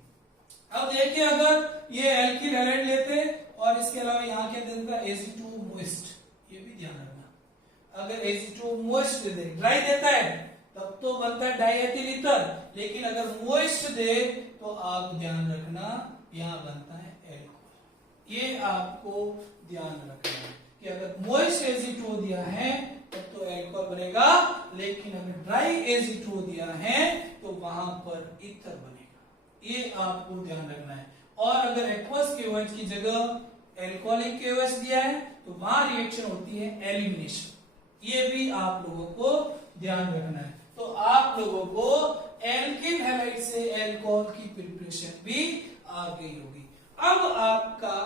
अब देखिए अगर ये एल्किल हैलाइड लेते और इसके अलावा यहाँ क्या देता है Ag2 मोइस्ट, ये भी ध्यान रखना। अगर Ag2 मोइस्ट दे, ड्राई देता है तब तो बनता है डाइएथिल ईथर, लेकिन अगर मोइस्ट दे तो आप ध्यान रखना यहाँ बनता है एल्कोहल। ये आपको ध्यान रखना है कि अगर मोइस्ट Ag2 दिया है तब तो एल्कोहल बनेगा, लेकिन अगर ड्राई Ag2 दिया है तो वहां पर ईथर बनेगा। ये आपको ध्यान रखना है। और अगर एक्वस KOH की जगह एल्कोहलिक KOH दिया है तो वहां रिएक्शन होती है एलिमिनेशन। ये भी आप लोगों को ध्यान रखना है। तो आप लोगों को एल्किल हैलाइड से अल्कोहल की प्रिपरेशन भी आ गई होगी। अब आपका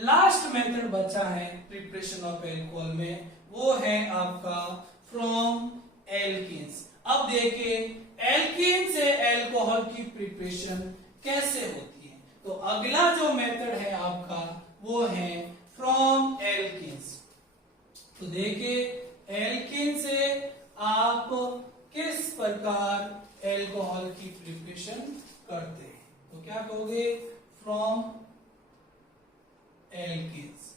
लास्ट मेथड बचा है प्रिपरेशन ऑफ अल्कोहल में, वो है आपका फ्रॉम एल्कीन्स। अब देखिए एल्कीन से अल्कोहल की प्रिपरेशन कैसे होती है। तो अगला जो मेथड है आपका वो है फ्रॉम एल्कीन्स। तो देखिए एल्कीन से आप किस प्रकार अल्कोहल की प्रिपरेशन करते हैं, तो क्या कहोगे फ्रॉम एल्कीन्स,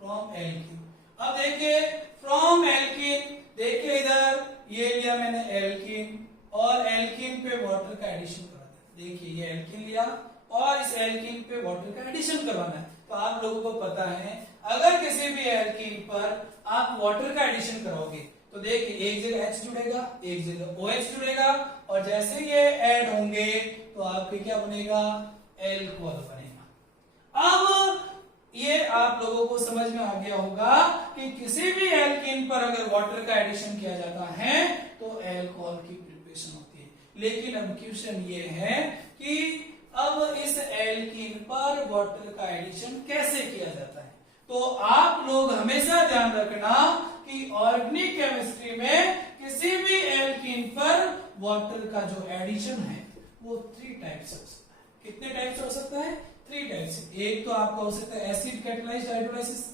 फ्रॉम एल्कीन। अब देखिए फ्रॉम एल्कीन, देखिए इधर ये लिया मैंने एल्कीन और एल्कीन पे वाटर का एडिशन करा था। देखिए ये एल्कीन लिया और इस एल्कीन पे वाटर का एडिशन करवाना है। तो आप लोगों को पता है अगर किसी भी एल्कीन पर आप वाटर का एडिशन कराओगे तो देखिए एक जगह H जुड़ेगा, एक जगह OH जुड़ेगा, और जैसे ये ऐड होंगे तो आपके क्या बनेगा एल्कोहल बनेगा। अब ये आप लोगों को समझ में आ गया होगा कि किसी भी एल्कीन पर अगर वाटर का एडिशन किया जाता है तो अल्कोहल की प्रिपरेशन होती है। लेकिन अब क्वेश्चन ये है कि अब इस एल्कीन पर वाटर का एडिशन कैसे किया जाता है। तो आप लोग हमेशा ध्यान रखना कि ऑर्गेनिक केमिस्ट्री में किसी भी एल्कीन पर वाटर का जो एडिशन है वो 3 टाइप से हो सकता है। कितने टाइप से हो सकता है? 3 टाइप से। एक तो आपका हो सकता है एसिड कैटालाइज्ड हाइड्रोलाइसिस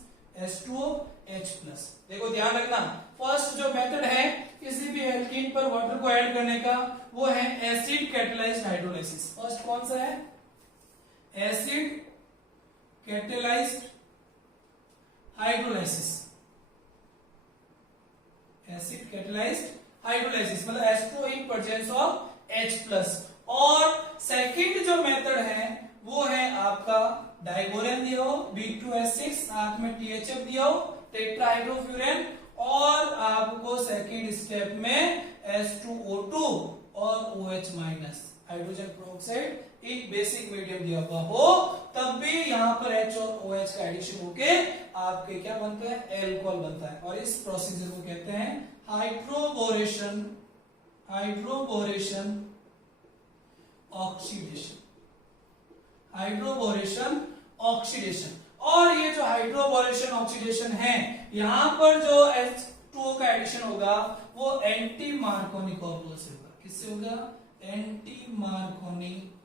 H2OH+। देखो ध्यान रखना, फर्स्ट जो मेथड है किसी भी एल्कीन पर वाटर को ऐड करने का वो है एसिड कैटालाइज्ड हाइड्रोलाइसिस। फर्स्ट कौन सा है? Acid catalysed hydrolysis, acid catalysed hydrolysis मतलब H2 in presence of H+। और सेकंड जो मेथड है वो है आपका डाइबोरेन दिया हो, B2H6 साथ में THF दिया हो, टेट्राहाइड्रोफ्यूरेन, और आपको सेकंड स्टेप में H2O2 और OH- हाइड्रोजन पेरोक्साइड एक बेसिक मीडियम दिया हुआ हो, तब भी यहां पर H और OH का एडिशन होके आपके क्या बनता है, एल्कोहल बनता है। और इस प्रोसीजर को कहते हैं hydroboration, hydroboration oxidation, hydroboration oxidation. और ये जो हाइड्रोबोरेशन ऑक्सीडेशन है, यहां पर जो H2O का एडिशन होगा वो एंटी मार्कोनिकॉफ रूल से होगा। किससे होगा, एंटी मार्कोनिकॉफ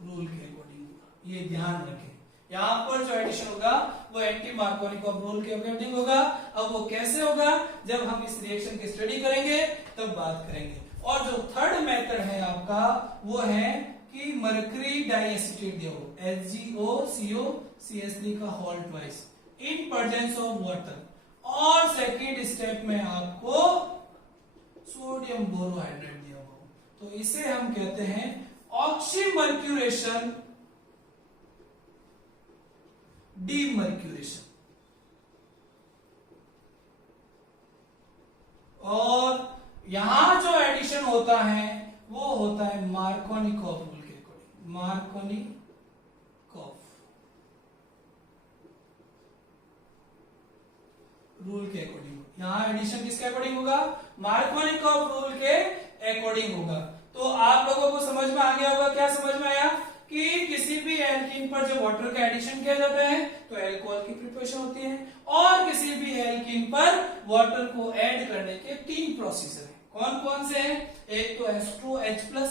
रूल के अकॉर्डिंग होगा। ये ध्यान रखें, यहां पर जो एडिशन होगा वो एंटी मार्कोनिकॉफ रूल के अकॉर्डिंग होगा। अब वो कैसे होगा, जब हम इस रिएक्शन की स्टडी करेंगे तब बात करेंगे। और जो थर्ड मेथड है आपका वो है कि मरकरी डाइएसिटेट दिया हो, HgOCO का whole twice in presence of water. और सेकेंड स्टेप में आपको सोडियम बोरोहाइड्रेट दिया हो, तो इसे हम कहते हैं ऑक्सीमर्क्यूरेशन डीमर्क्यूरेशन। और यहां जो एडिशन होता है वो होता है मार्कोनिकॉफ रूल के अकॉर्डिंग, मार्कोनिकॉफ रूल के अकॉर्डिंग। यहां एडिशन किसके अकॉर्डिंग होगा, मार्कोनिकॉफ रूल के अकॉर्डिंग होगा। तो आप लोगों को समझ में आ गया होगा, क्या समझ में आया कि किसी भी एल्कीन पर जब वाटर का एडिशन किया जाता है तो अल्कोहल की प्रिपरेशन होती है, और किसी भी एल्कीन पर वाटर को ऐड करने के तीन प्रोसीजर है। कौन कौन से हैं, एक तो H2H+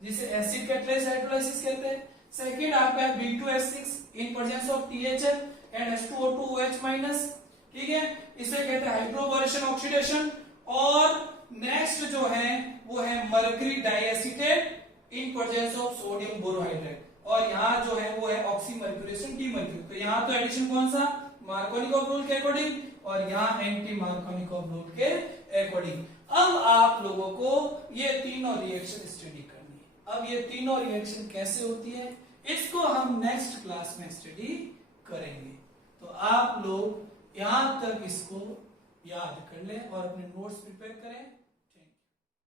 जिसे एसिड कैटलाइज्ड हाइड्रोलाइसिस कहते हैं, सेकंड आपका है B2H6 in presence of THF and H2O2 OH-, ठीक है, इसे कहते हैं हाइड्रोबोरेशन ऑक्सीडेशन। और नेक्स्ट जो है वो है mercury diacetate in presence of sodium borohydrate, और यहाँ जो है वो है ऑक्सीमर्क्यूरेशन डीमर्क्यूरेशन। तो यहाँ तो एडिशन कौन सा, मार्कोनिकॉफ रूल के अकॉर्डिंग, और यहाँ एंटी मार्कोनिकॉफ रूल के अकॉर्डिंग। अब आप लोगों को ये तीनों रिएक्शन स्टडी करनी है। अब ये तीनों रिएक्शन कैसे होती है इसको हम नेक्स्ट क्लास में स्टडी करेंगे। तो आप लोग यहां तक इसको याद कर लें और अपने नोट्स प्रिपेयर करें।